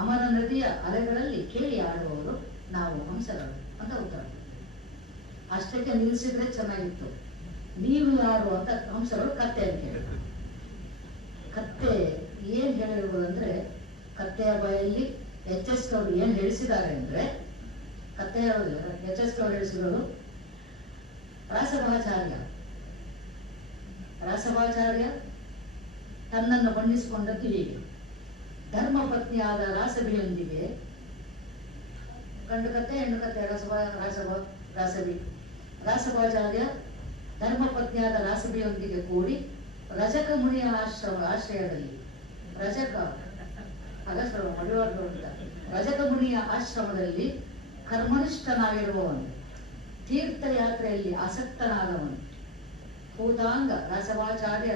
ಅಮರ ನದಿಯ ಅಲೆಗಳಲ್ಲಿ ಕೇಳಿ ಆಡುವವರು ನಾವು ಹಂಸಗಳು ಅಂತ ಉತ್ತರ. ಅಷ್ಟಕ್ಕೆ ನಿಲ್ಲಿಸಿದ್ರೆ ಚೆನ್ನಾಗಿತ್ತು. ನೀವು ಯಾರು ಅಂತ ಹಂಸಗಳು ಕತ್ತೆಯನ್ನು ಕೇಳಿದ್ರು. ಕತ್ತೆ ಏನ್ ಹೇಳಿರ್ಬೋದು ಅಂದ್ರೆ, ಕತ್ತೆಯ ಬಾಯಲ್ಲಿ ಎಚ್ ಎಸ್ ಅವರು ಏನ್ ಹೇಳಿಸಿದ್ದಾರೆ ಅಂದ್ರೆ, ಕತ್ತೆಯ ಎಚ್ ಎಸ್ ಅವರು ಹೇಳಿಸಿರೋದು, ರಾಸಭಾಚಾರ್ಯ ತನ್ನನ್ನು ಬಣ್ಣಿಸಿಕೊಂಡದ್ದು ಹೀಗೆ: ಧರ್ಮ ಪತ್ನಿಯಾದ ರಾಸಬಿಯೊಂದಿಗೆ, ಗಂಡು ಕತ್ತೆ ಹೆಣ್ಣು ಕತ್ತೆ ರಾಸಬಿ, ರಾಸಭಾಚಾರ್ಯ ಧರ್ಮ ಪತ್ನಿಯಾದ ರಾಸಬಿಯೊಂದಿಗೆ ಕೂಡಿ ರಜಕ ಮುನಿಯ ಆಶ್ರಯದಲ್ಲಿ, ರಜಕ ಮುನಿಯ ಆಶ್ರಮದಲ್ಲಿ ಕರ್ಮನಿಷ್ಠನಾಗಿರುವವನು, ತೀರ್ಥಯಾತ್ರೆಯಲ್ಲಿ ಆಸಕ್ತನಾದವನು, ಭೂತಾಂಗ ರಾಸಭಾಚಾರ್ಯ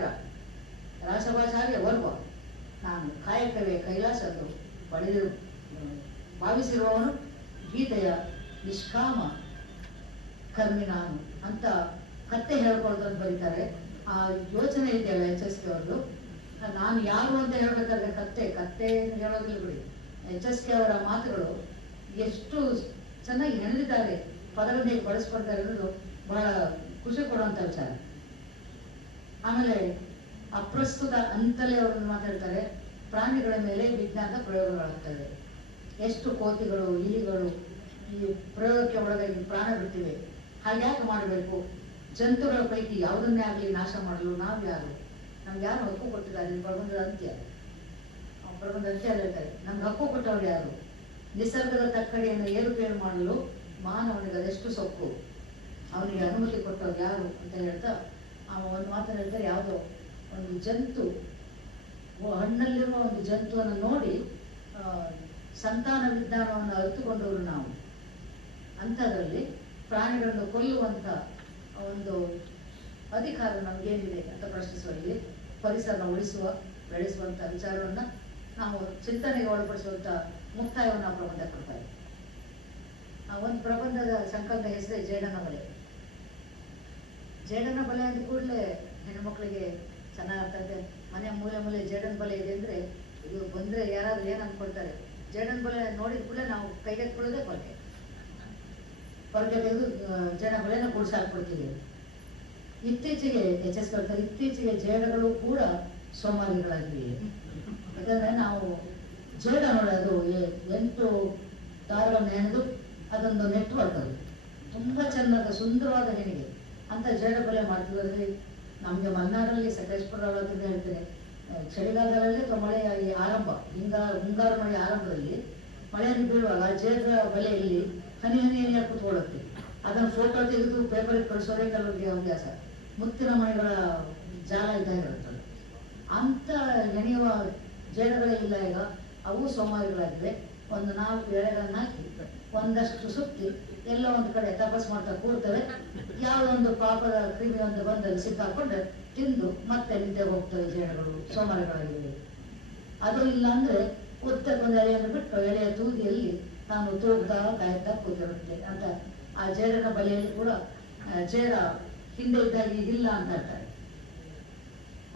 ವರ್ಗ, ನಾನು ಕಾಯಕವೇ ಕೈಲಾಸದ್ದು ಪಡೆದು ಭಾವಿಸಿರುವವನು ಗೀತೆಯ ನಿಷ್ಕಾಮ ಕರ್ಮಿ ನಾನು ಅಂತ ಕತ್ತೆ ಹೇಳ್ಕೊಳ್ದಂತ ಬರೀತಾರೆ. ಆ ಯೋಚನೆ ಇದೆಯಲ್ಲ HSK ಅವ್ರದ್ದು, ನಾನು ಯಾರು ಅಂತ ಹೇಳ್ಬೇಕಾದ್ರೆ ಕತ್ತೆ ಹೇಳೋದಿಲ್ಲ ಬಿಡಿ. HSK ಅವರ ಮಾತುಗಳು ಎಷ್ಟು ಚೆನ್ನಾಗಿ ಹೆಣೆದಿದ್ದಾರೆ, ಪದವನ್ನು ಹೇಗೆ ಬಳಸ್ಕೊಳ್ತಾರೆ ಅನ್ನೋದು ಬಹಳ ಖುಷಿ ಕೊಡುವಂತ ವಿಚಾರ. ಆಮೇಲೆ ಅಪ್ರಸ್ತುತ ಅಂತಲೇ ಅವರನ್ನು ಮಾತಾಡ್ತಾರೆ, ಪ್ರಾಣಿಗಳ ಮೇಲೆ ವಿಜ್ಞಾನದ ಪ್ರಯೋಗಗಳಾಗ್ತವೆ. ಎಷ್ಟು ಕೋತಿಗಳು, ಇಲಿಗಳು ಈ ಪ್ರಯೋಗಕ್ಕೆ ಒಳಗಾಗಿ ಪ್ರಾಣ ಬಿಡ್ತಿವೆ, ಹಾಗ್ಯಾಕೆ ಮಾಡಬೇಕು? ಜಂತುಗಳ ಪೈಕಿ ಯಾವುದನ್ನೇ ಆಗಲಿ ನಾಶ ಮಾಡಲು ನಾವು ಯಾರು? ನಮ್ಗೆ ಯಾರು ಹಕ್ಕು ಕೊಟ್ಟಿದ್ದಾರೆ? ಪ್ರಬಂಧದ ಅಂತ್ಯ ಹೇಳ್ತಾರೆ, ನಮ್ಗೆ ಹಕ್ಕು ಕೊಟ್ಟವ್ರು ಯಾರು? ನಿಸರ್ಗದ ತಕ್ಕಡಿಯನ್ನು ಏರುಪೇರು ಮಾಡಲು ಮಾನವನಿಗೆ ಅದೆಷ್ಟು ಸೊಕ್ಕು, ಅವನಿಗೆ ಅನುಮತಿ ಕೊಟ್ಟವ್ರು ಯಾರು ಅಂತ ಹೇಳ್ತಾ ಒಂದು ಮಾತನ್ನು ಹೇಳ್ತಾರೆ. ಯಾವುದೋ ಒಂದು ಜಂತು, ಹಣ್ಣಲ್ಲಿರುವ ಒಂದು ಜಂತುವನ್ನು ನೋಡಿ ಸಂತಾನ ವಿಜ್ಞಾನವನ್ನು ಅರಿತುಕೊಂಡವರು ನಾವು. ಅಂಥದ್ರಲ್ಲಿ ಪ್ರಾಣಿಗಳನ್ನು ಕೊಲ್ಲುವಂತ ಒಂದು ಅಧಿಕಾರ ನಮಗೇನಿದೆ ಅಂತ ಪ್ರಶ್ನಿಸುವಲ್ಲಿ ಪರಿಸರ ಉಳಿಸುವ ಬೆಳೆಸುವಂತ ವಿಚಾರವನ್ನ ನಾವು ಚಿಂತನೆಗೆ ಒಳಪಡಿಸುವಂತ ಮುಕ್ತಾಯವನ್ನು ಪ್ರಬಂಧ ಕೊಡ್ತಾರೆ. ಒಂದು ಪ್ರಬಂಧದ ಸಂಕಲನದ ಹೆಸರೇ ಜೇಡನ ಬಲೆ. ಜೇಡನ ಬಲೆ ಅಂದ ಕೂಡಲೇ ಹೆಣ್ಮಕ್ಳಿಗೆ ಚೆನ್ನಾಗ್ತದೆ. ಮನೆ ಮೂಲೆ ಜೇಡನ ಬಲೆ ಇದೆ ಅಂದ್ರೆ ಇದು ಬಂದ್ರೆ ಯಾರಾದ್ರೂ ಏನ್ ಅನ್ಕೊಳ್ತಾರೆ? ಜೇಡನ ಬಲೆ ನೋಡಿದ ಕೂಡಲೇ ನಾವು ಕೈಗೆತ್ಕೊಳ್ಳೋದೇ ಹೊರಗೆ ತೆಗೆದು ಜೇಡ ಬಲೆನ ಗುಡಿಸಾಕ್ಬಿಡ್ತೀವಿ. ಇತ್ತೀಚೆಗೆ HSK ಹೇಳ್ತಾರೆ, ಇತ್ತೀಚೆಗೆ ಜೇಡಗಳು ಕೂಡ ಸೋಮಾರಿಗಳಾಗಿವೆ. ಯಾಕಂದ್ರೆ ನಾವು ಜೇಡ ನೋಡೋದು 8 ದಾರಗಳನ್ನು ಹೆಣೆದು ಅದೊಂದು ನೆಟ್ವರ್ಕ್, ಅದು ತುಂಬಾ ಚೆನ್ನಾದ ಸುಂದರವಾದ ಹೆಣಿಗೆ ಅಂತ ಜೇಡ ಬಲೆ ಮಾಡ್ತಿದ್ರಲ್ಲಿ ನಮ್ಗೆ ಮಲೆನಾಡಲ್ಲಿ ಸಕಲೇಶ್ಪುರ ಒಳಗಿಂದ ಹೇಳ್ತೇನೆ, ಚಳಿಗಾಲದಲ್ಲಿ ಅಥವಾ ಮಳೆಯ ಈ ಆರಂಭ ಮುಂಗಾರು ಮಳೆಯ ಆರಂಭದಲ್ಲಿ ಮಳೆಯನ್ನು ಬೀಳುವಾಗ ಜೇಡ ಬಲೆಯಲ್ಲಿ ಹನಿ ಕೂತ್ಕೊಳ್ಳುತ್ತೆ. ಅದನ್ನು ಫೋಟೋ ತೆಗೆದು ಪೇಪರ್ ಕಳಿಸೋದೇ ಕೆಲವರಿಗೆ ಹವ್ಯಾಸ. ಮುತ್ತಿನ ಮನೆಗಳ ಜಾಲ ಇದ್ದಾಗಿರುತ್ತದೆ. ಅಂತ ಹೆಣೆಯುವ ಜೇಡಗಳೇ ಇಲ್ಲ ಈಗ, ಅವು ಸೋಮಾರಿಗಳಾಗಿವೆ. ಒಂದು 4 ಎಳೆಗಳನ್ನ ಹಾಕಿ ಒಂದಷ್ಟು ಸುತ್ತಿ ಎಲ್ಲ ಒಂದು ಕಡೆ ತಪಸ್ ಮಾಡ್ತಾ ಕೂರ್ತವೆ. ಯಾವುದೊಂದು ಪಾಪದ ಕ್ರಿಮಿ ಒಂದು ಬಂದಲ್ಲಿ ಸಿಕ್ಕಾಕೊಂಡ್ರೆ ತಿಂದು ಮತ್ತೆ ನಿದ್ದೆ ಹೋಗ್ತವೆ ಜೇಡಗಳು, ಸೋಮಾರಿಗಳಾಗಿವೆ. ಅದು ಇಲ್ಲ ಅಂದ್ರೆ ಉತ್ತಕ್ಕೊಂದು ಎಳೆಯನ್ನು ಬಿಟ್ಟು ಎಳೆಯ ತೂದಿಯಲ್ಲಿ ನಾನು ತೂಗ್ತಾ ಕಾಯ್ತಾ ಕೂತಿರುತ್ತೆ ಅಂತ. ಆ ಜೇಡನ ಬಲೆಯಲ್ಲಿ ಕೂಡ ಜೇಡ ಹಿಂದೆ ಇದ್ದಾಗ ಈಗಿಲ್ಲ ಅಂತ ಹೇಳ್ತಾರೆ.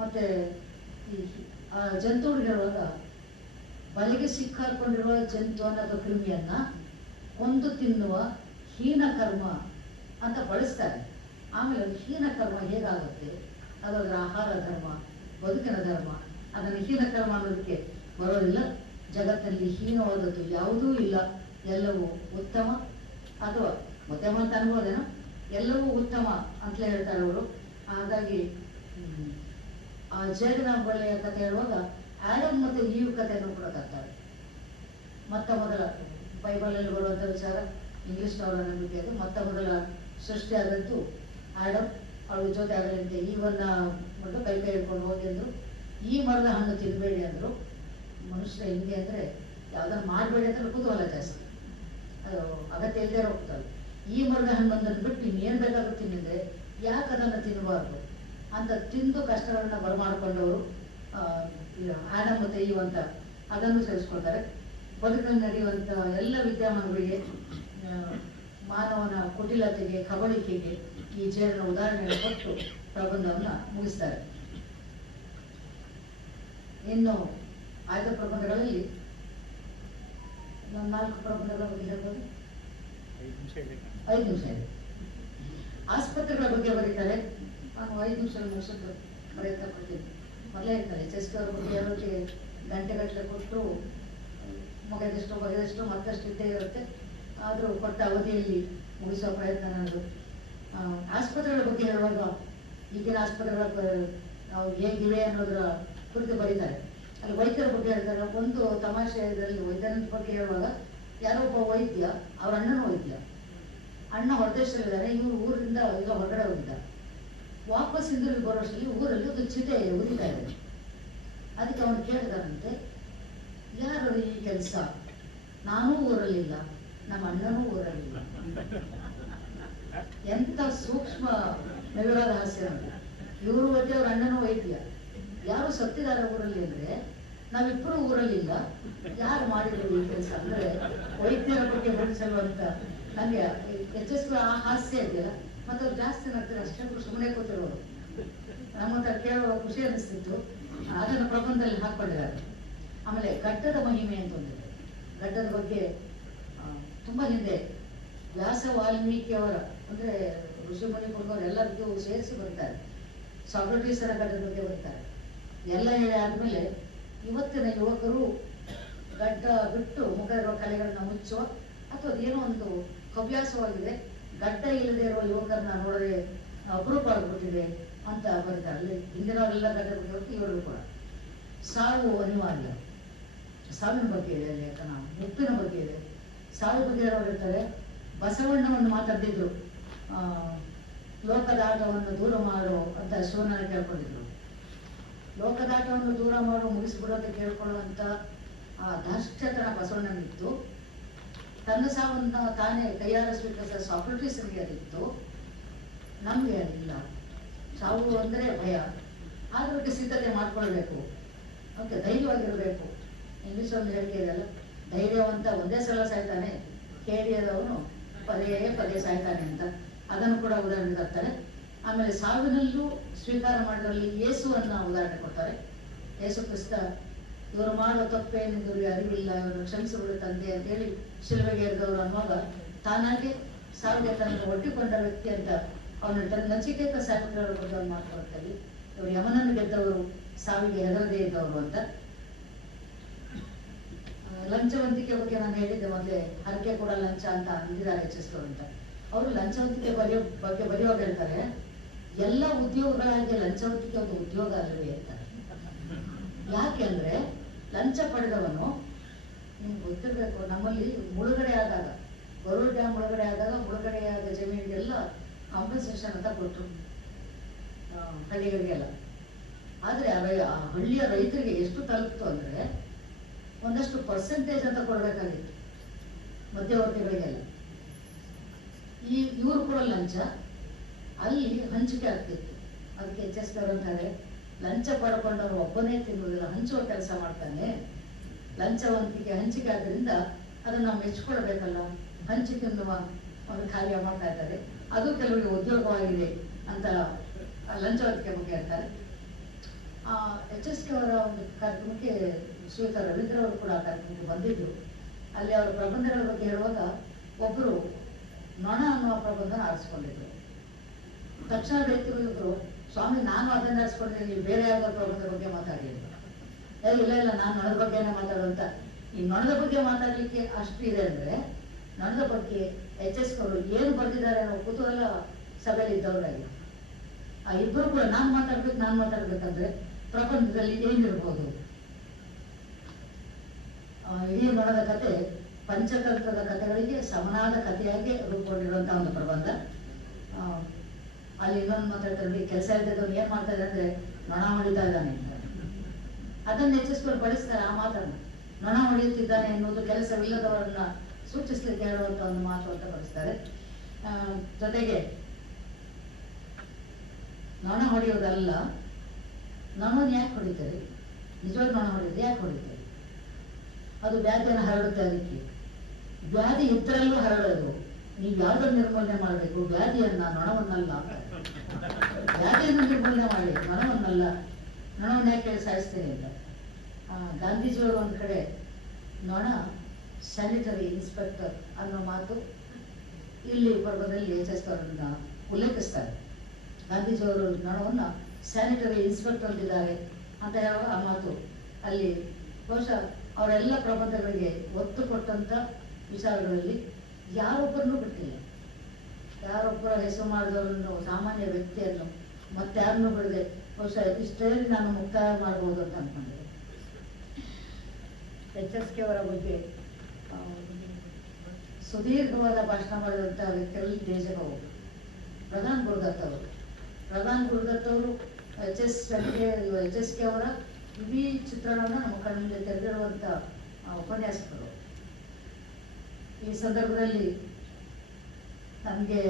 ಮತ್ತೆ ಆ ಜಂತುಗಳು ಹೇಳುವಾಗ ಬಲೆಗೆ ಸಿಕ್ಕಾಕೊಂಡಿರುವ ಜಂತು ಅನ್ನೋದು ಕ್ರಿಮಿಯನ್ನ ಕೊಂದು ತಿನ್ನುವ ಹೀನ ಕರ್ಮ ಅಂತ ಬಳಸ್ತಾರೆ. ಆಮೇಲೆ ಹೀನ ಕರ್ಮ ಹೇಗಾಗುತ್ತೆ? ಅದರ ಆಹಾರ ಧರ್ಮ, ಬದುಕಿನ ಧರ್ಮ. ಅದನ್ನು ಹೀನ ಕರ್ಮ ಅನ್ನೋದಕ್ಕೆ ಬರೋದಿಲ್ಲ. ಜಗತ್ತಲ್ಲಿ ಹೀನವಾದದ್ದು ಯಾವುದೂ ಇಲ್ಲ, ಎಲ್ಲವೂ ಉತ್ತಮ. ಅಥವಾ ಉತ್ತಮ ಅಂತ ಅನ್ಬೋದೇನೋ, ಎಲ್ಲವೂ ಉತ್ತಮ ಅಂತಲೇ ಹೇಳ್ತಾರೆ ಅವರು. ಹಾಗಾಗಿ ಆ ಜೇಡನ ಬಲೆಯ ಕಥೆ ಹೇಳುವಾಗ ಆಡಮ್ ಮತ್ತು ಈವ್ ಕಥೆಯನ್ನು ಕೂಡ ತರ್ತಾರೆ. ಮೊದಲ ಬೈಬಲಲ್ಲಿ ಬರುವಂತ ವಿಚಾರ, ಇಂಗ್ಲಿಷ್ನವರ ನಂಬಿಕೆ ಅದು. ಮೊದಲ ಸೃಷ್ಟಿ ಆದದ್ದು ಆಡಮ್, ಅವಳ ಜೊತೆ ಆಗಲಿಂತೆ ಈವನ್ನ ಮೊದಲು ಕೈ ಹಿಡ್ಕೊಂಡು ಹೋಗಿ ಅಂದ್ರು. ಈ ಮರದ ಹಣ್ಣು ತಿನ್ಬೇಡಿ ಅಂದ್ರು. ಮನುಷ್ಯ ಹಿಂಗೆ ಅಂದ್ರೆ ಯಾವ್ದನ್ನ ಮಾಡಬೇಡಿ ಅಂತ ಕುತೂಹಲ ಜಾಸ್ತಿ, ಅದು ಅಗತ್ಯ ಇಲ್ಲದೆ ಹೋಗ್ತಾರೆ. ಈ ಮರದ ಹಣ್ಣನ್ನು ಬಿಟ್ಟು ಇನ್ನೇನ್ ಬೇಕಾದ್ರೂ ತಿನ್ನಿದ್ರೆ ಯಾಕೆ ಅದನ್ನು ತಿನ್ನಬಾರ್ದು ಅಂತ ತಿಂದು ಕಷ್ಟಗಳನ್ನ ಬರಮಾಡ್ಕೊಂಡವರು ಆಡಮ್ ಮತ್ತೆ ಈವ್ ಅಂತ ಅದನ್ನು ಸೇರಿಸ್ಕೊಳ್ತಾರೆ. ಬದುಕಲ್ಲಿ ನಡೆಯುವಂತ ಎಲ್ಲ ವಿದ್ಯಮಾನಗಳಿಗೆ, ಮಾನವನ ಕುಟಿಲತೆಗೆ, ಕಬಳಿಕೆಗೆ ಈ ಜೇಡನ ಉದಾಹರಣೆಯನ್ನು ಕೊಟ್ಟು ಪ್ರಬಂಧವನ್ನ ಮುಗಿಸ್ತಾರೆ. ಇನ್ನು ಆಯ್ದ ಪ್ರಬಂಧಗಳಲ್ಲಿ 4 ಪ್ರಬಂಧಗಳ ಬಗ್ಗೆ ಹೇಳ್ಬೋದು. 5 ನಿಮಿಷ ಇದೆ. ಆಸ್ಪತ್ರೆಗಳ ಬಗ್ಗೆ ಬರೀತಾರೆ. ನಾನು 5 ನಿಮಿಷ ಮುಗಿಸೋದು ಪ್ರಯತ್ನ ಪಡ್ತೀನಿ. ಮೊದಲೇ ಹೇಳ್ತಾರೆ HSK ಅವ್ರ ಬಗ್ಗೆ ಹೇಳೋಕೆ ಗಂಟೆಗಟ್ಟಲೆ ಕೊಟ್ಟು ಬಗೆದಷ್ಟು ಮತ್ತಷ್ಟು ಇದ್ದೇ ಇರುತ್ತೆ. ಆದರೂ ಕೊಟ್ಟ ಅವಧಿಯಲ್ಲಿ ಮುಗಿಸುವ ಪ್ರಯತ್ನ ನನ್ನದು. ಆಸ್ಪತ್ರೆಗಳ ಬಗ್ಗೆ ಹೇಳುವಾಗ ಈಗಿನ ಆಸ್ಪತ್ರೆಗಳ ಹೇಗಿವೆ ಅನ್ನೋದರ ಕುರಿತು ಬರೀತಾರೆ. ಅಲ್ಲಿ ವೈದ್ಯರ ಬಗ್ಗೆ ಹೇಳ್ತಾರೆ. ಒಂದು ತಮಾಷೆ ಇದರಲ್ಲಿ ವೈದ್ಯರ ಬಗ್ಗೆ ಹೇಳುವಾಗ ಯಾರೋ ಒಬ್ಬ ವೈದ್ಯ, ಅವ್ರ ಅಣ್ಣನ ವೈದ್ಯ, ಅಣ್ಣ ಹೊರದೇಶದಲ್ಲಿದ್ದಾರೆ, ಇವರು ಊರಿಂದ ಈಗ ಹೊರಗಡೆ ಹೋಗಿದ್ದಾರೆ. ವಾಪಸ್ ಹಿಂದಿರುಗಿ ಬರೋಷ್ಟರಲ್ಲಿ ಊರಲ್ಲಿ ಒಂದು ಚಿತೆ ಉರಿತಾ ಇದೆ. ಅದಕ್ಕೆ ಅವನು ಕೇಳಿದಾರಂತೆ, ಯಾರು ಈ ಕೆಲಸ? ನಾನೂ ಊರಲ್ಲಿಲ್ಲ, ನಮ್ಮ ಅಣ್ಣನೂ ಊರಲ್ಲಿಲ್ಲ. ಎಂತ ಸೂಕ್ಷ್ಮ ನವಿರಾದ ಹಾಸ್ಯ. ಇವರು ವೈದ್ಯ, ಅವ್ರ ಅಣ್ಣನೂ ವೈದ್ಯ. ಯಾರು ಸತ್ತಿದ್ದಾರೆ ಊರಲ್ಲಿ ಅಂದ್ರೆ ನಾವಿಬ್ಬರು ಊರಲ್ಲಿಲ್ಲ, ಯಾರು ಮಾಡಿದ್ರು ಈ ಕೆಲಸ ಅಂದ್ರೆ ವೈದ್ಯರ ಬಗ್ಗೆ ಬಿಡಿಸಲ್ವಂತ ನನಗೆ ಎಸ್ ಆ ಹಾಸ್ಯ ಇದೆಯಲ್ಲ, ಮತ್ತೆ ಅವ್ರು ಜಾಸ್ತಿ ನಗ್ತಾರೆ, ಅಷ್ಟೇ ಸುಮ್ಮನೆ ಕೂತಿರೋರು. ನಮ್ಮ ಹತ್ರ ಕೇಳುವ ಖುಷಿ ಅನಿಸ್ತಿತ್ತು, ಅದನ್ನು ಪ್ರಬಂಧದಲ್ಲಿ ಹಾಕೊಂಡಿದ್ದಾರೆ. ಆಮೇಲೆ ಗಡ್ಡದ ಮಹಿಮೆ ಅಂತ ಒಂದಿದೆ. ಗಡ್ಡದ ಬಗ್ಗೆ ತುಂಬಾ ಹಿಂದೆ ವ್ಯಾಸ ವಾಲ್ಮೀಕಿಯವರ ಅಂದ್ರೆ ಋಷಿಮುನಿ ಕುರ್ಗವ್ರು ಎಲ್ಲರಿಗೂ ಸೇರಿಸಿ ಬರ್ತಾರೆ. ಸಾಕ್ರೆಟೀಸರ ಗಡ್ಡದ ಬಗ್ಗೆ ಬರ್ತಾರೆ. ಎಲ್ಲ ಹೇಳಿ ಆದ್ಮೇಲೆ ಇವತ್ತಿನ ಯುವಕರು ಗಡ್ಡ ಬಿಟ್ಟು ಮುಖ ಇರುವ ಕಲೆಗಳನ್ನ ಮುಚ್ಚುವ ಅಥವಾ ಅದೇನೋ ಒಂದು ಹವ್ಯಾಸವಾಗಿದೆ, ಗಡ್ಡ ಇಲ್ಲದೆ ಇರುವ ಯುವಕರನ್ನ ನೋಡದೆ ಅಪರೂಪ ಆಗ್ಬಿಟ್ಟಿದೆ ಅಂತ ಬರೀತಾರೆ. ಅಲ್ಲಿ ಹಿಂದಿನವರೆಲ್ಲ ಗಡ್ಡ ಬಿಟ್ಟು ಇವರು ಕೂಡ. ಸಾವು ಅನಿವಾರ್ಯ, ಸಾವಿನ ಬಗ್ಗೆ ಇದೆ, ಲೇಖನ ಮುಪ್ಪಿನ ಬಗ್ಗೆ ಇದೆ. ಸಾವಿನ ಬಗ್ಗೆ ಹೇಳ್ತಾರೆ, ಬಸವಣ್ಣವನ್ನು ಮಾತಾಡ್ತಿದ್ರು, ಲೋಕದಾಟವನ್ನು ದೂರ ಮಾಡು ಅಂತ ಶಿವನ ಕೇಳ್ಕೊಂಡಿದ್ರು. ಲೋಕದಾಟವನ್ನು ದೂರ ಮಾಡು ಮುಗಿಸ್ಬಿಡು ಅಂತ ಕೇಳ್ಕೊಳ್ಳುವಂತ ದಾಷ್ಟ್ಯತನ ಬಸವಣ್ಣನಿತ್ತು. ತನ್ನ ಸಾವನ್ನ ತಾನೇ ಕೈಯಾರ ಸ್ವೀಕರಿಸಿದ ಸಾಕ್ರೆಟೀಸರಿಗೆ ಅದಿತ್ತು, ನಮ್ಗೆ ಅದಿಲ್ಲ. ಸಾವು ಅಂದ್ರೆ ಭಯ, ಅದಕ್ಕೆ ಸಿದ್ಧತೆ ಮಾಡ್ಕೊಳ್ಬೇಕು, ಓಕೆ, ಧೈರ್ಯವಾಗಿರ್ಬೇಕು. ಇಂಗ್ಲಿಷ್ ಒಂದು ಹೇಳಿಕೆ ಇದೆಯಲ್ಲ, ಧೈರ್ಯವಂತ ಒಂದೇ ಸಲ ಸಾಯ್ತಾನೆ, ಕೇಳಿಯದವನು ಪದೇ ಪದೇ ಸಾಯ್ತಾನೆ ಅಂತ. ಅದನ್ನು ಕೂಡ ಉದಾಹರಣೆ ತರ್ತಾರೆ. ಆಮೇಲೆ ಸಾವಿನಲ್ಲೂ ಸ್ವೀಕಾರ ಮಾಡೋದ್ರಲ್ಲಿ ಯೇಸುವನ್ನ ಉದಾಹರಣೆ ಕೊಡ್ತಾರೆ. ಯೇಸು ಕ್ರಿಸ್ತ ಇವರು ಮಾಡೋ ತಪ್ಪೇನಿದ್ದು ಅರಿವಿಲ್ಲ, ಇವರು ಕ್ಷಮಿಸಿಬಿಡು ತಂದೆ ಅಂತ ಹೇಳಿ ಶಿಲುಬೆಗೆ ಎರೆದವರು ಅನ್ನುವಾಗ ತಾನಾಗೆ ಸಾವಿಗೆ ತನಗೆ ಒಡ್ಡಿಕೊಂಡ ವ್ಯಕ್ತಿ ಅಂತ ಅವನು ಹೇಳ್ತಾರೆ. ನಚಿಕೇತ ಸಾವಿತ್ರರ ಬಗ್ಗೆ ಒಂದು ಮಾತನಾಡ್ತಾರೆ, ಇವರು ಯಮನನ್ನು ಗೆದ್ದವರು, ಸಾವಿಗೆ ಹೆದರದೇ ಇದ್ದವರು ಅಂತ. ಲಂಚವಂತಿಕೆ ಬಗ್ಗೆ ನಾನು ಹೇಳಿದ್ದೆ ಮೊದಲೇ, ಹರಕೆ ಕೂಡ ಲಂಚ ಅಂತ ಅಂದಿದ್ದಾರೆ ಎಚ್.ಎಸ್. ಅಂತ. ಅವರು ಲಂಚವಂತಿಕೆ ಬಗ್ಗೆ ಬರೆಯುವಾಗ ಹೇಳ್ತಾರೆ, ಎಲ್ಲ ಉದ್ಯೋಗಗಳಾಗಿ ಲಂಚವಂತಿಕೆ ಒಂದು ಉದ್ಯೋಗ ಅಲ್ಲವೇ ಅಂತ. ಯಾಕೆಂದ್ರೆ ಲಂಚ ಪಡೆದವನು, ನಿಮ್ಗೆ ಗೊತ್ತಿರ್ಬೇಕು, ನಮ್ಮಲ್ಲಿ ಮುಳುಗಡೆ ಆದಾಗ, ಗರುಡ್ ಡ್ಯಾಮ್ ಮುಳುಗಡೆ ಆದಾಗ ಮುಳುಗಡೆಯಾದ ಜಮೀನಿಗೆಲ್ಲ ಕಾಂಪನ್ಸೇಷನ್ ಅಂತ ಕೊಟ್ಟರು ಹಳ್ಳಿಗಳಿಗೆಲ್ಲ. ಆದ್ರೆ ಆ ಹಳ್ಳಿಯ ರೈತರಿಗೆ ಎಷ್ಟು ತಲುಪ್ತು ಅಂದ್ರೆ ಒಂದಷ್ಟು ಪರ್ಸೆಂಟೇಜ್ ಅಂತ ಕೊಡ್ಬೇಕಾಗಿತ್ತು ಮಧ್ಯವರ್ತಿಗಳಿಗೆಲ್ಲ. ಇವರು ಕೂಡ ಲಂಚ ಅಲ್ಲಿ ಹಂಚಿಕೆ ಆಗ್ತಿತ್ತು. ಅದಕ್ಕೆ ಎಚ್.ಎಸ್. ಅಂತಾರೆ, ಲಂಚ ಪಡ್ಕೊಂಡವರು ಒಬ್ಬನೇ ತಿನ್ನುವುದಿಲ್ಲ, ಹಂಚುವ ಕೆಲಸ ಮಾಡ್ತಾನೆ. ಲಂಚವಂತಿಕೆ ಹಂಚಿಕೆ ಆದ್ರಿಂದ ಅದನ್ನ ನಾವು ಮೆಚ್ಕೊಳ್ಬೇಕಲ್ಲ, ಹಂಚಿ ತಿನ್ನುವ ಒಂದು ಕಾರ್ಯ ಮಾಡ್ತಾ ಇದ್ದಾರೆ. ಅದು ಕೆಲವರಿಗೆ ಉದ್ಯೋಗವಾಗಿದೆ ಅಂತ ಲಂಚವಂತಿಕೆ ಬಗ್ಗೆ ಹೇಳ್ತಾರೆ. ಎಚ್.ಎಸ್. ಅವರ ಒಂದು ಕಾರ್ಯಕ್ರಮಕ್ಕೆ ಶ್ರೀಯುತ ರವೀಂದ್ರ ಅವರು ಕೂಡ ಆ ಕಾರ್ಯಕ್ರಮಕ್ಕೆ ಬಂದಿದ್ರು. ಅಲ್ಲಿ ಅವರ ಪ್ರಬಂಧಗಳ ಬಗ್ಗೆ ಹೇಳುವಾಗ ಒಬ್ಬರು ನೊಣ ಅನ್ನುವ ಪ್ರಬಂಧನ ಆರಿಸ್ಕೊಂಡಿದ್ರು. ತಕ್ಷಣ ರೈತರು, ಸ್ವಾಮಿ ನಾನು ಅದನ್ನ ಆರಿಸ್ಕೊಂಡಿದ್ದೀನಿ, ನೀವು ಬೇರೆ ಯಾವುದೋ ಪ್ರಬಂಧದ ಬಗ್ಗೆ ಮಾತಾಡಿದ್ರು. ಇಲ್ಲ ನಾನು ನೊಣದ ಬಗ್ಗೆನೇ ಮಾತಾಡುವಂತ. ಈ ನೊಣದ ಬಗ್ಗೆ ಮಾತಾಡ್ಲಿಕ್ಕೆ ಅಷ್ಟು ಇದೆ ಅಂದ್ರೆ, ನೊಣದ ಬಗ್ಗೆ ಎಚ್.ಎಸ್. ಅವರು ಏನು ಬರೆದಿದ್ದಾರೆ ಅನ್ನೋ ಕುತೂಹಲ ಸಭೆಯಲ್ಲಿ ಇದ್ದವರಾಗಿ ಆ ಇಬ್ಬರು ಕೂಡ ನಾನು ಮಾತಾಡ್ಬೇಕಂದ್ರೆ ಪ್ರಪಂಚದಲ್ಲಿ ಏನಿರ್ಬೋದು. ಇಡೀ ನೊಣದ ಕತೆ ಪಂಚತಂತ್ರದ ಕಥೆಗಳಿಗೆ ಸಮನಾದ ಕಥೆಯಾಗಿ ರೂಪುಗೊಂಡಿರುವಂತಹ ಒಂದು ಪ್ರಬಂಧ. ಅಲ್ಲಿ ಇನ್ನೊಂದು ಮಾತಾಡ್ತಾರೆ, ಕೆಲಸ ಇದ್ದದವ್ರು ಏನ್ ಮಾಡ್ತಾ ಇದ್ದಾರೆ ಅಂದ್ರೆ ನೊಣ ಹೊಡಿತಾ ಇದ್ದಾನೆ ಅಂತ. ಅದನ್ನ ಎಚ್.ಎಸ್. ಬಳಸ್ತಾರೆ ಆ ಮಾತನ್ನ. ನೊಣ ಹೊಡೆಯುತ್ತಿದ್ದಾನೆ ಎನ್ನುವುದು ಕೆಲಸವಿಲ್ಲದವರನ್ನ ಸೂಚಿಸ್ಲಿಕ್ಕೆ ಹೇಳುವಂತ ಒಂದು ಮಾತು ಅಂತ ಬಳಸ್ತಾರೆ. ಜೊತೆಗೆ ನೊಣ ಹೊಡೆಯುವುದಲ್ಲ, ನೊಣನ ಯಾಕೆ ಹೊಡಿತಾರೆ, ನಿಜವಾದ ನೊಣ ಹೊಡೆಯೋದು ಯಾಕೆ ಹೊಡಿತಾರೆ, ಅದು ವ್ಯಾಧಿಯನ್ನು ಹರಡುತ್ತೆ. ಅದಕ್ಕೆ ವ್ಯಾಧಿ ಇತರಲ್ಲೂ ಹರಡೋದು. ನೀವು ಯಾವ್ದನ್ನು ನಿರ್ಮೂಲನೆ ಮಾಡಬೇಕು, ವ್ಯಾಧಿಯನ್ನ, ನೊಣವನ್ನಲ್ಲ. ವ್ಯಾಧಿಯನ್ನು ನಿರ್ಮೂಲನೆ ಮಾಡಿ, ನೊಣವನ್ನಲ್ಲ. ನೊಣವನ್ನ ಯಾಕೆ ಸಾಯಿಸ್ತೇನೆ ಅಂತ ಗಾಂಧೀಜಿಯವರು ಒಂದ್ ಕಡೆ ನೊಣ ಸ್ಯಾನಿಟರಿ ಇನ್ಸ್ಪೆಕ್ಟರ್ ಅನ್ನೋ ಮಾತು ಇಲ್ಲಿ ಪರ್ವದಲ್ಲಿ ಎಚ್.ಎಸ್. ಅವರನ್ನ ಉಲ್ಲೇಖಿಸ್ತಾರೆ. ಗಾಂಧೀಜಿಯವರು ನೊಣವನ್ನ ಸ್ಯಾನಿಟರಿ ಇನ್ಸ್ಪೆಕ್ಟರ್ ಅಂತಿದ್ದಾರೆ ಅಂತ ಹೇಳುವ ಆ ಮಾತು ಅಲ್ಲಿ ಬಹುಶಃ ಅವರೆಲ್ಲ ಪ್ರಬಂಧಗಳಿಗೆ ಒತ್ತು ಕೊಟ್ಟಂತ ವಿಚಾರಗಳಲ್ಲಿ ಯಾರೊಬ್ಬರನ್ನು ಬಿಟ್ಟಿಲ್ಲ. ಯಾರೊಬ್ಬರ ಹೆಸರು ಮಾಡಿದವರನ್ನು, ಸಾಮಾನ್ಯ ವ್ಯಕ್ತಿಯನ್ನು ಮತ್ತಾರನ್ನು ಬಿಡದೆ ಬಹುಶಃ ಇಷ್ಟೇ ನಾನು ಮುಕ್ತಾಯ ಮಾಡಬಹುದು ಅಂತ ಅನ್ಕೊಂಡಿದ್ದೆ. ಎಚ್.ಎಸ್. ಅವರ ಬಗ್ಗೆ ಸುದೀರ್ಘವಾದ ಭಾಷಣ ಮಾಡಿದಂತಹ ವ್ಯಕ್ತಿಗಳಲ್ಲಿ ದೇಶಕ ಅವರು ಪ್ರಧಾನ್ ಗುರುದತ್ ಅವರು. ಪ್ರಧಾನ್ ಗುರುದತ್ ಅವರು ಎಚ್.ಎಸ್. ಅವರ ಇಡೀ ಚಿತ್ರಣವನ್ನು ನಮ್ಮ ಕಣ್ಣಿಂದ ತೆರೆದಿರುವಂತ ಉಪನ್ಯಾಸಕರು. ಈ ಸಂದರ್ಭದಲ್ಲಿ ನಮಗೆ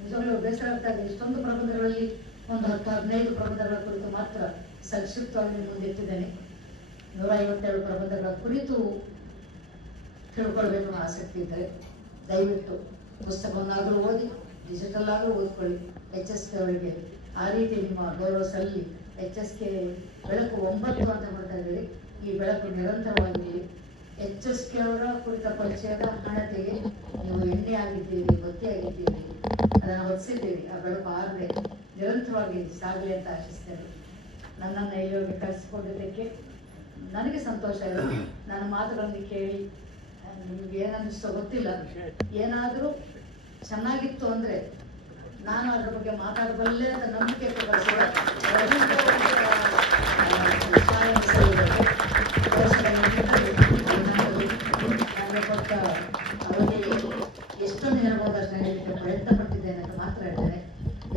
ನಿಜವಾಗ್ಲೂ ಬೇಸರ ಆಗ್ತಾ ಇದೆ. ಇಷ್ಟೊಂದು ಪ್ರಬಂಧಗಳಲ್ಲಿ ಒಂದು 10-15 ಪ್ರಬಂಧಗಳ ಕುರಿತು ಮಾತ್ರ ಸಂಕ್ಷಿಪ್ತವಾಗಿ ಮುಂದಿಟ್ಟಿದ್ದೇನೆ. 157 ಪ್ರಬಂಧಗಳ ಕುರಿತು ತಿಳ್ಕೊಳ್ಬೇಕು ಅನ್ನೋ ಆಸಕ್ತಿ ಇದ್ದರೆ ದಯವಿಟ್ಟು ಪುಸ್ತಕವನ್ನಾದರೂ ಓದಿ, ಡಿಜಿಟಲ್ ಆದರೂ ಓದ್ಕೊಳ್ಳಿ. HSK ಅವರಿಗೆ ಆ ರೀತಿ ನಿಮ್ಮ ಗೌರವ ಸಲ್ಲಿ. HSK ಬೆಳಕು 9 ಅಂತ ಮಾಡ್ತಾ ಇದ್ದೀರಿ. ಈ ಬೆಳಕು ನಿರಂತರವಾಗಿದ್ದೀರಿ. HSK ಅವರ ಕುರಿತ ಪರಿಚಯದ ಹಣತೆಗೆ ನೀವು ಎಣ್ಣೆ ಆಗಿದ್ದೀರಿ, ಬತ್ತಿ ಆಗಿದ್ದೀರಿ, ಅದನ್ನು ಹೊತ್ತಿಸಿದ್ದೀರಿ. ಆ ಬೆಳಕು ಆರದೆ ನಿರಂತರವಾಗಿ ಸಾಗಲಿ ಅಂತ ಆಶಿಸ್ತೇನೆ. ನನ್ನನ್ನು ಇಲ್ಲಿವರೆಗೆ ಕಳಿಸಿಕೊಂಡಿದ್ದಕ್ಕೆ ನನಗೆ ಸಂತೋಷ ಇದೆ. ನನ್ನ ಮಾತುಗಳನ್ನು ಕೇಳಿ ನಿಮ್ಗೆ ಏನನ್ನಿಸ್ತೋ ಗೊತ್ತಿಲ್ಲ. ಏನಾದರೂ ಚೆನ್ನಾಗಿತ್ತು ಅಂದರೆ ನಾನು ಅದ್ರ ಬಗ್ಗೆ ಮಾತಾಡಬಲ್ಲೆ ಅಂತ ನಂಬಿಕೆ ಕಳಿಸಿದ ನನಗೆ ಕೊಟ್ಟ ಅವರಿಗೆ ಎಷ್ಟೊಂದು ಹೇಳ್ಬೋದಷ್ಟು ಹೇಳಲಿಕ್ಕೆ ಪ್ರಯತ್ನ ಪಟ್ಟಿದ್ದೇನೆ ಅಂತ ಮಾತ್ರ ಹೇಳ್ತೇನೆ.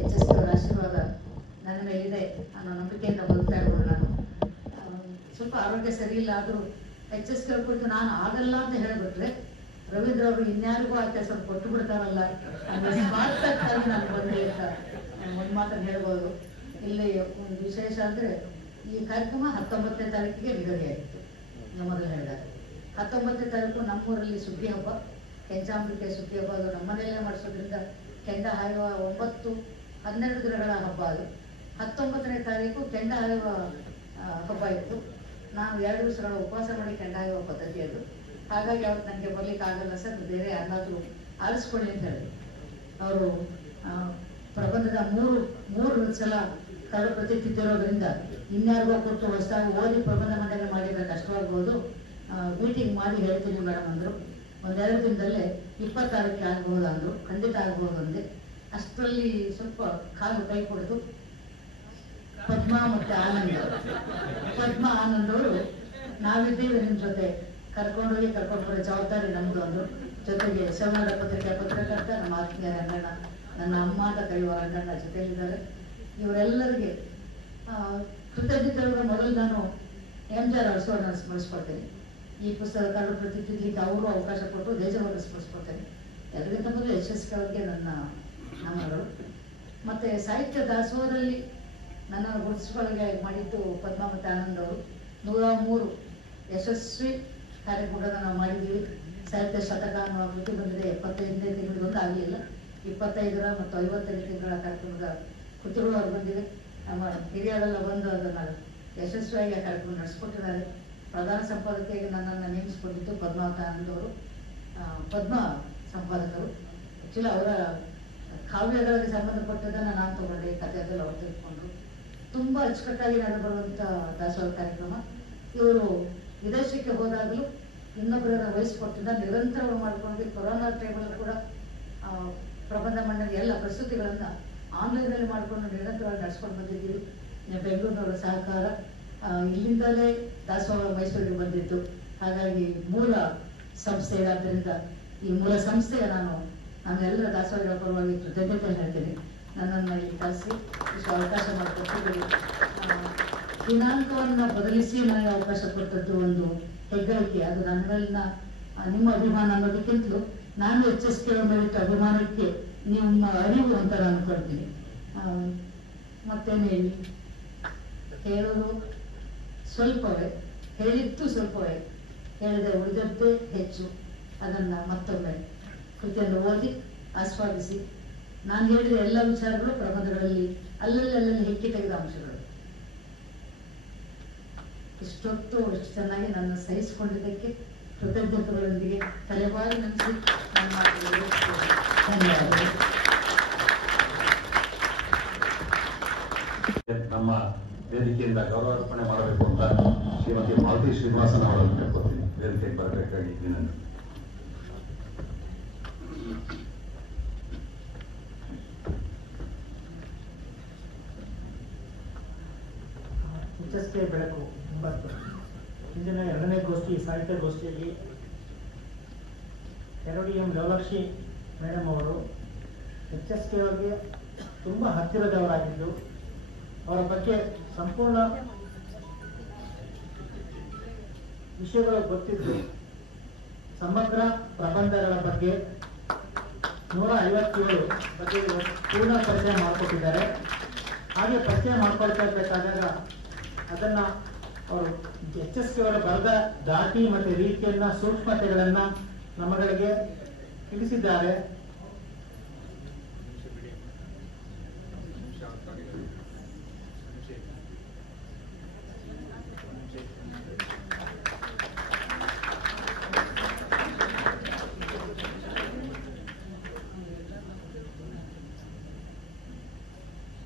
HSK ಅವರ ಆಶೀರ್ವಾದ ನನ್ನ ಮೇಲಿದೆ ಅನ್ನೋ ನಂಬಿಕೆಯಿಂದ ಬದುಕ್ತಾ ಇರೋದು ನಾನು. ಸ್ವಲ್ಪ ಆರೋಗ್ಯ ಸರಿ ಇಲ್ಲ ಆದರೂ HSK ಅವ್ರ ಕುರಿತು ನಾನು ಆಗಲ್ಲ ಅಂತ ಹೇಳಿಬಿಟ್ರೆ ರವೀಂದ್ರ ಅವರು ಇನ್ಯಾರಿಗೂ ಆ ಕೆಲಸ ಕೊಟ್ಟು ಬಿಡ್ತಾರಲ್ಲ ಅನ್ನೋ ಸ್ವಾರ್ಥಕ್ಕಾಗಿ ನಾನು ಬಂದೆ ಅಂತ ಒಂದು ಮಾತನ್ನು ಹೇಳ್ಬೋದು. ಇಲ್ಲಿ ಒಂದು ವಿಶೇಷ ಅಂದರೆ ಈ ಕಾರ್ಯಕ್ರಮ 19ನೇ ತಾರೀಕಿಗೆ ನಿಗದಿಯಾಗಿತ್ತು. ಮೊದಲು ಹೇಳಿದಾಗ 19ನೇ ತಾರೀಕು ನಮ್ಮೂರಲ್ಲಿ ಸುಗ್ಗಿ ಹಬ್ಬ, ಕೆಂಚಾಂಬಿಕೆ ಸುಗ್ಗಿ ಹಬ್ಬ. ಅದು ನಮ್ಮನೆಯಲ್ಲೇ ಮಾಡಿಸೋದ್ರಿಂದ ಕೆಂಡ ಹಾಯುವ 9-12 ದಿನಗಳ ಹಬ್ಬ. ಅದು 19ನೇ ತಾರೀಕು ಕೆಂಡ ಹಾಯುವ ಹಬ್ಬ ಇತ್ತು. ನಾನು 2 ದಿವಸಗಳ ಉಪವಾಸ ಮಾಡಿ ಕೆಂಡ ಹಾಯುವ ಪದ್ಧತಿ ಅದು. ಹಾಗಾಗಿ ಅವ್ರು ನನಗೆ ಬರ್ಲಿಕ್ಕೆ ಆಗಲ್ಲ ಸರ್, ಬೇರೆ ಯಾರಾದರೂ ಆರಿಸ್ಕೊಳ್ಳಿ ಅಂತ ಹೇಳಿ ಅವರು ಪ್ರಬಂಧದ ಮೂರು ಸಲ ಕರಡು ಪ್ರತಿ ತಿದ್ದಿರೋದ್ರಿಂದ ಇನ್ಯಾರಿಗೋ ಕೊಟ್ಟು ಹೊಸದಾಗಿ ಓದಿ ಪ್ರಬಂಧ ಮಂಡನೆ ಮಾಡಿದ್ರೆ ಕಷ್ಟವಾಗ್ಬೋದು, ಮೀಟಿಂಗ್ ಮಾಡಿ ಹೇಳ್ತೀನಿ ಮೇಡಮ್ ಅಂದರು. 1-2 ದಿನದಲ್ಲೇ 26ಕ್ಕೆ ಆಗ್ಬೋದು ಅಂದರು. ಖಂಡಿತ ಆಗ್ಬೋದು ಅಂದೆ. ಅಷ್ಟರಲ್ಲಿ ಸ್ವಲ್ಪ ಕಾಲು ಕೈ ಕೊಡ್ತು. ಪದ್ಮಾ ಮತ್ತು ಆನಂದ್, ಪದ್ಮಾ ಆನಂದ್ ಅವರು ನಾವಿದ್ದೀವಿ ನಿಮ್ಮ ಜೊತೆ, ಕರ್ಕೊಂಡೋಗಿ ಕರ್ಕೊಂಡು ಬರೋ ಜವಾಬ್ದಾರಿ ನಮ್ಮದು ಅಂದರು. ಜೊತೆಗೆ ಸವರ್ಣ ಪತ್ರಿಕೆಯ ಪತ್ರಕರ್ತ ನಮ್ಮ ಆತ್ಮೀಯ ರಂಗಣ್ಣ, ನನ್ನ ಅಮ್ಮ ಅಂತ ಕರೆಯುವ ರಂಗಣ್ಣ ಜೊತೆಯಲ್ಲಿದ್ದಾರೆ. ಇವರೆಲ್ಲರಿಗೆ ಕೃತಜ್ಞತೆಗಳ ಮೊದಲು ನಾನು MJR ಅರಸೋರನ್ನ ಸ್ಮರಿಸ್ಕೊಳ್ತೇನೆ. ಈ ಪುಸ್ತಕ ಕರಡು ಪ್ರತಿ ತಿದ್ಲಿಕ್ಕೆ ಅವರು ಅವಕಾಶ ಕೊಟ್ಟು ದೇಶವನ್ನು ಸ್ಮರಿಸ್ಕೊಳ್ತೇನೆ. ಎಲ್ಲರಿಗಿಂತ ಮೊದಲು HSK ಅವರಿಗೆ ನನ್ನ ನಮನಗಳು. ಮತ್ತು ಸಾಹಿತ್ಯ ದಾಸೋಹದಲ್ಲಿ ನನ್ನ ಗುರುತಿಸ್ಕೊಳ್ಳಿಗೆ ಮಾಡಿದ್ದು ಪದ್ಮಾ ಮತ್ತು ಆನಂದ್ ಅವರು. 103 ಯಶಸ್ವಿ ಕಾರ್ಯಕ್ರಮಗಳನ್ನು ನಾವು ಮಾಡಿದ್ದೀವಿ. ಸಾಹಿತ್ಯ ಶತಕ ಅನ್ನುವ ಕೃತಿ ಬಂದಿದೆ. 75ನೇ ತಿಂಗಳಿಗೊಂದು ಆಗಲಿಲ್ಲ. 25ರ ಮತ್ತು 55 ತಿಂಗಳ ಕಾರ್ಯಕ್ರಮದ ಕೃತಿಗಳು ಅವ್ರು ಬಂದಿವೆ. ನಮ್ಮ ಹಿರಿಯರೆಲ್ಲ ಬಂದು ಅದನ್ನು ಯಶಸ್ವಿಯಾಗಿ ಆ ಕಾರ್ಯಕ್ರಮ ನಡೆಸ್ಕೊಟ್ಟಿದ್ದಾರೆ. ಪ್ರಧಾನ ಸಂಪಾದಕಿಯಾಗಿ ನನ್ನನ್ನು ನೇಮಿಸಿಕೊಂಡಿದ್ದು ಪದ್ಮಾವತ ಆನಂದ್ ಅವರು, ಪದ್ಮ ಸಂಪಾದಕರು. ಆ್ಯಕ್ಚುಲಿ ಅವರ ಕಾವ್ಯಗಳಿಗೆ ಸಂಬಂಧಪಟ್ಟದನ್ನು ನಾನು ತಗೊಂಡೆ, ಕಥೆಯದೆಲ್ಲ ಅವ್ರು ತೆಗೆದುಕೊಂಡ್ರು. ತುಂಬ ಅಚ್ಚುಕಟ್ಟಾಗಿ ನಡೆಬರುವಂಥ ದಾಸೋಹ ಕಾರ್ಯಕ್ರಮ. ಇವರು ವಿದೇಶಕ್ಕೆ ಹೋದಾಗಲೂ ಇನ್ನೊಬ್ಬರನ್ನ ವಹಿಸಿಕೊಟ್ಟಿದ್ದ ನಿರಂತರವಾಗಿ ಮಾಡಿಕೊಂಡು ಕೊರೋನಾ ಟೈಮಲ್ಲಿ ಕೂಡ ಪ್ರಬಂಧ ಮಂಡಳಿ ಎಲ್ಲ ಪ್ರಸ್ತುತಿಗಳನ್ನು ಆನ್ಲೈನಲ್ಲಿ ಮಾಡಿಕೊಂಡು ನಿರಂತರವಾಗಿ ನಡೆಸ್ಕೊಂಡು ಬಂದಿದ್ದೀವಿ. ಬೆಂಗಳೂರಿನವರ ಸಹಕಾರ, ಇಲ್ಲಿಂದಲೇ ದಾಸೋಹ ಮೈಸೂರಿಗೆ ಬಂದಿತ್ತು. ಹಾಗಾಗಿ ಮೂಲ ಸಂಸ್ಥೆ ಇರೋದ್ರಿಂದ ಈ ಮೂಲ ಸಂಸ್ಥೆಗೆ ನಮ್ಮೆಲ್ಲರ ದಾಸೋಹಗಳ ಪರವಾಗಿ ಕೃತಜ್ಞತೆ ಹೇಳ್ತೀನಿ. ನನ್ನನ್ನು ಇಲ್ಲಿ ಕಳಿಸಿ ಇಷ್ಟು ಅವಕಾಶ ಮಾಡಿಕೊಟ್ಟು ದಿನಾಂಕವನ್ನು ಬದಲಿಸಿ ನನಗೆ ಅವಕಾಶ ಕೊಟ್ಟದ್ದು ಒಂದು ಹೆಗ್ಗಳಿಕೆ. ಅದು ನನ್ನ ಮೇಲಿನ ನಿಮ್ಮ ಅಭಿಮಾನ ಅನ್ನೋದಕ್ಕಿಂತಲೂ ನಾನು HSK ಮೇಲಿಟ್ಟ ಅಭಿಮಾನಕ್ಕೆ ನಿಮ್ಮ ಅರಿವು ಅಂತ ನಾನು ಅನ್ಕೊಳ್ತೀನಿ. ಮತ್ತೇನೆ ಹೇಳೋದು ಸ್ವಲ್ಪವೇ, ಹೇಳಿದ್ದು ಸ್ವಲ್ಪವೇ, ಹೇಳಿದೆ ಉಳಿದದ್ದೇ ಹೆಚ್ಚು. ಅದನ್ನು ಮತ್ತೊಮ್ಮೆ ಕೃತಿಯನ್ನು ಓದಿ ಆಸ್ವಾದಿಸಿ. ನಾನು ಹೇಳಿದ ಎಲ್ಲ ವಿಚಾರಗಳು ಪ್ರಬಂಧಗಳಲ್ಲಿ ಅಲ್ಲಲ್ಲಿ ಹೆಕ್ಕಿ ತೆಗೆದ ಅಂಶಗಳು. ಇಷ್ಟೊತ್ತು ಎಷ್ಟು ಚೆನ್ನಾಗಿ ನನ್ನ ಸಹಿಸಿಕೊಂಡಿದ್ದಕ್ಕೆ ಕೃತಜ್ಞತೆಗಳೊಂದಿಗೆ ತಲೆಬಾರಿ ನೆನೆಸಿ ನನ್ನ ಮಾತುಗಳಿಗೆ ಧನ್ಯವಾದಗಳು. ನಮ್ಮ ವೇದಿಕೆಯಿಂದ ಗೌರವಾರ್ಪಣೆ ಮಾಡಬೇಕು ಅಂತ ಶ್ರೀಮತಿ ಮಾಲತಿ ಶ್ರೀನಿವಾಸನ್ ಅವರನ್ನು ಕೇಳ್ಕೊತೀನಿ. ವೇದಿಕೆಗೆ ಬರಬೇಕಾಗಿ ವಿನಂತಿ. HSK ಬೆಳಕು 9 ಇಂದಿನ 2ನೇ ಗೋಷ್ಠಿ ಸಾಹಿತ್ಯ ಗೋಷ್ಠಿಯಲ್ಲಿ 2M ಲವಲಕ್ಷಿ ಮೇಡಮ್ ಅವರು HSK ಅವರಿಗೆ ತುಂಬ ಹತ್ತಿರದವರಾಗಿದ್ದು ಅವರ ಬಗ್ಗೆ ಸಂಪೂರ್ಣ ವಿಷಯಗಳು ಗೊತ್ತಿದ್ದು ಸಮಗ್ರ ಪ್ರಬಂಧಗಳ ಬಗ್ಗೆ 157 ಬಗ್ಗೆ ಪೂರ್ಣ ಪರಿಚಯ ಮಾಡಿಕೊಟ್ಟಿದ್ದಾರೆ. ಹಾಗೆ ಪರಿಚಯ ಮಾಡ್ಕೊಳ್ತಾ ಇರಬೇಕಾದಾಗ ಅದನ್ನು ಅವರು HSK ಅವರ ಬರೆದ ದಾಟಿ ಮತ್ತು ರೀತಿಯನ್ನ ಸೂಕ್ಷ್ಮತೆಗಳನ್ನ ನಮ್ಮಗಳಿಗೆ ತಿಳಿಸಿದ್ದಾರೆ.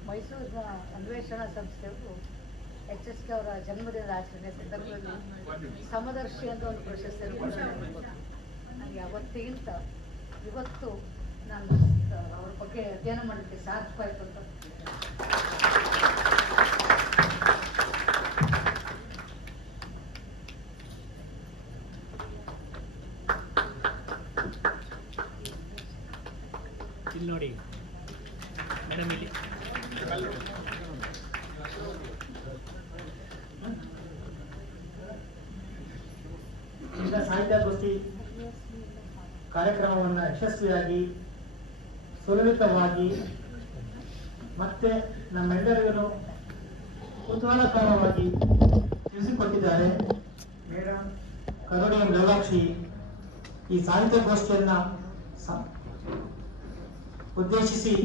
ಮೈಸೂರಿನ ಅನ್ವೇಷಣಾ ಸಂಸ್ಥೆಯವರು HSK ಅವರ ಜನ್ಮದಿನದ ಆಚರಣೆ ಸಂದರ್ಭದಲ್ಲಿ ಸಮದರ್ಶಿ ಅಂತ ಒಂದು ಪ್ರಶಸ್ತಿಯನ್ನು ಕೊಟ್ಟಿದ್ದಾರೆ. ನನಗೆ ಅವತ್ತಿಗಿಂತ ಇವತ್ತು ನಾನು ಅವ್ರ ಬಗ್ಗೆ ಅಧ್ಯಯನ ಮಾಡಲಿಕ್ಕೆ ಸಾಧ್ಯವಾಯಿತು ಅಂತ. ಇಲ್ಲಿ ನೋಡಿ ಮೇಡಮ್, ಇಲ್ಲಿ ಈಗ ಸಾಹಿತ್ಯಗೋಷ್ಠಿ ಕಾರ್ಯಕ್ರಮವನ್ನು ಯಶಸ್ವಿಯಾಗಿ ಸುಲಲಿತವಾಗಿ ಮತ್ತೆ ನಮ್ಮೆಲ್ಲರಿಗೂ ಕುತೂಹಲಕರವಾಗಿ ತಿಳಿಸಿಕೊಟ್ಟಿದ್ದಾರೆ ಮೇಡಮ್ ಕರುಣೆ ಗೌಲಾಕ್ಷಿ. ಈ ಸಾಹಿತ್ಯಗೋಷ್ಠಿಯನ್ನ ಉದ್ದೇಶಿಸಿ